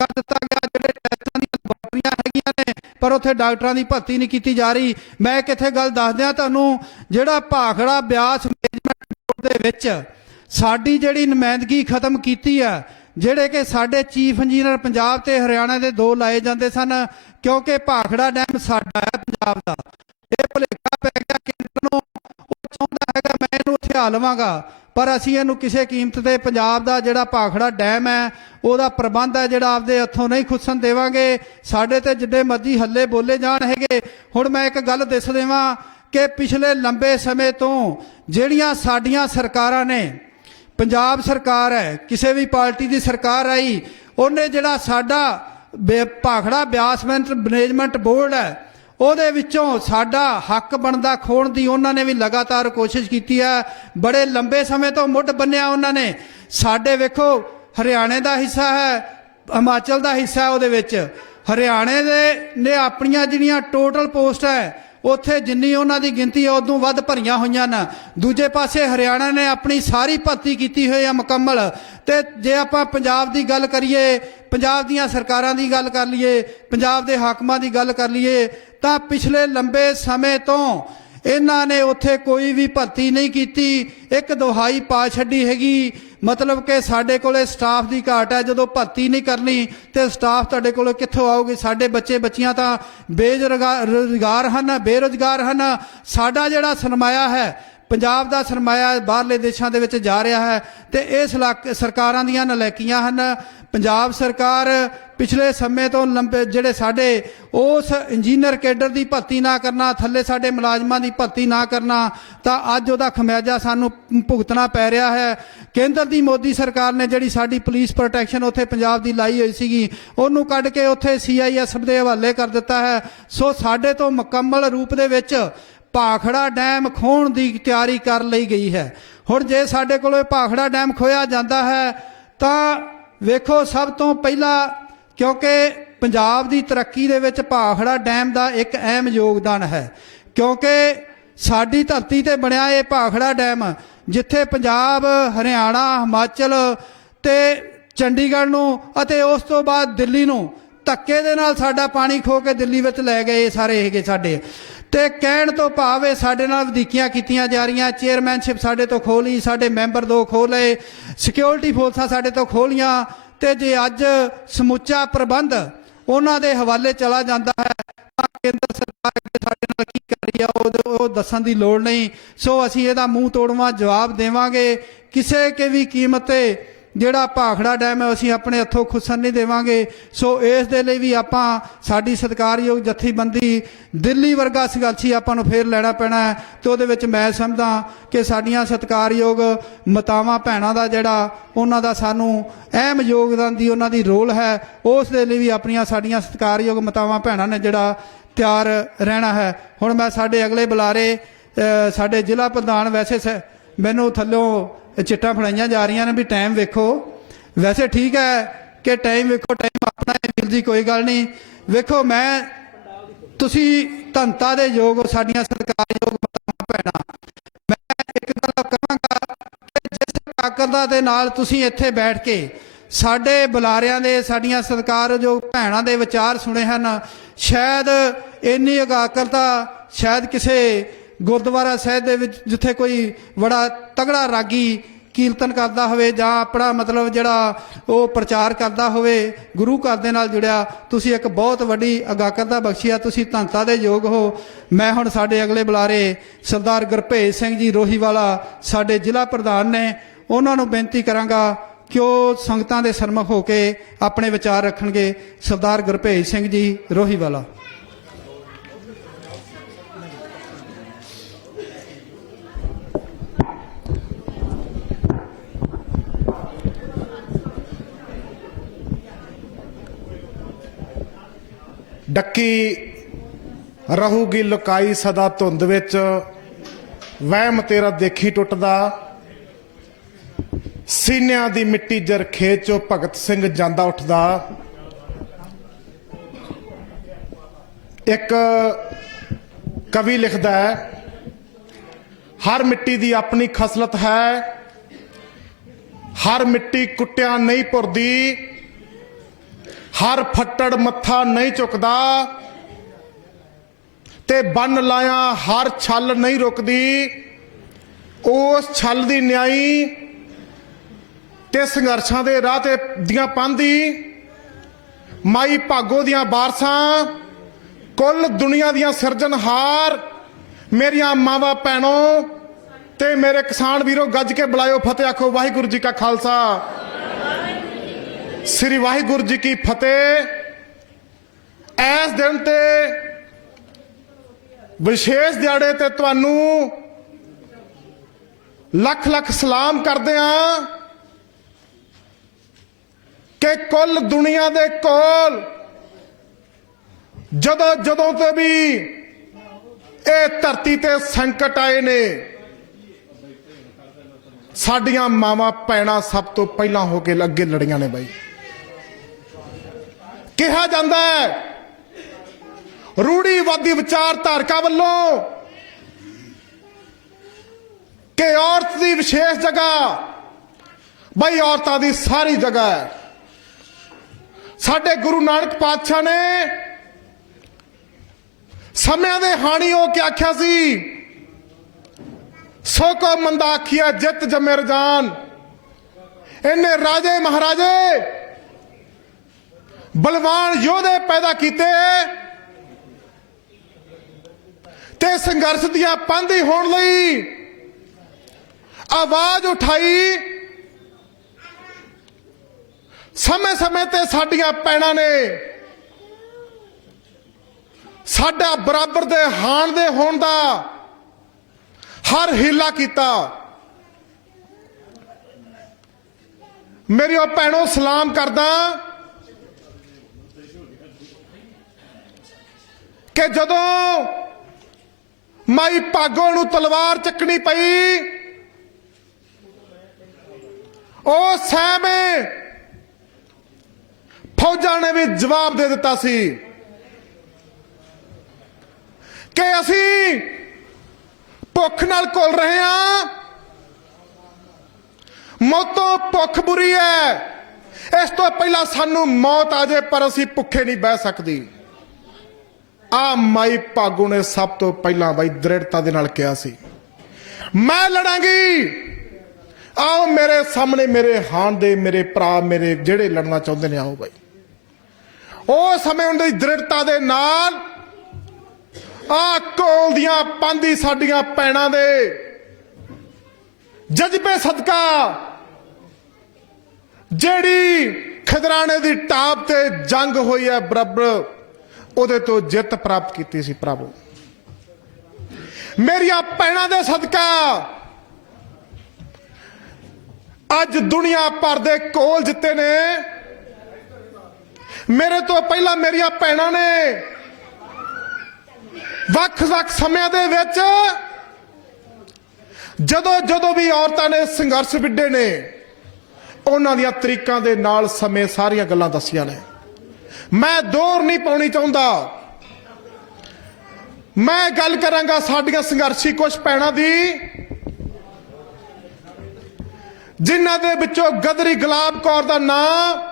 ਕਰ ਦਿੱਤਾ ਗਿਆ ਜਿਹੜੇ ਟੈਸਟਾਂ ਦੀਆਂ ਲੈਬੋਰਟਰੀਆਂ ਹੈਗੀਆਂ ਨੇ ਪਰ ਉੱਥੇ ਡਾਕਟਰਾਂ ਦੀ ਭਰਤੀ ਨਹੀਂ ਕੀਤੀ ਜਾ ਰਹੀ। ਮੈਂ ਕਿੱਥੇ ਗੱਲ ਦੱਸ ਦਿਆਂ ਤੁਹਾਨੂੰ, ਜਿਹੜਾ ਭਾਖੜਾ ਬਿਆਸ ਮੈਨੇਜਮੈਂਟ ਬੋਰਡ ਦੇ ਵਿੱਚ ਸਾਡੀ ਜਿਹੜੀ ਨੁਮਾਇੰਦਗੀ ਖਤਮ ਕੀਤੀ ਹੈ, ਜਿਹੜੇ ਕਿ ਸਾਡੇ ਚੀਫ ਇੰਜੀਨੀਅਰ ਪੰਜਾਬ ਤੇ ਹਰਿਆਣਾ ਦੇ 2 ਲਾਏ ਜਾਂਦੇ ਸਨ, ਕਿਉਂਕਿ ਭਾਖੜਾ ਡੈਮ ਸਾਡਾ ਹੈ ਪੰਜਾਬ ਦਾ। ਇਹ ਭੁਲੇਖਾ ਪੈ ਗਿਆ ਕੇਂਦਰ ਨੂੰ, ਉਹ ਚਾਹੁੰਦਾ ਹੈਗਾ ਮੈਂ ਇਹਨੂੰ ਉੱਥੇ ਆ ਲਵਾਂਗਾ, ਪਰ ਅਸੀਂ ਇਹਨੂੰ ਕਿਸੇ ਕੀਮਤ ਤੇ ਪੰਜਾਬ ਦਾ ਜਿਹੜਾ ਭਾਖੜਾ ਡੈਮ ਹੈ ਉਹਦਾ ਪ੍ਰਬੰਧ ਹੈ ਜਿਹੜਾ ਆਪਦੇ ਹੱਥੋਂ ਨਹੀਂ ਖੁੱਸਣ ਦੇਵਾਂਗੇ। ਸਾਡੇ ਤੇ ਜਿੱਡੇ ਮਰਜ਼ੀ ਹੱਲੇ ਬੋਲੇ ਜਾਣ ਹੈਗੇ। ਹੁਣ ਮੈਂ ਇੱਕ ਗੱਲ ਦੱਸ ਦੇਵਾਂ ਕਿ ਪਿਛਲੇ ਲੰਬੇ ਸਮੇਂ ਤੋਂ ਜਿਹੜੀਆਂ ਸਾਡੀਆਂ ਸਰਕਾਰਾਂ ਨੇ, ਪੰਜਾਬ ਸਰਕਾਰ ਹੈ, ਕਿਸੇ ਵੀ ਪਾਰਟੀ ਦੀ ਸਰਕਾਰ ਆਈ, ਉਹਨੇ ਜਿਹੜਾ ਸਾਡਾ ਭਾਖੜਾ ਬਿਆਸ ਮੈਨੇਜਮੈਂਟ ਬੋਰਡ ਹੈ ਉਹਦੇ ਵਿੱਚੋਂ ਸਾਡਾ ਹੱਕ ਬਣਦਾ ਖੋਣ ਦੀ ਉਹਨਾਂ ਨੇ ਵੀ ਲਗਾਤਾਰ ਕੋਸ਼ਿਸ਼ ਕੀਤੀ ਹੈ। ਬੜੇ ਲੰਬੇ ਸਮੇਂ ਤੋਂ ਮੁੱਢ ਬੰਨਿਆ ਉਹਨਾਂ ਨੇ। ਸਾਡੇ ਵੇਖੋ ਹਰਿਆਣੇ ਦਾ ਹਿੱਸਾ ਹੈ, ਹਿਮਾਚਲ ਦਾ ਹਿੱਸਾ ਹੈ, ਉਹਦੇ ਵਿੱਚ ਹਰਿਆਣੇ ਦੇ ਨੇ ਆਪਣੀਆਂ ਜਿਹੜੀਆਂ ਟੋਟਲ ਪੋਸਟ ਹੈ ਉੱਥੇ ਜਿੰਨੀ ਉਹਨਾਂ ਦੀ ਗਿਣਤੀ ਹੈ ਉਦੋਂ ਵੱਧ ਭਰੀਆਂ ਹੋਈਆਂ ਨੇ। ਦੂਜੇ ਪਾਸੇ ਹਰਿਆਣਾ ਨੇ ਆਪਣੀ ਸਾਰੀ ਭਰਤੀ ਕੀਤੀ ਹੋਈ ਹੈ ਮੁਕੰਮਲ। ਤੇ ਜੇ ਆਪਾਂ ਪੰਜਾਬ ਦੀ ਗੱਲ ਕਰੀਏ, ਪੰਜਾਬ ਦੀਆਂ ਸਰਕਾਰਾਂ ਦੀ ਗੱਲ ਕਰ ਲਈਏ, ਪੰਜਾਬ ਦੇ ਹਾਕਮਾਂ ਦੀ ਗੱਲ ਕਰ ਲਈਏ ਤਾਂ ਪਿਛਲੇ ਲੰਬੇ ਸਮੇਂ ਤੋਂ ਇਹਨਾਂ ਨੇ ਉੱਥੇ ਕੋਈ ਵੀ ਭਰਤੀ ਨਹੀਂ ਕੀਤੀ। ਇੱਕ ਦੁਹਾਈ ਪਾ ਛੱਡੀ ਹੈਗੀ, ਮਤਲਬ ਕਿ ਸਾਡੇ ਕੋਲੇ ਸਟਾਫ ਦੀ ਘਾਟ ਹੈ। ਜਦੋਂ ਭਰਤੀ ਨਹੀਂ ਕਰਨੀ ਤੇ ਸਟਾਫ ਤੁਹਾਡੇ ਕੋਲ ਕਿੱਥੋਂ ਆਊਗੀ? ਸਾਡੇ ਬੱਚੀਆਂ ਤਾਂ ਰੁਜ਼ਗਾਰ ਹਨ, ਬੇਰੁਜ਼ਗਾਰ ਹਨ। ਸਾਡਾ ਜਿਹੜਾ ਸਰਮਾਇਆ ਹੈ ਪੰਜਾਬ ਦਾ ਸਰਮਾਇਆ ਬਾਹਰਲੇ ਦੇਸ਼ਾਂ ਦੇ ਵਿੱਚ ਜਾ ਰਿਹਾ ਹੈ ਤੇ ਇਸ ਸਰਕਾਰਾਂ ਦੀਆਂ ਨਲਾਇਕੀਆਂ ਹਨ। ਪੰਜਾਬ ਸਰਕਾਰ ਪਿਛਲੇ ਸਮੇਂ ਤੋਂ ਲੰਬੇ ਜਿਹੜੇ ਸਾਡੇ ਉਸ ਇੰਜੀਨੀਅਰ ਕੇਡਰ ਦੀ ਭਰਤੀ ਨਾ ਕਰਨਾ, ਥੱਲੇ ਸਾਡੇ ਮੁਲਾਜ਼ਮਾਂ ਦੀ ਭਰਤੀ ਨਾ ਕਰਨਾ, ਤਾਂ ਅੱਜ ਉਹਦਾ ਖਮਿਆਜਾ ਸਾਨੂੰ ਭੁਗਤਣਾ ਪੈ ਰਿਹਾ ਹੈ। ਕੇਂਦਰ ਦੀ ਮੋਦੀ ਸਰਕਾਰ ਨੇ ਜਿਹੜੀ ਸਾਡੀ ਪੁਲਿਸ ਪ੍ਰੋਟੈਕਸ਼ਨ ਉੱਥੇ ਪੰਜਾਬ ਦੀ ਲਾਈ ਹੋਈ ਸੀਗੀ, ਉਹਨੂੰ ਕੱਢ ਕੇ ਉੱਥੇ CISF ਦੇ ਹਵਾਲੇ ਕਰ ਦਿੱਤਾ ਹੈ। ਸੋ ਸਾਡੇ ਤੋਂ ਮੁਕੰਮਲ ਰੂਪ ਦੇ ਵਿੱਚ ਭਾਖੜਾ ਡੈਮ ਖੋਹਣ ਦੀ ਤਿਆਰੀ ਕਰ ਲਈ ਗਈ ਹੈ। ਹੁਣ ਜੇ ਸਾਡੇ ਕੋਲੋਂ ਭਾਖੜਾ ਡੈਮ ਖੋਇਆ ਜਾਂਦਾ ਹੈ ਤਾਂ ਵੇਖੋ, ਸਭ ਤੋਂ ਪਹਿਲਾਂ ਕਿਉਂਕਿ ਪੰਜਾਬ ਦੀ ਤਰੱਕੀ ਦੇ ਵਿੱਚ ਭਾਖੜਾ ਡੈਮ ਦਾ ਇੱਕ ਅਹਿਮ ਯੋਗਦਾਨ ਹੈ, ਕਿਉਂਕਿ ਸਾਡੀ ਧਰਤੀ ਤੇ ਬਣਿਆ ਇਹ ਭਾਖੜਾ ਡੈਮ, ਜਿੱਥੇ ਪੰਜਾਬ, ਹਰਿਆਣਾ, ਹਿਮਾਚਲ ਤੇ ਚੰਡੀਗੜ੍ਹ ਨੂੰ ਅਤੇ ਉਸ ਤੋਂ ਬਾਅਦ ਦਿੱਲੀ ਨੂੰ ਧੱਕੇ ਦੇ ਨਾਲ ਸਾਡਾ ਪਾਣੀ ਖੋ ਕੇ ਦਿੱਲੀ ਵਿੱਚ ਲੈ ਗਏ ਸਾਰੇ ਹੈਗੇ ਸਾਡੇ। ਤੇ ਕਹਿਣ ਤੋਂ ਭਾਵ ਇਹ ਸਾਡੇ ਨਾਲ ਵਧੀਕੀਆਂ ਕੀਤੀਆਂ ਜਾ ਰਹੀਆਂ। ਚੇਅਰਮੈਨਸ਼ਿਪ ਸਾਡੇ ਤੋਂ ਖੋਹ ਲਈ, ਸਾਡੇ ਮੈਂਬਰ 2 ਖੋਹ ਲਏ, ਸਿਕਿਉਰਿਟੀ ਫੋਰਸਾਂ ਸਾਡੇ ਤੋਂ ਖੋਹ ਲਈਆਂ, ਤੇ ਜੇ ਅੱਜ ਸਮੁੱਚਾ ਪ੍ਰਬੰਧ ਉਹਨਾਂ ਦੇ ਹਵਾਲੇ ਚਲਾ ਜਾਂਦਾ ਹੈ ਤਾਂ ਕੇਂਦਰ ਸਰਕਾਰ ਸਾਡੇ ਨਾਲ ਕੀ ਕਰ ਰਹੀ ਹੈ ਉਹ ਦੱਸਣ ਦੀ ਲੋੜ ਨਹੀਂ। ਸੋ ਅਸੀਂ ਇਹਦਾ ਮੂੰਹ ਤੋੜਵਾਂ ਜਵਾਬ ਦੇਵਾਂਗੇ। ਕਿਸੇ ਕੇ ਵੀ ਕੀਮਤ ਤੇ ਜਿਹੜਾ ਭਾਖੜਾ ਡੈਮ ਹੈ ਅਸੀਂ ਆਪਣੇ ਹੱਥੋਂ ਖੁੱਸਣ ਨਹੀਂ ਦੇਵਾਂਗੇ। ਸੋ ਇਸ ਦੇ ਲਈ ਵੀ ਆਪਾਂ ਸਾਡੀ ਸਤਿਕਾਰਯੋਗ ਜਥੇਬੰਦੀ ਦਿੱਲੀ ਵਰਗਾ ਸੰਘਰਸ਼ੀ ਆਪਾਂ ਨੂੰ ਫੇਰ ਲੈਣਾ ਪੈਣਾ ਹੈ। ਤੇ ਉਹਦੇ ਵਿੱਚ ਮੈਂ ਸਮਝਦਾ ਕਿ ਸਾਡੀਆਂ ਸਤਿਕਾਰਯੋਗ ਮਾਤਾਵਾਂ ਭੈਣਾਂ ਦਾ ਜਿਹੜਾ ਉਹਨਾਂ ਦਾ ਸਾਨੂੰ ਅਹਿਮ ਯੋਗਦਾਨ ਦੀ ਉਹਨਾਂ ਦੀ ਰੋਲ ਹੈ, ਉਸ ਦੇ ਲਈ ਵੀ ਆਪਣੀਆਂ ਸਾਡੀਆਂ ਸਤਿਕਾਰਯੋਗ ਮਾਤਾਵਾਂ ਭੈਣਾਂ ਨੇ ਜਿਹੜਾ ਤਿਆਰ ਰਹਿਣਾ ਹੈ। ਹੁਣ ਮੈਂ ਸਾਡੇ ਅਗਲੇ ਬੁਲਾਰੇ ਸਾਡੇ ਜ਼ਿਲ੍ਹਾ ਪ੍ਰਧਾਨ, ਵੈਸੇ ਮੈਨੂੰ ਥੱਲੋਂ ਚਿੱਟਾਂ ਫੜਾਈਆਂ ਜਾ ਰਹੀਆਂ ਨੇ ਵੀ ਟਾਈਮ ਵੇਖੋ, ਵੈਸੇ ਠੀਕ ਹੈ ਕਿ ਟਾਈਮ ਵੇਖੋ, ਟਾਈਮ ਆਪਣਾ ਹੈ, ਵੀਰ ਜੀ ਕੋਈ ਗੱਲ ਨਹੀਂ। ਵੇਖੋ ਤੁਸੀਂ ਧੰਤਾ ਦੇ ਯੋਗ ਹੋ, ਸਾਡੀਆਂ ਸਤਿਕਾਰਯੋਗ ਮਾਤਾਵਾਂ ਭੈਣਾਂ, ਮੈਂ ਇੱਕ ਗੱਲ ਕਹਾਂਗਾ ਕਿ ਜਿਸ ਇਕਾਗਰਤਾ ਦੇ ਨਾਲ ਤੁਸੀਂ ਇੱਥੇ ਬੈਠ ਕੇ ਸਾਡੇ ਬੁਲਾਰਿਆਂ ਦੇ, ਸਾਡੀਆਂ ਸਤਿਕਾਰਯੋਗ ਭੈਣਾਂ ਦੇ ਵਿਚਾਰ ਸੁਣੇ ਹਨ, ਸ਼ਾਇਦ ਇੰਨੀ ਇਕਾਗਰਤਾ ਸ਼ਾਇਦ ਕਿਸੇ ਗੁਰਦੁਆਰਾ ਸਾਹਿਬ ਦੇ ਵਿੱਚ ਜਿੱਥੇ ਕੋਈ ਬੜਾ ਤਗੜਾ ਰਾਗੀ ਕੀਰਤਨ ਕਰਦਾ ਹੋਵੇ ਜਾਂ ਆਪਣਾ ਮਤਲਬ ਜਿਹੜਾ ਉਹ ਪ੍ਰਚਾਰ ਕਰਦਾ ਹੋਵੇ, ਗੁਰੂ ਘਰ ਦੇ ਨਾਲ ਜੁੜਿਆ, ਤੁਸੀਂ ਇੱਕ ਬਹੁਤ ਵੱਡੀ ਇਕਾਗਰਤਾ ਬਖਸ਼ੀ ਆ, ਤੁਸੀਂ ਧੰਤਾ ਦੇ ਯੋਗ ਹੋ। ਮੈਂ ਹੁਣ ਸਾਡੇ ਅਗਲੇ ਬੁਲਾਰੇ ਸਰਦਾਰ ਗੁਰਭੇਜ ਸਿੰਘ ਜੀ ਰੋਹੀਵਾਲਾ ਸਾਡੇ ਜ਼ਿਲ੍ਹਾ ਪ੍ਰਧਾਨ ਨੇ, ਉਹਨਾਂ ਨੂੰ ਬੇਨਤੀ ਕਰਾਂਗਾ ਕਿ ਉਹ ਸੰਗਤਾਂ ਦੇ ਸਰਮੁਖ ਹੋ ਕੇ ਆਪਣੇ ਵਿਚਾਰ ਰੱਖਣਗੇ। ਸਰਦਾਰ ਗੁਰਭੇਜ ਸਿੰਘ ਜੀ ਰੋਹੀਵਾਲਾ। ਡੱਕੀ ਰਹੂਗੀ ਲੁਕਾਈ ਸਦਾ ਧੁੰਦ ਵਿੱਚ, ਵਹਿਮ ਤੇਰਾ ਦੇਖੀ ਟੁੱਟਦਾ, ਸੀਨਿਆਂ ਦੀ ਮਿੱਟੀ ਜਰਖੇਤ ਚੋਂ ਭਗਤ ਸਿੰਘ ਜਾਂਦਾ ਉੱਠਦਾ। ਇੱਕ ਕਵੀ ਲਿਖਦਾ ਹੈ, ਹਰ ਮਿੱਟੀ ਦੀ ਆਪਣੀ ਖਸਲਤ ਹੈ, ਹਰ ਮਿੱਟੀ ਕੁੱਟਿਆ ਨਹੀਂ ਭੁਰਦੀ, ਹਰ ਫੱਟੜ ਮੱਥਾ ਨਹੀਂ ਝੁਕਦਾ, ਤੇ ਬੰਨ ਲਾਇਆ ਹਰ ਛਲ ਨਹੀਂ ਰੁਕਦੀ। ਉਸ ਛਲ ਦੀ ਨਿਆਈ ਤੇ ਸੰਘਰਸ਼ਾਂ ਦੇ ਰਾਹ ਤੇ ਦੀਆਂ ਪਾਂਦੀ, ਮਾਈ ਭਾਗੋ ਦੀਆਂ ਵਾਰਸਾਂ, ਕੁੱਲ ਦੁਨੀਆ ਦੀਆਂ ਸਿਰਜਣਹਾਰ, ਮੇਰੀਆਂ ਮਾਵਾਂ ਭੈਣੋ ਤੇ ਮੇਰੇ ਕਿਸਾਨ ਵੀਰੋ, ਗੱਜ ਕੇ ਬੁਲਾਇਓ ਫਤਿਹ, ਆਖੋ ਵਾਹਿਗੁਰੂ ਜੀ ਕਾ ਖਾਲਸਾ, ਸ੍ਰੀ ਵਾਹਿਗੁਰੂ ਜੀ ਕੀ ਫਤਿਹ। ਇਸ ਦਿਨ ਤੇ ਵਿਸ਼ੇਸ਼ ਦਿਹਾੜੇ ਤੇ ਤੁਹਾਨੂੰ ਲੱਖ ਲੱਖ ਸਲਾਮ ਕਰਦੇ ਹਾਂ ਕਿ ਕੁੱਲ ਦੁਨੀਆ ਦੇ ਕੋਲ ਜਦੋਂ ਜਦੋਂ ਤੇ ਵੀ ਇਹ ਧਰਤੀ ਤੇ ਸੰਕਟ ਆਏ ਨੇ, ਸਾਡੀਆਂ ਮਾਵਾਂ ਭੈਣਾਂ ਸਭ ਤੋਂ ਪਹਿਲਾਂ ਹੋ ਕੇ ਅੱਗੇ ਲੜੀਆਂ ਨੇ। ਬਾਈ ਕਿਹਾ ਜਾਂਦਾ ਹੈ ਰੂੜੀਵਾਦੀ ਵਿਚਾਰਧਾਰਕਾਂ ਵੱਲੋਂ ਕਿ ਔਰਤ ਦੀ ਵਿਸ਼ੇਸ਼ ਜਗ੍ਹਾ, ਬਈ ਔਰਤਾਂ ਦੀ ਸਾਰੀ ਜਗ੍ਹਾ ਹੈ। ਸਾਡੇ ਗੁਰੂ ਨਾਨਕ ਪਾਤਸ਼ਾਹ ਨੇ ਸਮਿਆਂ ਦੇ ਹਾਣੀ ਹੋ ਕੇ ਆਖਿਆ ਸੀ, ਸੋ ਕੋ ਮੰਦਾ ਆਖਿਆ ਜਿੱਤ ਜਮੇ ਰਜਾਨ। ਇਹਨੇ ਰਾਜੇ ਮਹਾਰਾਜੇ ਬਲਵਾਨ ਯੋਧੇ ਪੈਦਾ ਕੀਤੇ ਤੇ ਸੰਘਰਸ਼ ਦੀਆਂ ਪਾਂਧੀ ਹੋਣ ਲਈ ਆਵਾਜ਼ ਉਠਾਈ। ਸਮੇਂ-ਸਮੇਂ ਤੇ ਸਾਡੀਆਂ ਭੈਣਾਂ ਨੇ ਸਾਡਾ ਬਰਾਬਰ ਦੇ ਹਾਣ ਦੇ ਹੋਣ ਦਾ ਹਰ ਹੀਲਾ ਕੀਤਾ। ਮੇਰੀਓ ਭੈਣੋ, ਸਲਾਮ ਕਰਦਾ ਕਿ ਜਦੋਂ ਮਾਈ ਭਾਗੋ ਨੂੰ ਤਲਵਾਰ ਚੱਕਣੀ ਪਈ, ਉਸ ਸਮੇਂ ਫੌਜਾਂ ਨੇ ਵੀ ਜਵਾਬ ਦੇ ਦਿੱਤਾ ਸੀ ਕਿ ਅਸੀਂ ਭੁੱਖ ਨਾਲ ਘੁਲ ਰਹੇ ਹਾਂ, ਮੌਤੋਂ ਭੁੱਖ ਬੁਰੀ ਹੈ, ਇਸ ਤੋਂ ਪਹਿਲਾਂ ਸਾਨੂੰ ਮੌਤ ਆ ਜਾਏ ਪਰ ਅਸੀਂ ਭੁੱਖੇ ਨਹੀਂ ਬਹਿ ਸਕਦੀ। ਆ ਮਾਈ ਭਾਗੋ ਨੇ ਸਭ ਤੋਂ ਪਹਿਲਾਂ ਬਾਈ ਦ੍ਰਿੜਤਾ ਦੇ ਨਾਲ ਕਿਹਾ ਸੀ, ਮੈਂ ਲੜਾਂਗੀ। ਆਓ ਮੇਰੇ ਸਾਹਮਣੇ ਮੇਰੇ ਹਾਣ ਦੇ, ਮੇਰੇ ਭਰਾ, ਮੇਰੇ ਜਿਹੜੇ ਲੜਨਾ ਚਾਹੁੰਦੇ ਨੇ, ਆਓ ਬਾਈ। ਉਹ ਸਮੇਂ ਉਹਦੀ ਦ੍ਰਿੜਤਾ ਦੇ ਨਾਲ ਆ ਕੋਲ ਦੀਆਂ ਪਾਂਦੀ ਸਾਡੀਆਂ ਭੈਣਾਂ ਦੇ ਜਜ਼ਬੇ ਸਦਕਾ ਜਿਹੜੀ ਖਿਦਰਾਣੇ ਦੀ ਟਾਪ ਤੇ ਜੰਗ ਹੋਈ ਹੈ ਬਰਾਬਰ, ਉਹਦੇ ਤੋਂ ਜਿੱਤ ਪ੍ਰਾਪਤ ਕੀਤੀ ਸੀ। ਪ੍ਰਭੂ ਮੇਰੀਆਂ ਭੈਣਾਂ ਦੇ ਸਦਕਾ ਅੱਜ ਦੁਨੀਆ ਭਰ ਦੇ ਕੋਲ ਜਿੱਤੇ ਨੇ। ਮੇਰੇ ਤੋਂ ਪਹਿਲਾਂ ਮੇਰੀਆਂ ਭੈਣਾਂ ਨੇ ਵੱਖ-ਵੱਖ ਸਮਿਆਂ ਦੇ ਵਿੱਚ ਜਦੋਂ ਵੀ ਔਰਤਾਂ ਨੇ ਸੰਘਰਸ਼ ਵਿੱਢੇ ਨੇ, ਉਹਨਾਂ ਦੀਆਂ ਤਰੀਕਾਂ ਦੇ ਨਾਲ ਸਮੇਂ ਸਾਰੀਆਂ ਗੱਲਾਂ ਦੱਸੀਆਂ ਨੇ। ਮੈਂ ਦੌਰ ਨਹੀਂ ਪਾਉਣੀ ਚਾਹੁੰਦਾ, ਮੈਂ ਗੱਲ ਕਰਾਂਗਾ ਸਾਡੀਆਂ ਸੰਘਰਸ਼ੀ ਕੁਝ ਭੈਣਾਂ ਦੀ, ਜਿਨ੍ਹਾਂ ਦੇ ਵਿੱਚੋਂ ਗਦਰੀ ਗੁਲਾਬ ਕੌਰ ਦਾ ਨਾਮ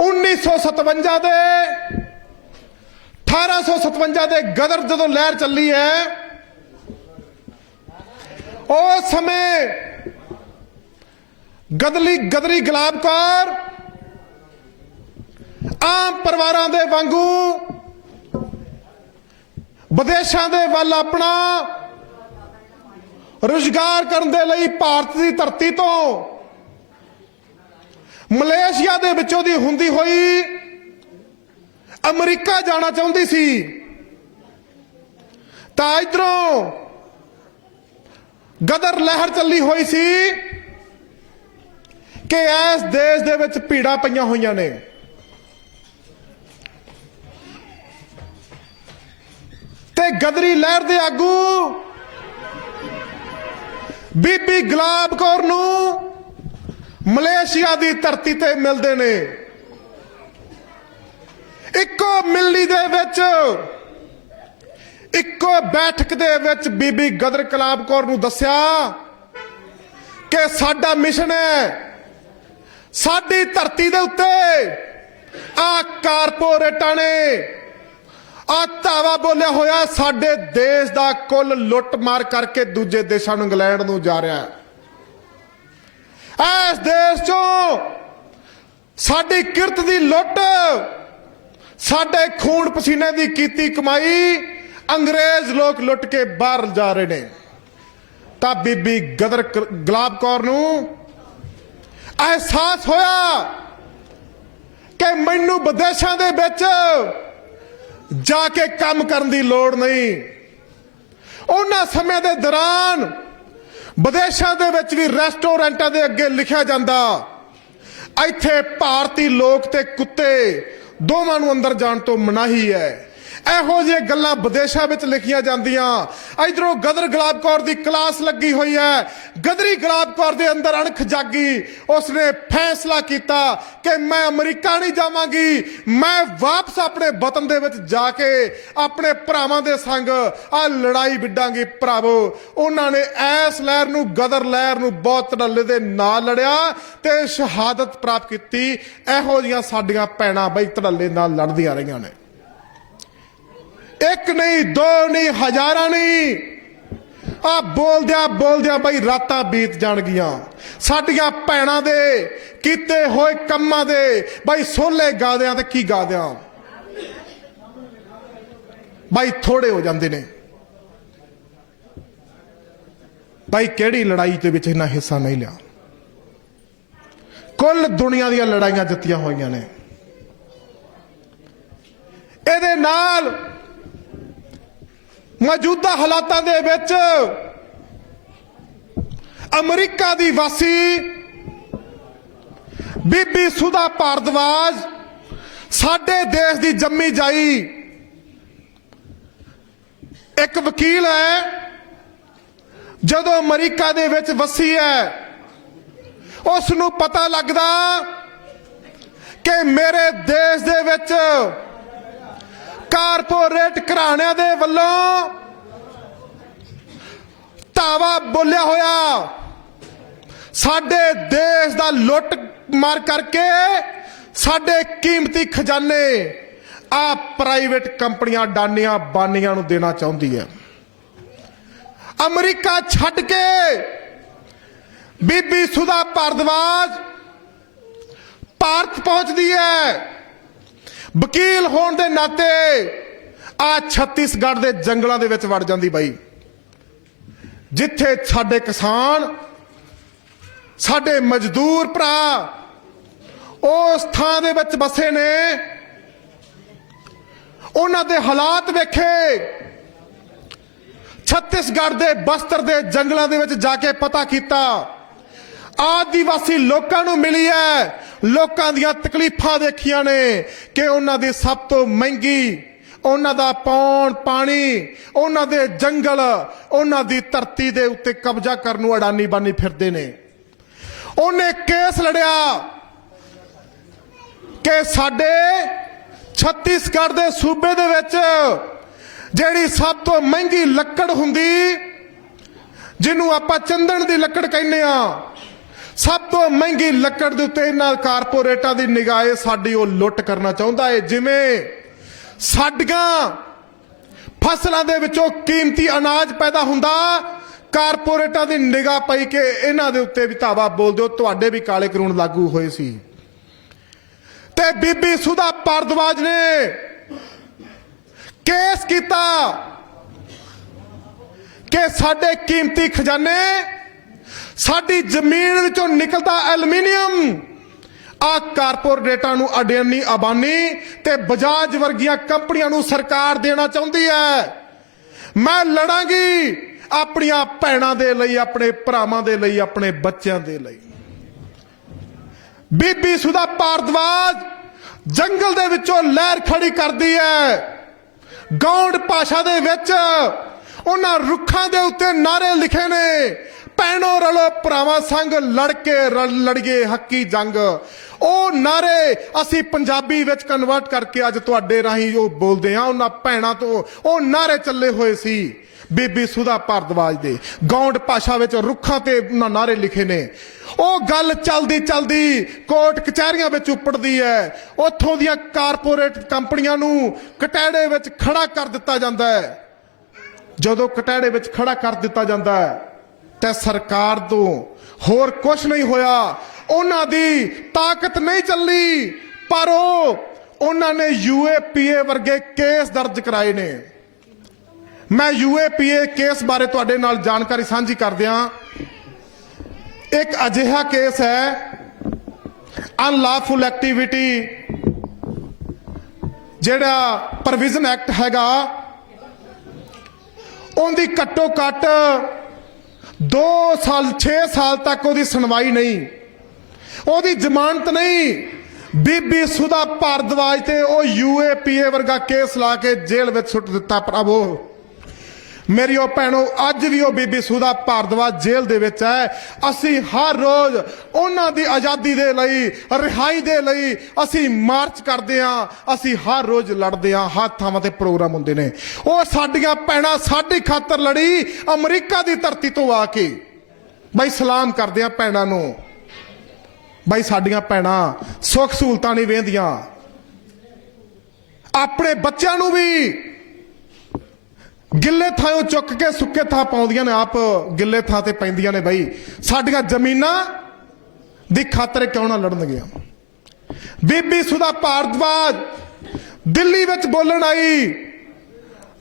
1957 ਦੇ 1857 ਦੇ ਗਦਰ ਜਦੋਂ ਲਹਿਰ ਚੱਲੀ ਹੈ, ਉਸ ਸਮੇਂ ਗਦਰੀ ਗੁਲਾਬ ਕੌਰ ਆਮ ਪਰਿਵਾਰਾਂ ਦੇ ਵਾਂਗੂ ਵਿਦੇਸ਼ਾਂ ਦੇ ਵੱਲ ਆਪਣਾ ਰੁਜ਼ਗਾਰ ਕਰਨ ਦੇ ਲਈ ਭਾਰਤ ਦੀ ਧਰਤੀ ਤੋਂ ਮਲੇਸ਼ੀਆ ਦੇ ਵਿੱਚੋਂ ਦੀ ਹੁੰਦੀ ਹੋਈ ਅਮਰੀਕਾ ਜਾਣਾ ਚਾਹੁੰਦੀ ਸੀ। ਤਾਂ ਇਧਰੋਂ ਗਦਰ ਲਹਿਰ ਚੱਲੀ ਹੋਈ ਸੀ ਕਿ ਇਸ ਦੇਸ਼ ਦੇ ਵਿੱਚ ਭੀੜਾਂ ਪਈਆਂ ਹੋਈਆਂ ਨੇ। ਤੇ ਗਦਰੀ ਲਹਿਰ ਦੇ ਆਗੂ ਬੀਬੀ ਗੁਲਾਬ ਕੌਰ ਨੂੰ ਮਲੇਸ਼ੀਆ ਦੀ ਧਰਤੀ ਤੇ ਮਿਲਦੇ ਨੇ। ਇੱਕੋ ਮਿਲਣੀ ਦੇ ਵਿੱਚ, ਇੱਕੋ ਬੈਠਕ ਦੇ ਵਿੱਚ ਬੀਬੀ ਗਦਰ ਗੁਲਾਬ ਕੌਰ ਨੂੰ ਦੱਸਿਆ ਕਿ ਸਾਡਾ ਮਿਸ਼ਨ ਹੈ, ਸਾਡੀ ਧਰਤੀ ਦੇ ਉੱਤੇ ਆ ਕਾਰਪੋਰੇਟਾਂ ਨੇ ਆ ਧਾਵਾ ਬੋਲਿਆ ਹੋਇਆ ਸਾਡੇ ਦੇਸ਼ ਦਾ ਕੁੱਲ ਲੁੱਟ ਮਾਰ ਕਰਕੇ ਦੂਜੇ ਦੇਸ਼ਾਂ ਨੂੰ, ਇੰਗਲੈਂਡ ਨੂੰ ਜਾ ਰਿਹਾ ਹੈ। ਇਸ ਦੇਸ਼ ਚੋਂ ਸਾਡੀ ਕਿਰਤ ਦੀ ਲੁੱਟ, ਸਾਡੇ ਖੂਨ ਪਸੀਨੇ ਦੀ ਕੀਤੀ ਕਮਾਈ ਅੰਗਰੇਜ਼ ਲੋਕ ਲੁੱਟ ਕੇ ਬਾਹਰ ਜਾ ਰਹੇ ਨੇ। ਤਾਂ ਬੀਬੀ ਗਦਰ ਗੁਲਾਬ ਕੌਰ ਨੂੰ ਅਹਿਸਾਸ ਹੋਇਆ ਕਿ ਮੈਨੂੰ ਵਿਦੇਸ਼ਾਂ ਦੇ ਵਿੱਚ ਜਾ ਕੇ ਕੰਮ ਕਰਨ ਦੀ ਲੋੜ ਨਹੀਂ। ਉਹਨਾਂ ਸਮੇਂ ਦੇ ਦੌਰਾਨ ਵਿਦੇਸ਼ਾਂ ਦੇ ਵਿੱਚ ਵੀ ਰੈਸਟੋਰੈਂਟਾਂ ਦੇ ਅੱਗੇ ਲਿਖਿਆ ਜਾਂਦਾ, ਇੱਥੇ ਭਾਰਤੀ ਲੋਕ ਤੇ ਕੁੱਤੇ ਦੋਵਾਂ ਨੂੰ ਅੰਦਰ ਜਾਣ ਤੋਂ ਮਨਾਹੀ ਹੈ। ਇਹੋ ਜਿਹੇ ਗੱਲਾਂ ਵਿਦੇਸ਼ਾਂ ਵਿੱਚ ਲਿਖੀਆਂ ਜਾਂਦੀਆਂ। ਇਧਰੋਂ ਗਦਰ ਗੁਲਾਬ ਕੌਰ ਦੀ ਕਲਾਸ ਲੱਗੀ ਹੋਈ ਹੈ। ਗਦਰੀ ਗੁਲਾਬ ਕੌਰ ਦੇ ਅੰਦਰ ਅਣਖ ਜਾਗੀ। ਉਸਨੇ ਫੈਸਲਾ ਕੀਤਾ ਕਿ ਮੈਂ ਅਮਰੀਕਾ ਨਹੀਂ ਜਾਵਾਂਗੀ, ਮੈਂ ਵਾਪਸ ਆਪਣੇ ਵਤਨ ਦੇ ਵਿੱਚ ਜਾ ਕੇ ਆਪਣੇ ਭਰਾਵਾਂ ਦੇ ਸੰਗ ਆ ਲੜਾਈ ਵਿੱਢਾਂਗੀ। ਭਰਾਵੋ, ਉਹਨਾਂ ਨੇ ਐਸ ਲਹਿਰ ਨੂੰ, ਗਦਰ ਲਹਿਰ ਨੂੰ ਬਹੁਤ ਧੜੱਲੇ ਦੇ ਨਾਲ ਲੜਿਆ ਤੇ ਸ਼ਹਾਦਤ ਪ੍ਰਾਪਤ ਕੀਤੀ। ਇਹੋ ਜਿਹੀਆਂ ਸਾਡੀਆਂ ਭੈਣਾਂ ਬਈ ਧੜੱਲੇ ਨਾਲ ਲੜਦੀਆਂ ਰਹੀਆਂ ਨੇ। ਇੱਕ ਨਹੀਂ, ਦੋ ਨਹੀਂ, ਹਜ਼ਾਰਾਂ ਨਹੀਂ। ਆ ਬੋਲਦਿਆਂ ਬਈ ਰਾਤਾਂ ਬੀਤ ਜਾਣਗੀਆਂ। ਸਾਡੀਆਂ ਭੈਣਾਂ ਦੇ ਕੀਤੇ ਹੋਏ ਕੰਮਾਂ ਦੇ ਬਈ ਸੋਲੇ ਗਾਦਿਆਂ ਤੇ ਕੀ ਗਾਦਿਆਂ ਬਈ ਥੋੜੇ ਹੋ ਜਾਂਦੇ ਨੇ। ਭਾਈ ਕਿਹੜੀ ਲੜਾਈ ਦੇ ਵਿੱਚ ਇਹਨਾਂ ਹਿੱਸਾ ਨਹੀਂ ਲਿਆ। ਕੁੱਲ ਦੁਨੀਆ ਦੀਆਂ ਲੜਾਈਆਂ ਜਿੱਤੀਆਂ ਹੋਈਆਂ ਨੇ। ਇਹਦੇ ਨਾਲ ਮੌਜੂਦਾ ਹਾਲਾਤਾਂ ਦੇ ਵਿੱਚ ਅਮਰੀਕਾ ਦੀ ਵਾਸੀ ਬੀਬੀ ਸੁਧਾ ਭਾਰਦਵਾਜ ਸਾਡੇ ਦੇਸ਼ ਦੀ ਜੰਮੀ ਜਾਈ ਇੱਕ ਵਕੀਲ ਹੈ। ਜਦੋਂ ਅਮਰੀਕਾ ਦੇ ਵਿੱਚ ਵਸੀ ਹੈ ਉਸ ਨੂੰ ਪਤਾ ਲੱਗਦਾ ਕਿ ਮੇਰੇ ਦੇਸ਼ ਦੇ ਵਿੱਚ ਕਾਰਪੋਰੇਟ ਘਰਾਣਿਆਂ ਦੇ ਵੱਲੋਂ ਧਾਵਾ ਬੋਲਿਆ ਹੋਇਆ ਸਾਡੇ ਦੇਸ਼ ਦਾ ਲੁੱਟ ਮਾਰ ਕਰਕੇ ਸਾਡੇ ਕੀਮਤੀ ਖਜ਼ਾਨੇ ਆ ਪ੍ਰਾਈਵੇਟ ਕੰਪਨੀਆਂ ਡਾਨੀਆਂ ਬਾਨੀਆਂ ਨੂੰ ਦੇਣਾ ਚਾਹੁੰਦੀ ਹੈ। ਅਮਰੀਕਾ ਛੱਡ ਕੇ ਬੀਬੀ ਸੁਧਾ ਭਾਰਦਵਾਜ ਭਾਰਤ ਪਹੁੰਚਦੀ ਹੈ। ਵਕੀਲ ਹੋਣ ਦੇ ਨਾਤੇ ਆ ਛੱਤੀਸਗੜ੍ਹ ਦੇ ਜੰਗਲਾਂ ਦੇ ਵਿੱਚ ਵੜ ਜਾਂਦੀ ਬਾਈ, ਜਿੱਥੇ ਸਾਡੇ ਕਿਸਾਨ ਸਾਡੇ ਮਜ਼ਦੂਰ ਭਰਾ ਉਸ ਥਾਂ ਦੇ ਵਿੱਚ ਬਸੇ ਨੇ। ਉਹਨਾਂ ਦੇ ਹਾਲਾਤ ਵੇਖੇ। ਛੱਤੀਸਗੜ੍ਹ ਦੇ ਬਸਤਰ ਦੇ ਜੰਗਲਾਂ ਦੇ ਵਿੱਚ ਜਾ ਕੇ ਪਤਾ ਕੀਤਾ। ਆਦੀਵਾਸੀ ਲੋਕਾਂ ਨੂੰ ਮਿਲੀ ਹੈ, ਲੋਕਾਂ ਦੀਆਂ ਤਕਲੀਫਾਂ ਦੇਖੀਆਂ ਨੇ ਕਿ ਉਹਨਾਂ ਦੀ ਸਭ ਤੋਂ ਮਹਿੰਗੀ ਉਹਨਾਂ ਦਾ ਪੌਣ ਪਾਣੀ, ਉਹਨਾਂ ਦੇ ਜੰਗਲ, ਉਹਨਾਂ ਦੀ ਧਰਤੀ ਦੇ ਉੱਤੇ ਕਬਜ਼ਾ ਕਰਨ ਨੂੰ ਅਡਾਨੀ ਬਾਨੀ ਫਿਰਦੇ ਨੇ। ਉਹਨੇ ਕੇਸ ਲੜਿਆ ਕਿ ਸਾਡੇ ਛੱਤੀਸਗੜ੍ਹ ਦੇ ਸੂਬੇ ਦੇ ਵਿੱਚ ਜਿਹੜੀ ਸਭ ਤੋਂ ਮਹਿੰਗੀ ਲੱਕੜ ਹੁੰਦੀ, ਜਿਹਨੂੰ ਆਪਾਂ ਚੰਦਨ ਦੀ ਲੱਕੜ ਕਹਿੰਦੇ ਆ, ਸਭ ਤੋਂ ਮਹਿੰਗੀ ਲੱਕੜ ਦੇ ਉੱਤੇ ਇਹਨਾਂ ਕਾਰਪੋਰੇਟਾਂ ਦੀ ਨਿਗਾਹ ਸਾਡੀ ਉਹ ਲੁੱਟ ਕਰਨਾ ਚਾਹੁੰਦਾ ਹੈ। ਜਿਵੇਂ ਸਾਡੀਆਂ ਫਸਲਾਂ ਦੇ ਵਿੱਚੋਂ ਕੀਮਤੀ ਅਨਾਜ ਪੈਦਾ ਹੁੰਦਾ, ਕਾਰਪੋਰੇਟਾਂ ਦੀ ਨਿਗਾਹ ਪਈ ਕਿ ਇਹਨਾਂ ਦੇ ਉੱਤੇ ਵੀ ਧਾਵਾ ਬੋਲ ਦਿਓ, ਤੁਹਾਡੇ ਵੀ ਕਾਲੇ ਕਾਨੂੰਨ ਲਾਗੂ ਹੋਏ ਸੀ। ਤੇ ਬੀਬੀ ਸੁਧਾ ਭਾਰਦਵਾਜ ਨੇ ਕੇਸ ਕੀਤਾ ਕਿ ਸਾਡੇ ਕੀਮਤੀ ਖਜ਼ਾਨੇ, ਸਾਡੀ ਜ਼ਮੀਨ ਵਿੱਚੋਂ ਨਿਕਲਦਾ ਐਲੂਮੀਨੀਅਮ ਆ ਕਾਰਪੋਰੇਟਾਂ ਨੂੰ ਅਡਾਨੀ ਅਬਾਨੀ ਤੇ ਬਜਾਜ ਵਰਗੀਆਂ ਕੰਪਨੀਆਂ ਨੂੰ ਸਰਕਾਰ ਦੇਣਾ ਚਾਹੁੰਦੀ ਹੈ। ਮੈਂ ਲੜਾਂਗੀ ਆਪਣੀਆਂ ਭੈਣਾਂ ਦੇ ਲਈ, ਆਪਣੇ ਭਰਾਵਾਂ ਦੇ ਲਈ, ਆਪਣੇ ਬੱਚਿਆਂ ਦੇ ਲਈ। ਬੀਬੀ ਸੁਧਾ ਭਾਰਦਵਾਜ ਜੰਗਲ ਦੇ ਵਿੱਚੋਂ ਲਹਿਰ ਖੜੀ ਕਰਦੀ ਹੈ। ਗੌਂਡ ਭਾਸ਼ਾ ਦੇ ਵਿੱਚ ਉਹਨਾਂ ਰੁੱਖਾਂ ਦੇ ਉੱਤੇ ਨਾਰੇ ਲਿਖੇ ਨੇ, ਭੈਣੋ ਰਲੋ ਭਰਾਵਾਂ ਸੰਗ ਲੜ ਕੇ ਲੜੀਏ ਹੱਕੀ ਜੰਗ। ਉਹ ਨਾਰੇ ਅਸੀਂ ਪੰਜਾਬੀ ਵਿੱਚ ਕਨਵਰਟ ਕਰਕੇ ਅੱਜ ਤੁਹਾਡੇ ਰਾਹੀਂ ਉਹ ਬੋਲਦੇ ਆ। ਉਹਨਾਂ ਭੈਣਾਂ ਤੋਂ ਉਹ ਨਾਰੇ ਚੱਲੇ ਹੋਏ ਸੀ ਬੀਬੀ ਸੁਧਾ ਭਾਰਦਵਾਜ ਦੇ। ਗੌਂਡ ਭਾਸ਼ਾ ਵਿੱਚ ਰੁੱਖਾਂ ਤੇ ਉਹਨਾਂ ਨਾਰੇ ਲਿਖੇ ਨੇ। ਉਹ ਗੱਲ ਚਲਦੀ ਚਲਦੀ ਕੋਰਟ ਕਚਹਿਰੀਆਂ ਵਿੱਚ ਉੱਪੜਦੀ ਹੈ। ਉੱਥੋਂ ਦੀਆਂ ਕਾਰਪੋਰੇਟ ਕੰਪਨੀਆਂ ਨੂੰ ਕਟਹਿੜੇ ਵਿੱਚ ਖੜਾ ਕਰ ਦਿੱਤਾ ਜਾਂਦਾ ਹੈ। ਜਦੋਂ ਕਟਹਿੜੇ ਵਿੱਚ ਖੜਾ ਕਰ ਦਿੱਤਾ ਜਾਂਦਾ ਹੈ ਤੇ ਸਰਕਾਰ ਤੋਂ ਹੋਰ ਕੁਝ ਨਹੀਂ ਹੋਇਆ, ਉਹਨਾਂ ਦੀ ਤਾਕਤ ਨਹੀਂ ਚੱਲੀ, ਪਰ ਉਹਨਾਂ ਨੇ UAPA ਵਰਗੇ ਕੇਸ ਦਰਜ ਕਰਾਏ ਨੇ। ਮੈਂ UAPA ਕੇਸ ਬਾਰੇ ਤੁਹਾਡੇ ਨਾਲ ਜਾਣਕਾਰੀ ਸਾਂਝੀ ਕਰਦਿਆਂ। ਇੱਕ ਅਜਿਹਾ ਕੇਸ ਹੈ ਅਨਲੌਫੁਲ ਐਕਟੀਵਿਟੀ, ਜਿਹੜਾ ਪ੍ਰੋਵੀਜ਼ਨ ਐਕਟ ਹੈਗਾ, ਉਹਦੀ ਘੱਟੋ ਘੱਟ 2 ਸਾਲ 6 ਸਾਲ ਤੱਕ ਉਹਦੀ ਸੁਣਵਾਈ ਨਹੀਂ, ਉਹਦੀ ਜ਼ਮਾਨਤ ਨਹੀਂ। ਬੀਬੀ ਸੁਧਾ ਭਾਰਦਵਾਜ ਤੇ ਉਹ UAPA ਵਰਗਾ ਕੇਸ ਲਾ ਕੇ ਜੇਲ੍ਹ ਵਿੱਚ ਸੁੱਟ ਦਿੱਤਾ। ਭਰਾਵੋ ਮੇਰੀ ਉਹ ਭੈਣੋ, ਅੱਜ ਵੀ ਉਹ ਬੀਬੀ ਸੁਧਾ ਭਾਰਦਵਾਜ ਜੇਲ੍ਹ ਦੇ ਵਿੱਚ ਹੈ। ਅਸੀਂ ਹਰ ਰੋਜ਼ ਉਹਨਾਂ ਦੀ ਆਜ਼ਾਦੀ ਦੇ ਲਈ, ਰਿਹਾਈ ਦੇ ਲਈ ਅਸੀਂ ਮਾਰਚ ਕਰਦੇ ਹਾਂ, ਅਸੀਂ ਹਰ ਰੋਜ਼ ਲੜਦੇ ਹਾਂ। ਹਰ ਥਾਵਾਂ ਤੇ ਪ੍ਰੋਗਰਾਮ ਹੁੰਦੇ ਨੇ। ਉਹ ਸਾਡੀਆਂ ਭੈਣਾਂ ਸਾਡੀ ਖਾਤਰ ਲੜੀ ਅਮਰੀਕਾ ਦੀ ਧਰਤੀ ਤੋਂ ਆ ਕੇ। ਬਾਈ ਸਲਾਮ ਕਰਦੇ ਆ ਭੈਣਾਂ ਨੂੰ। ਬਾਈ ਸਾਡੀਆਂ ਭੈਣਾਂ ਸੁੱਖ ਸਹੂਲਤਾਂ ਨਹੀਂ ਵੇਂਦੀਆਂ, ਆਪਣੇ ਬੱਚਿਆਂ ਨੂੰ ਵੀ ਗਿੱਲੇ ਥਾਂੋਂ ਚੁੱਕ ਕੇ ਸੁੱਕੇ ਥਾਂ ਪਾਉਂਦੀਆਂ ਨੇ, ਆਪ ਗਿੱਲੇ ਥਾਂ ਤੇ ਪੈਂਦੀਆਂ ਨੇ। ਬਾਈ ਸਾਡੀਆਂ ਜ਼ਮੀਨਾਂ ਦੀ ਖਾਤਰ ਕਿਉਂ ਨਾ ਲੜਨਗੀਆਂ। ਬੀਬੀ ਸੁਧਾ ਭਾਰਦਵਾਜ ਦਿੱਲੀ ਵਿੱਚ ਬੋਲਣ ਆਈ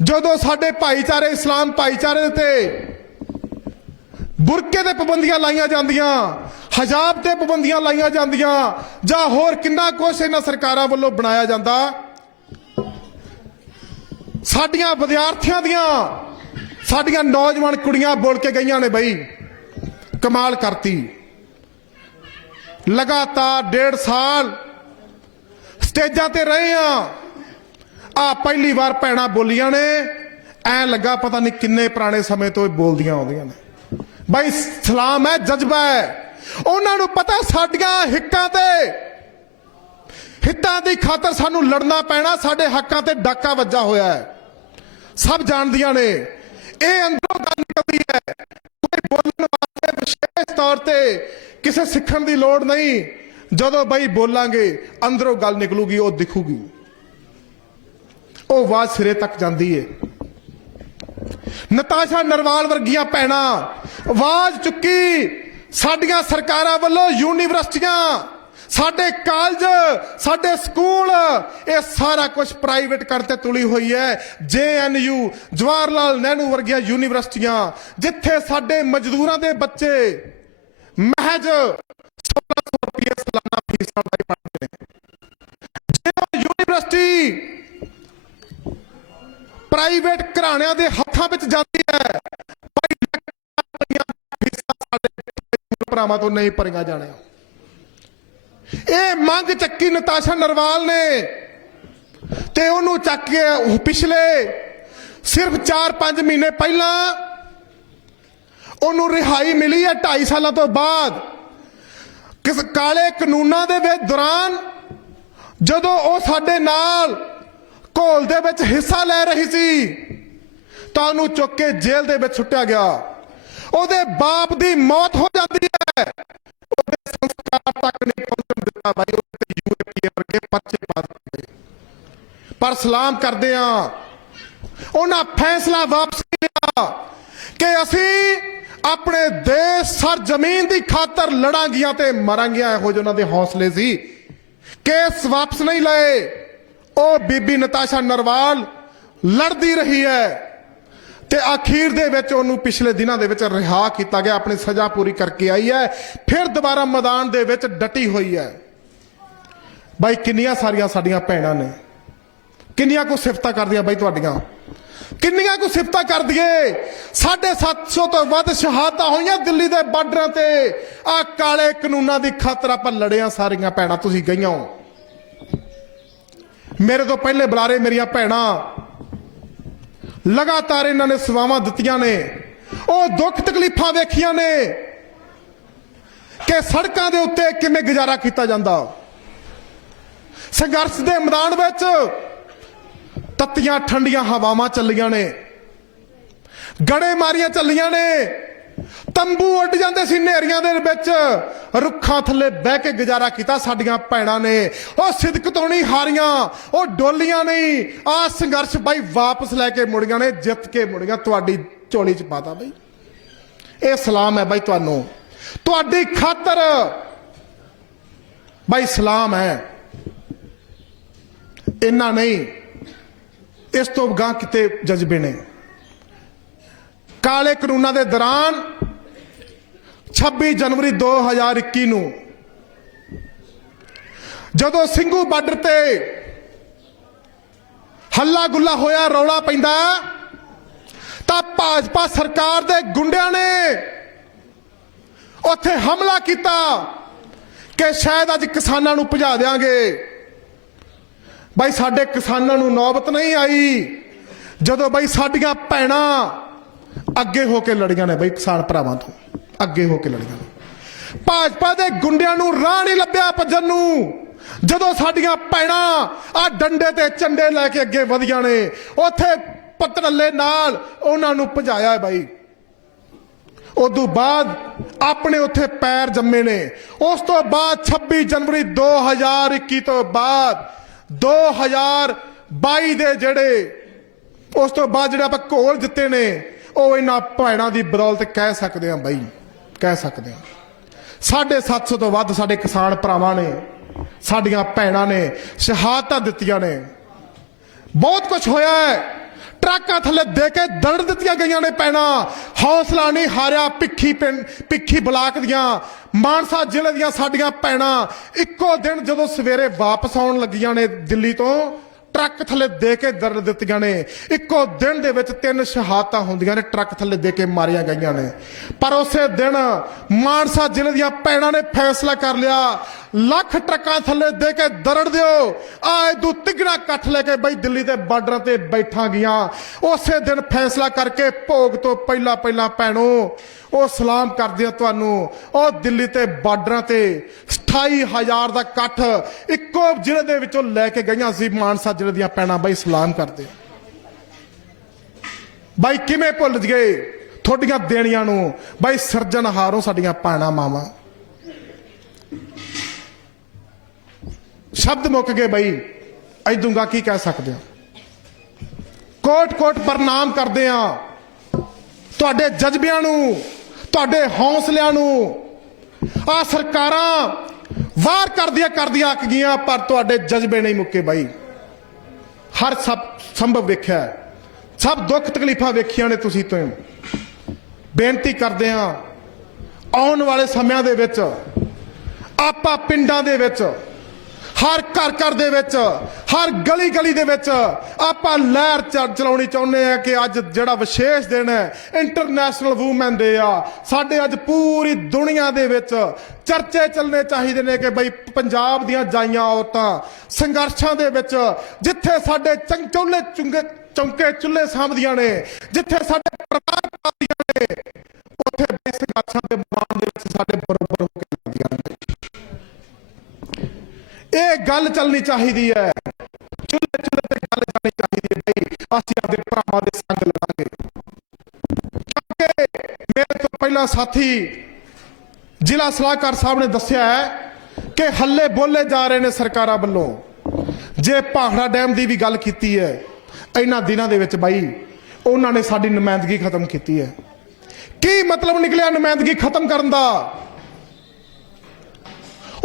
ਜਦੋਂ ਸਾਡੇ ਭਾਈਚਾਰੇ, ਇਸਲਾਮ ਭਾਈਚਾਰੇ ਤੇ ਬੁਰਕੇ ਤੇ ਪਾਬੰਦੀਆਂ ਲਾਈਆਂ ਜਾਂਦੀਆਂ, ਹਜਾਬ ਤੇ ਪਾਬੰਦੀਆਂ ਲਾਈਆਂ ਜਾਂਦੀਆਂ, ਜਾਂ ਹੋਰ ਕਿੰਨਾ ਕੁਛ ਇਹਨਾਂ ਸਰਕਾਰਾਂ ਵੱਲੋਂ ਬਣਾਇਆ ਜਾਂਦਾ। ਸਾਡੀਆਂ ਵਿਦਿਆਰਥੀਆਂ ਦੀਆਂ, ਸਾਡੀਆਂ ਨੌਜਵਾਨ ਕੁੜੀਆਂ ਬੋਲ ਕੇ ਗਈਆਂ ਨੇ ਬਈ, ਕਮਾਲ ਕਰਤੀ। ਲਗਾਤਾਰ 1.5 ਸਾਲ ਸਟੇਜਾਂ ਤੇ ਰਹੇ ਆ ਪਹਿਲੀ ਵਾਰ ਭੈਣਾਂ ਬੋਲੀਆਂ ਨੇ। ਐ ਲੱਗਾ ਪਤਾ ਨਹੀਂ ਕਿੰਨੇ ਪੁਰਾਣੇ ਸਮੇਂ ਤੋਂ ਇਹ ਬੋਲਦੀਆਂ ਆਉਂਦੀਆਂ ਨੇ। ਬਾਈ ਸਲਾਮ ਹੈ, ਜਜ਼ਬਾ ਹੈ। ਉਹਨਾਂ ਨੂੰ ਪਤਾ ਸਾਡੀਆਂ ਹਿੱਤਾਂ ਦੀ ਖਾਤਰ ਸਾਨੂੰ ਲੜਨਾ ਪੈਣਾ, ਸਾਡੇ ਹੱਕਾਂ ਤੇ ਡਾਕਾ ਵੱਜਾ ਹੋਇਆ ਹੈ। ਸਭ ਜਾਣਦੀਆਂ ਨੇ। ਇਹ ਅੰਦਰੋਂ ਗੱਲ ਨਿਕਲਦੀ ਹੈ, ਕੋਈ ਬੋਲਣ ਵਾਸਤੇ ਵਿਸ਼ੇਸ਼ ਤੌਰ ਤੇ ਕਿਸੇ ਸਿੱਖਣ ਦੀ ਲੋੜ ਨਹੀਂ। ਜਦੋਂ ਬਈ ਬੋਲਾਂਗੇ ਅੰਦਰੋਂ ਗੱਲ ਨਿਕਲੂਗੀ, ਉਹ ਦਿਖੂਗੀ, ਉਹ ਆਵਾਜ਼ ਸਿਰੇ ਤੱਕ ਜਾਂਦੀ ਹੈ। ਨਤਾਸ਼ਾ ਨਰਵਾਲ ਵਰਗੀਆਂ ਭੈਣਾਂ ਆਵਾਜ਼ ਚੁੱਕੀ। ਸਾਡੀਆਂ ਸਰਕਾਰਾਂ ਵੱਲੋਂ ਯੂਨੀਵਰਸਿਟੀਆਂ, ਸਾਡੇ ਕਾਲਜ, ਸਾਡੇ ਸਕੂਲ, ਇਹ ਸਾਰਾ ਕੁਝ ਪ੍ਰਾਈਵੇਟ ਕਰਤੇ ਤੁਲੀ ਹੋਈ ਹੈ। JNU, ਜਵਾਹਰ ਲਾਲ ਨਹਿਰੂ ਵਰਗੀਆਂ ਯੂਨੀਵਰਸਿਟੀਆਂ, ਜਿੱਥੇ ਸਾਡੇ ਮਜ਼ਦੂਰਾਂ ਦੇ ਬੱਚੇ ਮਹਿਜ 1600 ਰੁਪਏ ਸਾਲਾਨਾ ਫੀਸਾਂ ਦਾ ਪੜ੍ਹਦੇ ਨੇ। ਜੇ ਯੂਨੀਵਰਸਿਟੀ ਪ੍ਰਾਈਵੇਟ ਘਰਾਣਿਆਂ ਦੇ ਹੱਥਾਂ ਵਿੱਚ ਜਾਂਦੀ ਹੈ, ਭਰਾਵਾਂ ਤੋਂ ਨਹੀਂ ਭਰੀਆਂ ਜਾਣੀਆਂ। ਇਹ ਮੰਗ ਚੱਕੀ ਨਤਾਸ਼ਾ ਨਰਵਾਲ ਨੇ, ਤੇ ਉਹਨੂੰ ਚੱਕ ਕੇ ਪਿਛਲੇ ਸਿਰਫ 4-5 ਮਹੀਨੇ ਪਹਿਲਾਂ ਉਹਨੂੰ ਰਿਹਾਈ ਮਿਲੀ ਹੈ 2.5 ਸਾਲਾਂ ਤੋਂ ਬਾਅਦ। ਕਿਸ ਕਾਲੇ ਕਾਨੂੰਨਾਂ ਦੇ ਵਿੱਚ ਦੌਰਾਨ ਜਦੋਂ ਉਹ ਸਾਡੇ ਨਾਲ ਘੋਲ ਦੇ ਵਿੱਚ ਹਿੱਸਾ ਲੈ ਰਹੀ ਸੀ, ਤਾਂ ਉਹਨੂੰ ਚੁੱਕ ਕੇ ਜੇਲ੍ਹ ਦੇ ਵਿੱਚ ਸੁੱਟਿਆ ਗਿਆ। ਉਹਦੇ ਬਾਪ ਦੀ ਮੌਤ ਹੋ ਜਾਂਦੀ ਹੈ, ਉਹਦੇ ਸੰਸਕਾਰ ਤੱਕ ਨਹੀਂ ਪਹੁੰਚਣ ਦਿੱਤਾ। ਬਾਈ ਉਹਦੇ UAPA ਵਰਗੇ ਪਰਚੇ ਪਾ ਦਿੱਤੇ। ਪਰ ਸਲਾਮ ਕਰਦੇ ਆ, ਉਹਨਾਂ ਫੈਸਲਾ ਵਾਪਸ ਲਿਆ ਕਿ ਅਸੀਂ ਆਪਣੇ ਦੇਸ਼ ਸਰ ਜ਼ਮੀਨ ਦੀ ਖਾਤਰ ਲੜਾਂਗੀਆਂ ਤੇ ਮਰਾਂਗੀਆਂ। ਇਹੋ ਜਿਹੇ ਉਹਨਾਂ ਦੇ ਹੌਸਲੇ ਸੀ। ਕੇਸ ਵਾਪਸ ਨਹੀਂ ਲਏ। ਉਹ ਬੀਬੀ ਨਤਾਸ਼ਾ ਨਰਵਾਲ ਲੜਦੀ ਰਹੀ ਹੈ, ਤੇ ਅਖੀਰ ਦੇ ਵਿੱਚ ਉਹਨੂੰ ਪਿਛਲੇ ਦਿਨਾਂ ਦੇ ਵਿੱਚ ਰਿਹਾ ਕੀਤਾ ਗਿਆ। ਆਪਣੀ ਸਜ਼ਾ ਪੂਰੀ ਕਰਕੇ ਆਈ ਹੈ, ਫਿਰ ਦੁਬਾਰਾ ਮੈਦਾਨ ਦੇ ਵਿੱਚ ਡਟੀ ਹੋਈ ਹੈ। ਬਾਈ ਕਿੰਨੀਆਂ ਸਾਰੀਆਂ ਸਾਡੀਆਂ ਭੈਣਾਂ ਨੇ, ਕਿੰਨੀਆਂ ਕੁ ਸਿਫਤਾਂ ਕਰਦੀਆਂ ਬਾਈ ਤੁਹਾਡੀਆਂ, ਕਿੰਨੀਆਂ ਕੁ ਸਿਫਤਾਂ ਕਰਦੀਏ। 750 ਤੋਂ ਵੱਧ ਸ਼ਹਾਦਤਾਂ ਹੋਈਆਂ ਦਿੱਲੀ ਦੇ ਬਾਰਡਰਾਂ ਤੇ। ਆ ਕਾਲੇ ਕਾਨੂੰਨਾਂ ਦੀ ਖਾਤਰ ਆਪਾਂ ਲੜਿਆ ਸਾਰੀਆਂ ਭੈਣਾਂ, ਤੁਸੀਂ ਗਈਆਂ ਹੋ। ਮੇਰੇ ਤੋਂ ਪਹਿਲੇ ਬੁਲਾਰੇ ਮੇਰੀਆਂ ਭੈਣਾਂ ਲਗਾਤਾਰ ਇਹਨਾਂ ਨੇ ਸੇਵਾਵਾਂ ਦਿੱਤੀਆਂ ਨੇ। ਉਹ ਦੁੱਖ ਤਕਲੀਫਾਂ ਵੇਖੀਆਂ ਨੇ ਕਿ ਸੜਕਾਂ ਦੇ ਉੱਤੇ ਕਿਵੇਂ ਗੁਜ਼ਾਰਾ ਕੀਤਾ ਜਾਂਦਾ। ਸੰਘਰਸ਼ ਦੇ ਮੈਦਾਨ ਵਿੱਚ ਤੱਤੀਆਂ ਠੰਡੀਆਂ ਹਵਾਵਾਂ ਚੱਲੀਆਂ ਨੇ, ਗੜੇਮਾਰੀਆਂ ਚੱਲੀਆਂ ਨੇ, ਤੰਬੂ ਉੱਡ ਜਾਂਦੇ ਸੀ ਹਨੇਰੀਆਂ ਦੇ ਵਿੱਚ, ਰੁੱਖਾਂ ਥੱਲੇ ਬਹਿ ਕੇ ਗੁਜ਼ਾਰਾ ਕੀਤਾ ਸਾਡੀਆਂ ਭੈਣਾਂ ਨੇ। ਉਹ ਸਿਦਕ ਤੋਂ ਨਹੀਂ ਹਾਰੀਆਂ, ਉਹ ਡੋਲੀਆਂ ਨਹੀਂ। ਆ ਸੰਘਰਸ਼ ਬਾਈ ਵਾਪਸ ਲੈ ਕੇ ਮੁੜੀਆਂ ਨੇ, ਜਿੱਤ ਕੇ ਮੁੜੀਆਂ। ਤੁਹਾਡੀ ਝੋਲੀ ਚ ਪਾਤਾ ਬਾਈ। ਇਹ ਸਲਾਮ ਹੈ ਬਾਈ ਤੁਹਾਨੂੰ, ਤੁਹਾਡੀ ਖਾਤਰ ਬਾਈ ਸਲਾਮ ਹੈ। ਇੰਨਾ ਨਹੀਂ, ਇਸ ਤੋਂ ਗਾਂ ਕਿਤੇ ਜਜ਼ਬੇ ਨੇ। ਕਾਲੇ ਕਾਨੂੰਨਾਂ ਦੇ ਦੌਰਾਨ 26 ਜਨਵਰੀ 2021 ਨੂੰ ਜਦੋਂ ਸਿੰਘੂ ਬਾਰਡਰ ਤੇ ਹੱਲਾ ਗੁੱਲਾ ਹੋਇਆ, ਰੌਲਾ ਪੈਂਦਾ, ਤਾਂ ਭਾਜਪਾ ਸਰਕਾਰ ਦੇ ਗੁੰਡਿਆਂ ਨੇ ਉੱਥੇ ਹਮਲਾ ਕੀਤਾ ਕਿ ਸ਼ਾਇਦ ਅੱਜ ਕਿਸਾਨਾਂ ਨੂੰ ਭਜਾ ਦੇਾਂਗੇ। ਬਾਈ ਸਾਡੇ ਕਿਸਾਨਾਂ ਨੂੰ ਨੌਬਤ ਨਹੀਂ ਆਈ ਜਦੋਂ ਬਾਈ ਸਾਡੀਆਂ ਭੈਣਾਂ ਅੱਗੇ ਹੋ ਕੇ ਲੜੀਆਂ ਨੇ। ਬਾਈ ਕਿਸਾਨ ਭਰਾਵਾਂ ਤੋਂ ਅੱਗੇ ਹੋ ਕੇ ਲੜੀਆਂ ਨੇ। ਭਾਜਪਾ ਦੇ ਗੁੰਡਿਆਂ ਨੂੰ ਰਾਹ ਨਹੀਂ ਲੱਭਿਆ ਭੱਜਣ ਨੂੰ, ਜਦੋਂ ਸਾਡੀਆਂ ਭੈਣਾਂ ਆ ਡੰਡੇ ਤੇ ਝੰਡੇ ਲੈ ਕੇ ਅੱਗੇ ਵਧੀਆਂ ਨੇ। ਉੱਥੇ ਪਤਰੱਲੇ ਨਾਲ ਉਹਨਾਂ ਨੂੰ ਭਜਾਇਆ ਹੈ ਬਾਈ। ਉਦੋਂ ਬਾਅਦ ਆਪਣੇ ਉੱਥੇ ਪੈਰ ਜੰਮੇ ਨੇ। ਉਸ ਤੋਂ ਬਾਅਦ 26 ਜਨਵਰੀ 2021 ਤੋਂ ਬਾਅਦ 2022 ਦੇ ਜਿਹੜੇ ਉਸ ਤੋਂ ਬਾਅਦ ਜਿਹੜੇ ਆਪਾਂ ਘੋਲ ਜਿੱਤੇ ਨੇ, ਉਹ ਇਹਨਾਂ ਭੈਣਾਂ ਦੀ ਬਦੌਲਤ ਕਹਿ ਸਕਦੇ ਆ ਬਾਈ, ਕਹਿ ਸਕਦੇ ਆ। 750 ਤੋਂ ਵੱਧ ਸਾਡੇ ਕਿਸਾਨ ਭਰਾਵਾਂ ਨੇ, ਸਾਡੀਆਂ ਭੈਣਾਂ ਨੇ ਸ਼ਹਾਦਤਾਂ ਦਿੱਤੀਆਂ ਨੇ। ਬਹੁਤ ਕੁਝ ਹੋਇਆ ਹੈ। ਟਰੱਕਾਂ ਥੱਲੇ ਦੇ ਕੇ ਦਰੜ ਦਿੱਤੀਆਂ ਗਈਆਂ ਨੇ ਭੈਣਾਂ। ਹੌਸਲਾ ਨਹੀਂ ਹਾਰਿਆ। ਭਿੱਖੀ ਬਲਾਕ ਦੀਆਂ, ਮਾਨਸਾ ਜ਼ਿਲ੍ਹੇ ਦੀਆਂ ਸਾਡੀਆਂ ਭੈਣਾਂ ਇੱਕੋ ਦਿਨ ਜਦੋਂ ਸਵੇਰੇ ਵਾਪਸ ਆਉਣ ਲੱਗੀਆਂ ਨੇ ਦਿੱਲੀ ਤੋਂ, ਟਰੱਕ ਥੱਲੇ ਦੇ ਕੇ ਦਰੜ ਦਿੱਤੀਆਂ ਨੇ। ਇੱਕੋ ਦਿਨ ਦੇ ਵਿੱਚ 3 ਸ਼ਹਾਦਤਾਂ ਹੁੰਦੀਆਂ ਨੇ, ਟਰੱਕ ਥੱਲੇ ਦੇ ਕੇ ਮਾਰੀਆਂ ਗਈਆਂ ਨੇ। ਪਰ ਉਸੇ ਦਿਨ ਮਾਨਸਾ ਜ਼ਿਲ੍ਹੇ ਦੀਆਂ ਭੈਣਾਂ ਨੇ ਫੈਸਲਾ ਕਰ ਲਿਆ, ਲੱਖ ਟਰੱਕਾਂ ਥੱਲੇ ਦੇ ਕੇ ਦਰੜ ਦਿਓ, ਆ ਇਦੋਂ ਤਿੱਗਣਾ ਇਕੱਠ ਲੈ ਕੇ ਬਈ ਦਿੱਲੀ ਦੇ ਬਾਰਡਰਾਂ ਤੇ ਬੈਠਾਂ ਗਈਆਂ। ਉਸੇ ਦਿਨ ਫੈਸਲਾ ਕਰਕੇ ਭੋਗ ਤੋਂ ਪਹਿਲਾਂ ਭੈਣੋ ਉਹ ਸਲਾਮ ਕਰਦੇ ਆ ਤੁਹਾਨੂੰ। ਉਹ ਦਿੱਲੀ ਤੇ ਬਾਰਡਰਾਂ ਤੇ 28,000 ਦਾ ਇਕੱਠ ਇੱਕੋ ਜ਼ਿਲ੍ਹੇ ਦੇ ਵਿੱਚੋਂ ਲੈ ਕੇ ਗਈਆਂ ਸੀ ਮਾਨਸਾ ਜ਼ਿਲ੍ਹੇ ਦੀਆਂ ਭੈਣਾਂ ਬਈ ਸਲਾਮ ਕਰਦੇ। ਬਾਈ ਕਿਵੇਂ ਭੁੱਲ ਗਏ ਤੁਹਾਡੀਆਂ ਦੇਣੀਆਂ ਨੂੰ? ਬਾਈ ਸਿਰਜਣਹਾਰੋਂ ਸਾਡੀਆਂ ਭੈਣਾਂ ਮਾਵਾਂ। ਸ਼ਬਦ ਮੁੱਕ ਗਏ ਬਈ, ਐਦੂੰਗਾ ਕੀ ਕਹਿ ਸਕਦੇ ਆ। ਕੋਟ ਪ੍ਰਣਾਮ ਕਰਦੇ ਆ ਤੁਹਾਡੇ ਜਜ਼ਬਿਆਂ ਨੂੰ, ਤੁਹਾਡੇ ਹੌਸਲਿਆਂ ਨੂੰ। ਆ ਸਰਕਾਰਾਂ ਵਾਰ ਕਰਦੀਆਂ ਅੱਕ ਗਈਆਂ, ਪਰ ਤੁਹਾਡੇ ਜਜ਼ਬੇ ਨਹੀਂ ਮੁੱਕੇ ਬਾਈ। ਹਰ ਸਭ ਸੰਭਵ ਵੇਖਿਆ, ਸਭ ਦੁੱਖ ਤਕਲੀਫਾਂ ਵੇਖੀਆਂ ਨੇ ਤੁਸੀਂ ਤੋਂ। ਬੇਨਤੀ ਕਰਦੇ ਆ ਆਉਣ ਵਾਲੇ ਸਮਿਆਂ ਦੇ ਵਿੱਚ ਆਪਾਂ ਪਿੰਡਾਂ ਦੇ ਵਿੱਚ, ਹਰ ਘਰ ਦੇ ਵਿੱਚ, ਹਰ ਗਲੀ ਦੇ ਵਿੱਚ ਆਪਾਂ ਲਹਿਰ ਚਲਾਉਣੀ ਚਾਹੁੰਦੇ ਆ ਕਿ ਅੱਜ ਜਿਹੜਾ ਵਿਸ਼ੇਸ਼ ਦਿਨ ਹੈ ਇੰਟਰਨੈਸ਼ਨਲ ਵੂਮਨ ਡੇ ਆ, ਸਾਡੇ ਅੱਜ ਪੂਰੀ ਦੁਨੀਆ ਦੇ ਵਿੱਚ ਚਰਚੇ ਚੱਲਣੇ ਚਾਹੀਦੇ ਨੇ ਕਿ ਬਈ ਪੰਜਾਬ ਦੀਆਂ ਜਾਈਆਂ ਔਰਤਾਂ ਸੰਘਰਸ਼ਾਂ ਦੇ ਵਿੱਚ, ਜਿੱਥੇ ਸਾਡੇ ਚੌਂਕੇ ਚੁੱਲ੍ਹੇ ਸਾਂਭਦੀਆਂ ਨੇ, ਜਿੱਥੇ ਸਾਡੇ ਪਰਿਵਾਰ ਪਾਲਦੀਆਂ ਨੇ, ਉੱਥੇ ਬਈ ਸੰਘਰਸ਼ਾਂ ਦੇ ਮੈਦਾਨ ਦੇ ਵਿੱਚ ਸਾਡੇ ਬਰੋਬਰ ਹੋ ਕੇ ਲੱਗਦੀਆਂ ਨੇ। ਇਹ ਗੱਲ ਚੱਲਣੀ ਚਾਹੀਦੀ ਹੈ, ਚੁੱਲ੍ਹੇ ਤੇ ਗੱਲ ਚੱਲਣੀ ਚਾਹੀਦੀ ਹੈ ਬਈ ਅਸੀਂ ਆਪਣੇ ਭਰਾਵਾਂ ਦੇ ਸੰਗ ਲੜਾਂਗੇ। ਕਿਉਂਕਿ ਮੇਰੇ ਤੋਂ ਪਹਿਲਾਂ ਸਾਥੀ ਜ਼ਿਲ੍ਹਾ ਸਲਾਹਕਾਰ ਸਾਹਿਬ ਨੇ ਦੱਸਿਆ ਹੈ ਕਿ ਹੱਲੇ ਬੋਲੇ ਜਾ ਰਹੇ ਨੇ ਸਰਕਾਰਾਂ ਵੱਲੋਂ। ਜੇ ਭਾਖੜਾ ਡੈਮ ਦੀ ਵੀ ਗੱਲ ਕੀਤੀ ਹੈ ਇਹਨਾਂ ਦਿਨਾਂ ਦੇ ਵਿੱਚ ਬਾਈ, ਉਹਨਾਂ ਨੇ ਸਾਡੀ ਨੁਮਾਇੰਦਗੀ ਖਤਮ ਕੀਤੀ ਹੈ। ਕੀ ਮਤਲਬ ਨਿਕਲਿਆ ਨੁਮਾਇੰਦਗੀ ਖਤਮ ਕਰਨ ਦਾ?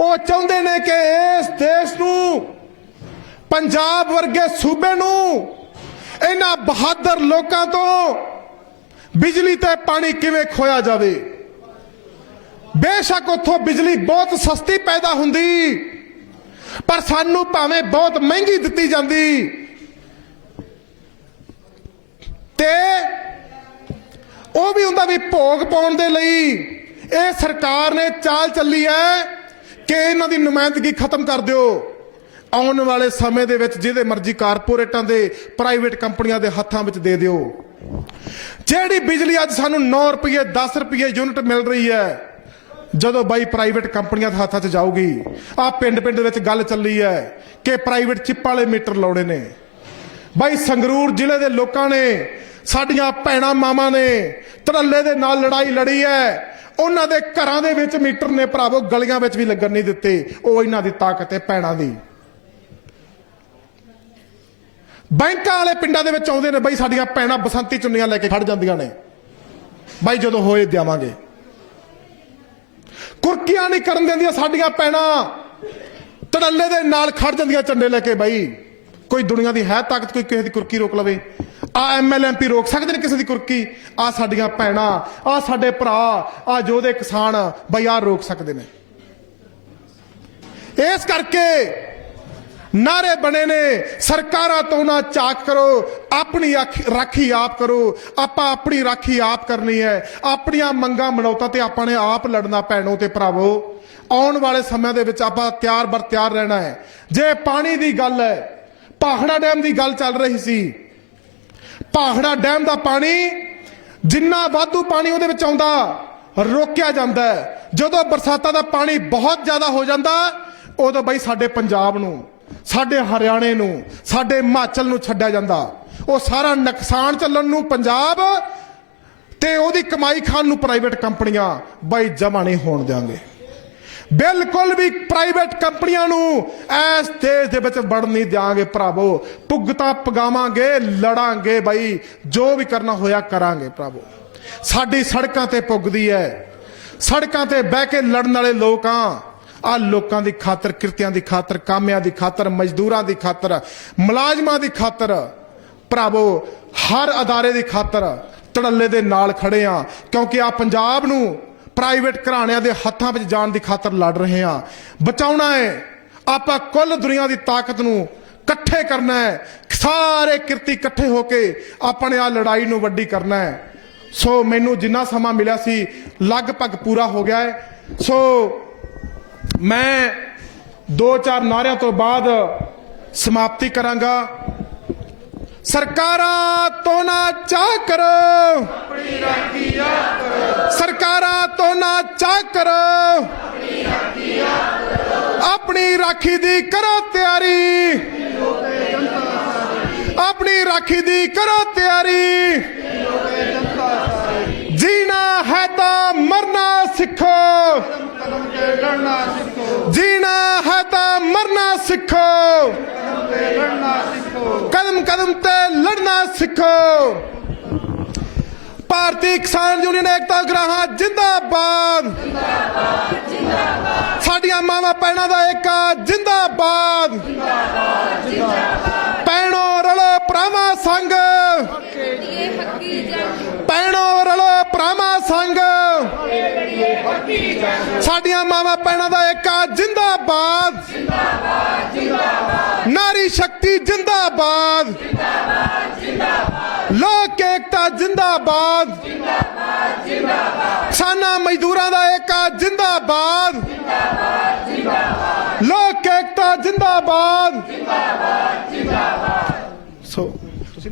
ਉਹ ਚਾਹੁੰਦੇ ਨੇ ਕਿ ਇਸ ਦੇਸ਼ ਨੂੰ, ਪੰਜਾਬ ਵਰਗੇ ਸੂਬੇ ਨੂੰ, ਇਹਨਾਂ ਬਹਾਦਰ ਲੋਕਾਂ ਤੋਂ ਬਿਜਲੀ ਤੇ ਪਾਣੀ ਕਿਵੇਂ ਖੋਇਆ ਜਾਵੇ। ਬੇਸ਼ੱਕ ਉੱਥੋਂ ਬਿਜਲੀ ਬਹੁਤ ਸਸਤੀ ਪੈਦਾ ਹੁੰਦੀ, ਪਰ ਸਾਨੂੰ ਭਾਵੇਂ ਬਹੁਤ ਮਹਿੰਗੀ ਦਿੱਤੀ ਜਾਂਦੀ। ਤੇ ਉਹ ਵੀ ਹੁੰਦਾ ਵੀ ਭੋਗ ਪਾਉਣ ਦੇ ਲਈ ਇਹ ਸਰਕਾਰ ਨੇ ਚਾਲ ਚੱਲੀ ਹੈ ਕਿ ਇਹਨਾਂ ਦੀ ਨੁਮਾਇੰਦਗੀ ਖਤਮ ਕਰ ਦਿਓ। ਆਉਣ ਵਾਲੇ ਸਮੇਂ ਦੇ ਵਿੱਚ ਜਿਹਦੇ ਮਰਜ਼ੀ ਕਾਰਪੋਰੇਟਾਂ ਦੇ, ਪ੍ਰਾਈਵੇਟ ਕੰਪਨੀਆਂ ਦੇ ਹੱਥਾਂ ਵਿੱਚ ਦੇ ਦਿਓ। ਜਿਹੜੀ ਬਿਜਲੀ ਅੱਜ ਸਾਨੂੰ 9 ਰੁਪਏ 10 ਰੁਪਏ ਯੂਨਿਟ ਮਿਲ ਰਹੀ ਹੈ, ਜਦੋਂ ਬਾਈ ਪ੍ਰਾਈਵੇਟ ਕੰਪਨੀਆਂ ਦੇ ਹੱਥਾਂ 'ਚ ਜਾਊਗੀ। ਆ ਪਿੰਡ ਦੇ ਵਿੱਚ ਗੱਲ ਚੱਲੀ ਹੈ ਕਿ ਪ੍ਰਾਈਵੇਟ ਚਿੱਪ ਵਾਲੇ ਮੀਟਰ ਲਾਉਣੇ ਨੇ। ਬਾਈ ਸੰਗਰੂਰ ਜ਼ਿਲ੍ਹੇ ਦੇ ਲੋਕਾਂ ਨੇ, ਸਾਡੀਆਂ ਭੈਣਾਂ ਮਾਵਾਂ ਨੇ ਧੜੱਲੇ ਦੇ ਨਾਲ ਲੜਾਈ ਲੜੀ ਹੈ। ਉਹਨਾਂ ਦੇ ਘਰਾਂ ਦੇ ਵਿੱਚ ਮੀਟਰ ਨੇ ਭਰਾਵੋ, ਗਲੀਆਂ ਵਿੱਚ ਵੀ ਲੱਗਣ ਨਹੀਂ ਦਿੱਤੇ। ਉਹ ਇਹਨਾਂ ਦੀ ਤਾਕਤ ਹੈ ਭੈਣਾਂ ਦੀ। ਬੈਂਕਾਂ ਵਾਲੇ ਪਿੰਡਾਂ ਦੇ ਵਿੱਚ ਆਉਂਦੇ ਨੇ ਬਾਈ, ਸਾਡੀਆਂ ਭੈਣਾਂ ਬਸੰਤੀ ਚੁੰਨੀਆਂ ਲੈ ਕੇ ਖੜ ਜਾਂਦੀਆਂ ਨੇ ਬਾਈ, ਜਦੋਂ ਹੋਏ ਦੇਵਾਂਗੇ। ਕੁਰਕੀਆਂ ਨਹੀਂ ਕਰਨ ਦਿੰਦੀਆਂ ਸਾਡੀਆਂ ਭੈਣਾਂ, ਧੜੱਲੇ ਦੇ ਨਾਲ ਖੜ ਜਾਂਦੀਆਂ ਝੰਡੇ ਲੈ ਕੇ ਬਾਈ। ਕੋਈ ਦੁਨੀਆ ਦੀ ਹੈ ਤਾਕਤ ਕੋਈ ਕਿਸੇ ਦੀ ਕੁਰਕੀ ਰੋਕ ਲਵੇ? ਆ MLA MP ਰੋਕ ਸਕਦੇ ਨੇ ਕਿਸੇ ਦੀ ਕੁਰਕੀ? ਆ ਸਾਡੀਆਂ ਭੈਣਾਂ, ਆ ਸਾਡੇ ਭਰਾ, ਆ ਯੋਧੇ ਕਿਸਾਨ ਬਈ ਆ ਰੋਕ ਸਕਦੇ ਨੇ। ਇਸ ਕਰਕੇ ਨਾਰੇ ਬਣੇ ਨੇ, ਸਰਕਾਰਾਂ ਤੋਂ ਨਾ ਝਾਕ ਕਰੋ, ਆਪਣੀ ਰਾਖੀ ਆਪ ਕਰੋ। ਆਪਾਂ ਆਪਣੀ ਰਾਖੀ ਆਪ ਕਰਨੀ ਹੈ। ਆਪਣੀਆਂ ਮੰਗਾਂ ਮਨੌਤਾਂ ਤੇ ਆਪਾਂ ਨੇ ਆਪ ਲੜਨਾ ਭੈਣੋ ਤੇ ਭਰਾਵੋ। ਆਉਣ ਵਾਲੇ ਸਮੇਂ ਦੇ ਵਿੱਚ ਆਪਾਂ ਤਿਆਰ ਬਰ ਤਿਆਰ ਰਹਿਣਾ ਹੈ। ਜੇ ਪਾਣੀ ਦੀ ਗੱਲ ਹੈ, ਭਾਖੜਾ ਡੈਮ ਦੀ ਗੱਲ ਚੱਲ ਰਹੀ ਸੀ। ਭਾਖੜਾ ਡੈਮ ਦਾ ਪਾਣੀ, ਜਿੰਨਾ ਵਾਧੂ ਪਾਣੀ ਉਹਦੇ ਵਿੱਚ ਆਉਂਦਾ, ਰੋਕਿਆ ਜਾਂਦਾ ਹੈ। ਜਦੋਂ ਬਰਸਾਤਾਂ ਦਾ ਪਾਣੀ ਬਹੁਤ ਜ਼ਿਆਦਾ ਹੋ ਜਾਂਦਾ, ਉਦੋਂ ਬਈ ਸਾਡੇ ਪੰਜਾਬ ਨੂੰ, ਸਾਡੇ ਹਰਿਆਣੇ ਨੂੰ, ਸਾਡੇ ਹਿਮਾਚਲ ਨੂੰ ਛੱਡਿਆ ਜਾਂਦਾ। ਉਹ ਸਾਰਾ ਨੁਕਸਾਨ ਚੱਲਣ ਨੂੰ ਪੰਜਾਬ ਤੇ ਉਹਦੀ ਕਮਾਈ ਖਾਣ ਨੂੰ ਪ੍ਰਾਈਵੇਟ ਕੰਪਨੀਆਂ ਬਈ ਜਮਾ ਨਹੀਂ ਹੋਣ ਦੇਵਾਂਗੇ। ਬਿਲਕੁਲ ਵੀ ਪ੍ਰਾਈਵੇਟ ਕੰਪਨੀਆਂ ਨੂੰ ਇਸ ਦੇਸ਼ ਦੇ ਵਿੱਚ ਵੜਨ ਨਹੀਂ ਦਿਆਂਗੇ ਭਰਾਵੋ। ਭੁਗਤਾਂ ਪਗਾਵਾਂਗੇ, ਲੜਾਂਗੇ ਬਾਈ, ਜੋ ਵੀ ਕਰਨਾ ਹੋਇਆ ਕਰਾਂਗੇ ਭਰਾਵੋ। ਸਾਡੀ ਸੜਕਾਂ ਤੇ ਪੁੱਗਦੀ ਹੈ, ਸੜਕਾਂ ਤੇ ਬਹਿ ਕੇ ਲੜਨ ਵਾਲੇ ਲੋਕ ਆ ਲੋਕਾਂ ਦੀ ਖਾਤਰ, ਕਿਰਤੀਆਂ ਦੀ ਖਾਤਰ, ਕਾਮਿਆਂ ਦੀ ਖਾਤਰ, ਮਜ਼ਦੂਰਾਂ ਦੀ ਖਾਤਰ, ਮੁਲਾਜ਼ਮਾਂ ਦੀ ਖਾਤਰ ਭਰਾਵੋ ਹਰ ਅਦਾਰੇ ਦੀ ਖਾਤਰ ਧੜੱਲੇ ਦੇ ਨਾਲ ਖੜੇ ਆ, ਕਿਉਂਕਿ ਆ ਪੰਜਾਬ ਨੂੰ ਪ੍ਰਾਈਵੇਟ ਘਰਾਣਿਆਂ ਦੇ ਹੱਥਾਂ ਵਿੱਚ ਜਾਣ ਦੀ ਖਾਤਰ ਲੜ ਰਹੇ ਆ। ਬਚਾਉਣਾ ਹੈ, ਆਪਾਂ ਕੁੱਲ ਦੁਨੀਆ ਦੀ ਤਾਕਤ ਨੂੰ ਇਕੱਠੇ ਕਰਨਾ ਹੈ, ਸਾਰੇ ਕਿਰਤੀ ਇਕੱਠੇ ਹੋ ਕੇ ਆਪਣੇ ਆ ਲੜਾਈ ਨੂੰ ਵੱਡੀ ਕਰਨਾ ਹੈ। ਸੋ ਮੈਨੂੰ ਜਿੰਨਾ ਸਮਾਂ ਮਿਲਿਆ ਸੀ ਲਗਭਗ ਪੂਰਾ ਹੋ ਗਿਆ ਹੈ। ਸੋ ਮੈਂ 2-4 ਨਾਅਰਿਆਂ ਤੋਂ ਬਾਅਦ ਸਮਾਪਤੀ ਕਰਾਂਗਾ। ਸਰਕਾਰਾਂ ਤੋਂ ਨਾ ਚਾਹ ਕਰੋ, ਸਰਕਾਰਾਂ ਤੋਂ ਨਾ ਚਾਹ ਕਰੋ, ਆਪਣੀ ਰਾਖੀ ਦੀ ਕਰੋ ਤਿਆਰੀ, ਆਪਣੀ ਰਾਖੀ ਦੀ ਕਰੋ ਤਿਆਰੀ। ਜੀਣਾ ਹੈ ਤਾਂ ਮਰਨਾ ਸਿੱਖੋ, ਜੀਣਾ ਹੈ ਤਾਂ ਮਰਨਾ ਸਿੱਖੋ, ਕਦਮ ਕਦਮ ਤੇ ਲੜਨਾ ਸਿੱਖੋ। ਭਾਰਤੀ ਕਿਸਾਨ ਯੂਨੀਅਨ ਏਕਤਾ ਉਗਰਾਹਾਂ ਜਿੰਦਾਬਾਦ, ਸਾਡੀਆਂ ਮਾਵਾਂ ਭੈਣਾਂ ਦਾ ਏਕਾ ਜਿੰਦਾਬਾਦ। ਭੈਣੋ ਰਲੋ ਭਰਾਵਾਂ ਸੰਗ, ਭੈਣੋ ਰਲੋ ਭਰਾਵਾਂ ਸੰਗ, ਸਾਡੀਆਂ ਮਾਵਾਂ ਭੈਣਾਂ ਦਾ ਏਕਾ ਜਿੰਦਾਬਾਦ। ਨਾਰੀ ਸ਼ਕਤੀ ਜਿੰਦਾਬਾਦ, ਲੋਕ ਏਕਤਾ ਜਿੰਦਾਬਾਦ, ਕਿਸਾਨਾਂ ਮਜ਼ਦੂਰਾਂ ਦਾ ਏਕਾ ਜਿੰਦਾਬਾਦ, ਲੋਕ ਏਕਤਾ ਜਿੰਦਾਬਾਦ। ਸੋ ਤੁਸੀਂ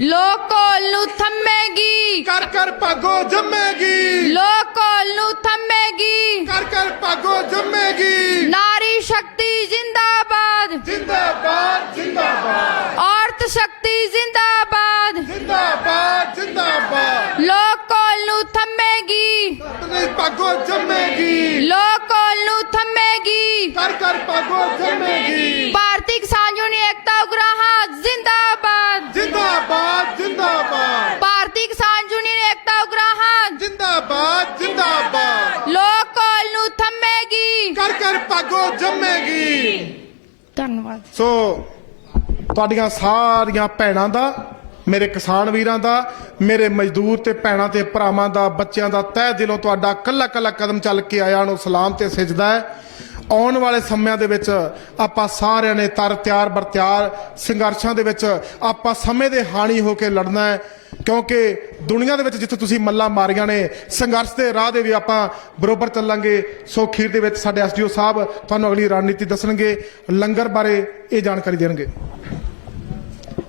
ਲੋਕੋਲ ਨੂੰ ਥੰਮੇਗੀ, ਕਰ ਕਰ ਭਾਗੋ ਜੰਮੇਗੀ, ਲੋਕੋਲ ਨੂੰ ਥੰਮੇਗੀ, ਕਰ ਕਰ ਭਾਗੋ ਜੰਮੇਗੀ। ਨਾਰੀ ਸ਼ਕਤੀ ਜਿੰਦਾਬਾਦ, ਜਿੰਦਾਬਾਦ ਜਿੰਦਾਬਾਦ, ਔਰਤ ਸ਼ਕਤੀ ਜਿੰਦਾਬਾਦ, ਜਿੰਦਾਬਾਦ ਜਿੰਦਾਬਾਦ। ਲੋਕੋਲ ਨੂੰ ਥੰਮੇਗੀ, ਨਹੀਂ ਭਾਗੋ ਜੰਮੇਗੀ, ਲੋਕੋਲ ਨੂੰ ਥੰਮੇਗੀ, ਕਰ ਕਰ ਭਾਗੋ ਜੰਮੇਗੀ। ਭਾਰਤੀ ਕਿਸਾਨ ਯੂਨੀਅਨ ਏਕਤਾ ਉਗਰਾਹਾਂ ਜਿੰਦਾਬਾਦ, ਜਿੰਦਾਬਾਦ ਜਿੰਦਾਬਾਦ, ਭਾਰਤੀ ਕਿਸਾਨ ਯੂਨੀਅਨ ਏਕਤਾ ਉਗਰਾਹਾਂ ਜਿੰਦਾਬਾਦ ਜਿੰਦਾਬਾਦ। ਲੋਕੋਲ ਨੂੰ ਥੰਮੇਗੀ। ਕਰ ਕਰ ਭਾਗੋ ਜੰਮੇਗੀ। ਧੰਨਵਾਦ। ਸੋ ਤੁਹਾਡੀਆਂ ਸਾਰੀਆਂ ਭੈਣਾਂ ਦਾ, ਮੇਰੇ ਕਿਸਾਨ ਵੀਰਾਂ ਦਾ, ਮੇਰੇ ਮਜ਼ਦੂਰ ਤੇ ਭੈਣਾਂ ਤੇ ਭਰਾਵਾਂ ਦਾ, ਬੱਚਿਆਂ ਦਾ ਤਹਿ ਦਿਲੋਂ ਤੁਹਾਡਾ ਕੱਲਾ ਕੱਲਾ ਕਦਮ ਚੱਲ ਕੇ ਆਇਆ ਨੂੰ ਸਲਾਮ ਤੇ ਸਜਦਾ ਹੈ। ਆਉਣ ਵਾਲੇ ਸਮਿਆਂ ਦੇ ਵਿੱਚ ਆਪਾਂ ਸਾਰਿਆਂ ਨੇ ਤਿਆਰ ਬਰ ਤਿਆਰ ਸੰਘਰਸ਼ਾਂ ਦੇ ਵਿੱਚ ਆਪਾਂ ਸਮੇਂ ਦੇ ਹਾਣੀ ਹੋ ਕੇ ਲੜਨਾ ਹੈ, ਕਿਉਂਕਿ ਦੁਨੀਆ ਦੇ ਵਿੱਚ ਜਿੱਥੇ ਤੁਸੀਂ ਮੱਲਾਂ ਮਾਰੀਆਂ ਨੇ, ਸੰਘਰਸ਼ ਦੇ ਰਾਹ ਦੇ ਵੀ ਆਪਾਂ ਬਰੋਬਰ ਚੱਲਾਂਗੇ। ਸੋ ਅਖੀਰ ਦੇ ਵਿੱਚ ਸਾਡੇ ਐਸਡੀਓ ਸਾਹਿਬ ਤੁਹਾਨੂੰ ਅਗਲੀ ਰਣਨੀਤੀ ਦੱਸਣਗੇ, ਲੰਗਰ ਬਾਰੇ ਇਹ ਜਾਣਕਾਰੀ ਦੇਣਗੇ।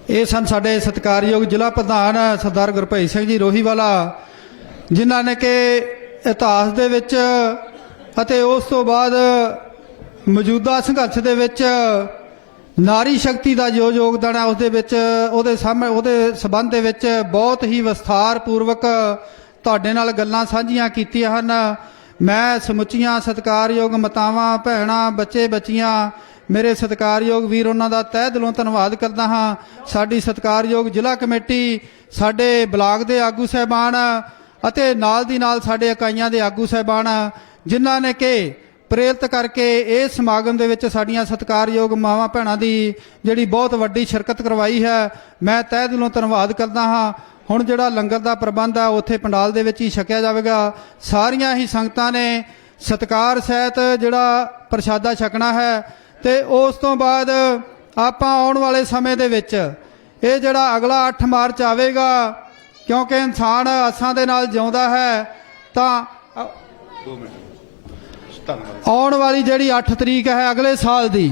ਇਹ ਸਨ ਸਾਡੇ ਸਤਿਕਾਰਯੋਗ ਜ਼ਿਲ੍ਹਾ ਪ੍ਰਧਾਨ ਸਰਦਾਰ ਗੁਰਭਈ ਸਿੰਘ ਜੀ ਰੋਹੀਵਾਲਾ, ਜਿਨ੍ਹਾਂ ਨੇ ਕਿ ਇਤਿਹਾਸ ਦੇ ਵਿੱਚ ਅਤੇ ਉਸ ਤੋਂ ਬਾਅਦ ਮੌਜੂਦਾ ਸੰਘਰਸ਼ ਦੇ ਵਿੱਚ ਨਾਰੀ ਸ਼ਕਤੀ ਦਾ ਜੋ ਯੋਗਦਾਨ ਹੈ ਉਸ ਦੇ ਵਿੱਚ ਉਹਦੇ ਸੰਬੰਧ ਦੇ ਵਿੱਚ ਬਹੁਤ ਹੀ ਵਿਸਥਾਰ ਪੂਰਵਕ ਤੁਹਾਡੇ ਨਾਲ ਗੱਲਾਂ ਸਾਂਝੀਆਂ ਕੀਤੀਆਂ ਹਨ। ਮੈਂ ਸਮੁੱਚੀਆਂ ਸਤਿਕਾਰਯੋਗ ਮਾਤਾਵਾਂ, ਭੈਣਾਂ, ਬੱਚੇ, ਬੱਚੀਆਂ, ਮੇਰੇ ਸਤਿਕਾਰਯੋਗ ਵੀਰ, ਉਹਨਾਂ ਦਾ ਤਹਿ ਦਿਲੋਂ ਧੰਨਵਾਦ ਕਰਦਾ ਹਾਂ। ਸਾਡੀ ਸਤਿਕਾਰਯੋਗ ਜ਼ਿਲ੍ਹਾ ਕਮੇਟੀ, ਸਾਡੇ ਬਲਾਕ ਦੇ ਆਗੂ ਸਾਹਿਬਾਨ ਅਤੇ ਨਾਲ ਦੀ ਨਾਲ ਸਾਡੇ ਇਕਾਈਆਂ ਦੇ ਆਗੂ ਸਾਹਿਬਾਨ, ਜਿਨ੍ਹਾਂ ਨੇ ਕਿ ਪ੍ਰੇਰਿਤ ਕਰਕੇ ਇਸ ਸਮਾਗਮ ਦੇ ਵਿੱਚ ਸਾਡੀਆਂ ਸਤਿਕਾਰਯੋਗ ਮਾਵਾਂ ਭੈਣਾਂ ਦੀ ਜਿਹੜੀ ਬਹੁਤ ਵੱਡੀ ਸ਼ਿਰਕਤ ਕਰਵਾਈ ਹੈ, ਮੈਂ ਤਹਿ ਦਿਲੋਂ ਧੰਨਵਾਦ ਕਰਦਾ ਹਾਂ। ਹੁਣ ਜਿਹੜਾ ਲੰਗਰ ਦਾ ਪ੍ਰਬੰਧ ਹੈ ਉੱਥੇ ਪੰਡਾਲ ਦੇ ਵਿੱਚ ਹੀ ਛਕਿਆ ਜਾਵੇਗਾ। ਸਾਰੀਆਂ ਹੀ ਸੰਗਤਾਂ ਨੇ ਸਤਿਕਾਰ ਸਹਿਤ ਜਿਹੜਾ ਪ੍ਰਸ਼ਾਦਾ ਛਕਣਾ ਹੈ ਤੇ ਉਸ ਤੋਂ ਬਾਅਦ ਆਪਾਂ ਆਉਣ ਵਾਲੇ ਸਮੇਂ ਦੇ ਵਿੱਚ ਇਹ ਜਿਹੜਾ ਅਗਲਾ 8 ਮਾਰਚ ਆਵੇਗਾ, ਕਿਉਂਕਿ ਇਨਸਾਨ ਆਸਾਂ ਦੇ ਨਾਲ ਜਿਉਂਦਾ ਹੈ, ਤਾਂ ਆਉਣ ਵਾਲੀ ਜਿਹੜੀ 8 ਤਰੀਕ ਹੈ ਅਗਲੇ ਸਾਲ ਦੀ,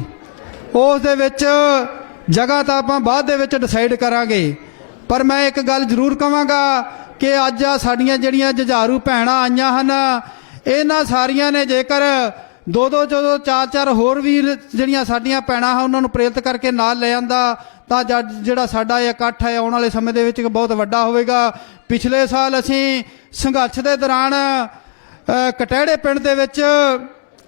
ਉਸ ਦੇ ਵਿੱਚ ਜਗ੍ਹਾ ਤਾਂ ਆਪਾਂ ਬਾਅਦ ਦੇ ਵਿੱਚ ਡਿਸਾਈਡ ਕਰਾਂਗੇ। ਪਰ ਮੈਂ ਇੱਕ ਗੱਲ ਜ਼ਰੂਰ ਕਹਾਂਗਾ ਕਿ ਅੱਜ ਆ ਸਾਡੀਆਂ ਜਿਹੜੀਆਂ ਜੁਝਾਰੂ ਭੈਣਾਂ ਆਈਆਂ ਹਨ, ਇਹਨਾਂ ਸਾਰੀਆਂ ਨੇ ਜੇਕਰ 2-2 4-4 ਹੋਰ ਵੀ ਜਿਹੜੀਆਂ ਸਾਡੀਆਂ ਭੈਣਾਂ ਹਨ ਉਹਨਾਂ ਨੂੰ ਪ੍ਰੇਰਿਤ ਕਰਕੇ ਨਾਲ ਲੈ ਆਂਦਾ, ਤਾਂ ਜਿਹੜਾ ਸਾਡਾ ਇਹ ਇਕੱਠ ਹੈ ਆਉਣ ਵਾਲੇ ਸਮੇਂ ਦੇ ਵਿੱਚ ਬਹੁਤ ਵੱਡਾ ਹੋਵੇਗਾ। ਪਿਛਲੇ ਸਾਲ ਅਸੀਂ ਸੰਘਰਸ਼ ਦੇ ਦੌਰਾਨ ਕਟਹਿੜੇ ਪਿੰਡ ਦੇ ਵਿੱਚ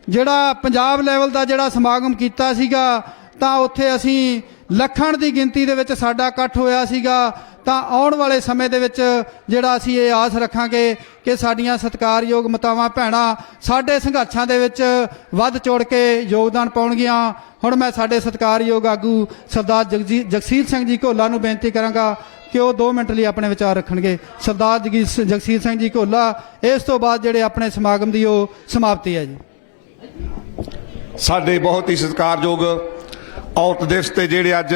ਜਿਹੜਾ ਪੰਜਾਬ ਲੈਵਲ ਦਾ ਜਿਹੜਾ ਸਮਾਗਮ ਕੀਤਾ ਸੀਗਾ, ਤਾਂ ਉੱਥੇ ਅਸੀਂ ਲੱਖਾਂ ਦੀ ਗਿਣਤੀ ਦੇ ਵਿੱਚ ਸਾਡਾ ਇਕੱਠ ਹੋਇਆ ਸੀਗਾ। ਤਾਂ ਆਉਣ ਵਾਲੇ ਸਮੇਂ ਦੇ ਵਿੱਚ ਜਿਹੜਾ ਅਸੀਂ ਇਹ ਆਸ ਰੱਖਾਂਗੇ ਕਿ ਸਾਡੀਆਂ ਸਤਿਕਾਰਯੋਗ ਮਾਤਾਵਾਂ ਭੈਣਾਂ ਸਾਡੇ ਸੰਘਰਸ਼ਾਂ ਦੇ ਵਿੱਚ ਵੱਧ ਚੜ ਕੇ ਯੋਗਦਾਨ ਪਾਉਣਗੀਆਂ। ਹੁਣ ਮੈਂ ਸਾਡੇ ਸਤਿਕਾਰਯੋਗ ਆਗੂ ਸਰਦਾਰ ਜਗਸੀਰ ਸਿੰਘ ਜੀ ਘੋਲਾ ਨੂੰ ਬੇਨਤੀ ਕਰਾਂਗਾ ਕਿ ਉਹ 2 ਮਿੰਟ ਲਈ ਆਪਣੇ ਵਿਚਾਰ ਰੱਖਣਗੇ। ਸਰਦਾਰ ਜਗਸੀਰ ਸਿੰਘ ਜੀ ਘੋਲਾ, ਇਸ ਤੋਂ ਬਾਅਦ ਜਿਹੜੇ ਆਪਣੇ ਸਮਾਗਮ ਦੀ ਉਹ ਸਮਾਪਤੀ ਹੈ ਜੀ। ਸਾਡੇ ਬਹੁਤ ਹੀ ਸਤਿਕਾਰਯੋਗ ਔਰਤ ਦਿਵਸ ਤੇ ਜਿਹੜੇ ਅੱਜ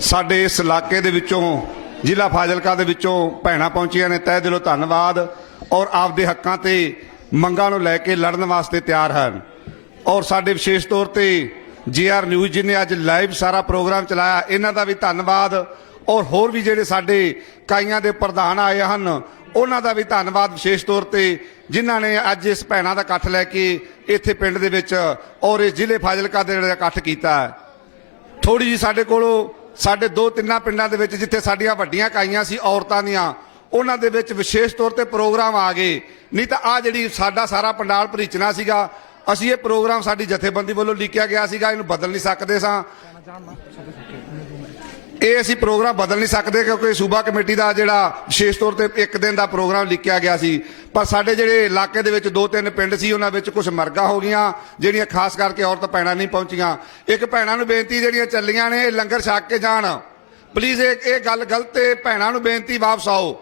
ਸਾਡੇ ਇਸ ਇਲਾਕੇ ਦੇ ਵਿੱਚੋਂ ਜ਼ਿਲ੍ਹਾ ਫਾਜ਼ਿਲਕਾ ਦੇ ਵਿੱਚੋਂ ਭੈਣਾਂ ਪਹੁੰਚੀਆਂ ਨੇ, ਤਹਿ ਦਿਲੋਂ ਧੰਨਵਾਦ। ਔਰ ਆਪਦੇ ਹੱਕਾਂ ਤੇ ਮੰਗਾਂ ਨੂੰ ਲੈ ਕੇ ਲੜਨ ਵਾਸਤੇ ਤਿਆਰ ਹਨ। ਔਰ ਸਾਡੇ ਵਿਸ਼ੇਸ਼ ਤੌਰ ਤੇ ਜੀਆਰ ਨਿਊਜ਼ ਜਿਹਨੇ ਅੱਜ ਲਾਈਵ ਸਾਰਾ ਪ੍ਰੋਗਰਾਮ ਚਲਾਇਆ, ਇਹਨਾਂ ਦਾ ਵੀ ਧੰਨਵਾਦ। ਔਰ ਹੋਰ ਵੀ ਜਿਹੜੇ ਸਾਡੇ ਇਕਾਈਆਂ ਦੇ ਪ੍ਰਧਾਨ ਆਏ ਹਨ, ਉਹਨਾਂ ਦਾ ਵੀ ਧੰਨਵਾਦ ਵਿਸ਼ੇਸ਼ ਤੌਰ ਤੇ, ਜਿਨ੍ਹਾਂ ਨੇ ਅੱਜ ਇਸ ਭੈਣਾਂ ਦਾ ਇਕੱਠ ਲੈ ਕੇ ਇੱਥੇ ਪਿੰਡ ਦੇ ਵਿੱਚ ਔਰ ਇਸ ਜ਼ਿਲ੍ਹੇ ਫਾਜ਼ਿਲਕਾ ਦੇ ਜਿਹੜਾ ਇਕੱਠ ਕੀਤਾ ਹੈ। ਥੋੜੀ ਜੀ ਸਾਡੇ ਕੋਲੋਂ ਸਾਡੇ 2-3 ਪਿੰਡਾਂ ਦੇ ਵਿੱਚ ਜਿੱਥੇ ਸਾਡੀਆਂ ਵੱਡੀਆਂ ਇਕਾਈਆਂ ਸੀ ਔਰਤਾਂ ਦੀਆਂ, ਉਹਨਾਂ ਦੇ ਵਿੱਚ ਵਿਸ਼ੇਸ਼ ਤੌਰ ਤੇ ਪ੍ਰੋਗਰਾਮ ਆ ਗਏ। ਨਹੀਂ ਤਾਂ ਆ ਜਿਹੜੀ ਸਾਡਾ ਸਾਰਾ ਪੰਡਾਲ ਭਰੀਚਣਾ ਸੀਗਾ, ਅਸੀਂ ਇਹ ਪ੍ਰੋਗਰਾਮ ਸਾਡੀ ਜਥੇਬੰਦੀ ਵੱਲੋਂ ਲਿਖਿਆ ਗਿਆ ਸੀਗਾ, ਇਹਨੂੰ ਬਦਲ ਨਹੀਂ ਸਕਦੇ ਸਾਂ। ਇਹ ਅਸੀਂ ਪ੍ਰੋਗਰਾਮ ਬਦਲ ਨਹੀਂ ਸਕਦੇ ਕਿਉਂਕਿ ਸੂਬਾ ਕਮੇਟੀ ਦਾ ਜਿਹੜਾ ਵਿਸ਼ੇਸ਼ ਤੌਰ ਤੇ 1 ਦਿਨ ਦਾ ਪ੍ਰੋਗਰਾਮ ਲਿਖਿਆ ਗਿਆ ਸੀ। ਪਰ ਸਾਡੇ ਜਿਹੜੇ ਇਲਾਕੇ ਦੇ ਵਿੱਚ 2-3 ਪਿੰਡ ਸੀ, ਉਹਨਾਂ ਵਿੱਚ ਕੁਝ ਮਰਗਾ ਹੋ ਗਈਆਂ, ਜਿਹੜੀਆਂ ਖਾਸ ਕਰਕੇ ਔਰਤ ਭੈਣਾਂ ਨਹੀਂ ਪਹੁੰਚੀਆਂ। ਇੱਕ ਭੈਣਾਂ ਨੂੰ ਬੇਨਤੀ, ਜਿਹੜੀਆਂ ਚੱਲੀਆਂ ਨੇ ਇਹ ਲੰਗਰ ਛਕ ਕੇ ਜਾਣ ਪਲੀਜ਼। ਇਹ ਗੱਲ ਗਲਤ ਹੈ, ਭੈਣਾਂ ਨੂੰ ਬੇਨਤੀ ਵਾਪਸ ਆਓ।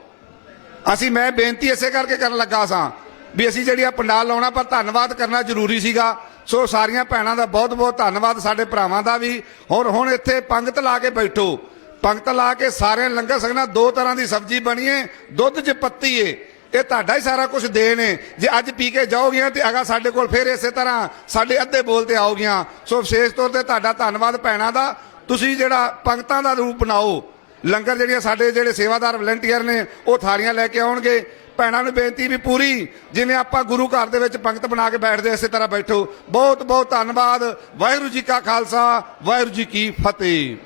ਮੈਂ ਬੇਨਤੀ ਇਸੇ ਕਰਕੇ ਕਰਨ ਲੱਗਾ ਸਾਂ ਵੀ ਅਸੀਂ ਜਿਹੜੀ ਪੰਡਾਲ ਲਾਉਣਾ, ਪਰ ਧੰਨਵਾਦ ਕਰਨਾ ਜ਼ਰੂਰੀ ਸੀਗਾ। ਸੋ ਸਾਰੀਆਂ ਭੈਣਾਂ ਦਾ ਬਹੁਤ ਬਹੁਤ ਧੰਨਵਾਦ, ਸਾਡੇ ਭਰਾਵਾਂ ਦਾ ਵੀ। ਹੁਣ ਇੱਥੇ ਪੰਗਤ ਲਾ ਕੇ ਬੈਠੋ, ਪੰਗਤ ਲਾ ਕੇ ਸਾਰਿਆਂ ਲੰਗਰ ਛਕਣਾ। 2 ਤਰ੍ਹਾਂ ਦੀ ਸਬਜ਼ੀ ਬਣੀ ਏ, ਦੁੱਧ 'ਚ ਪੱਤੀ ਏ, ਇਹ ਤੁਹਾਡਾ ਹੀ ਸਾਰਾ ਕੁਝ ਦੇਣ ਏ। ਜੇ ਅੱਜ ਪੀ ਕੇ ਜਾਓਗੀਆਂ ਤੇ ਅਗਾ ਸਾਡੇ ਕੋਲ ਫਿਰ ਇਸੇ ਤਰ੍ਹਾਂ ਸਾਡੇ ਅੱਧੇ ਬੋਲ ਤੇ ਆਓਗੀਆਂ। ਸੋ ਵਿਸ਼ੇਸ਼ ਤੌਰ ਤੇ ਤੁਹਾਡਾ ਧੰਨਵਾਦ ਭੈਣਾਂ ਦਾ। ਤੁਸੀਂ ਜਿਹੜਾ ਪੰਗਤਾਂ ਦਾ ਰੂਪ ਬਣਾਓ, ਲੰਗਰ ਜਿਹੜੀਆਂ ਸਾਡੇ ਜਿਹੜੇ ਸੇਵਾਦਾਰ ਵਲੰਟੀਅਰ ਨੇ ਉਹ ਥਾਲੀਆਂ ਲੈ ਕੇ ਆਉਣਗੇ। ਭੈਣਾਂ ਨੂੰ ਬੇਨਤੀ ਵੀ ਪੂਰੀ ਜਿਵੇਂ ਆਪਾਂ ਗੁਰੂ ਘਰ ਦੇ ਵਿੱਚ ਪੰਗਤ ਬਣਾ ਕੇ ਬੈਠਦੇ ਇਸੇ ਤਰ੍ਹਾਂ ਬੈਠੋ। ਬਹੁਤ ਬਹੁਤ ਧੰਨਵਾਦ। ਵਾਹਿਗੁਰੂ ਜੀ ਕਾ ਖਾਲਸਾ, ਵਾਹਿਗੁਰੂ ਜੀ ਕੀ ਫਤਿਹ।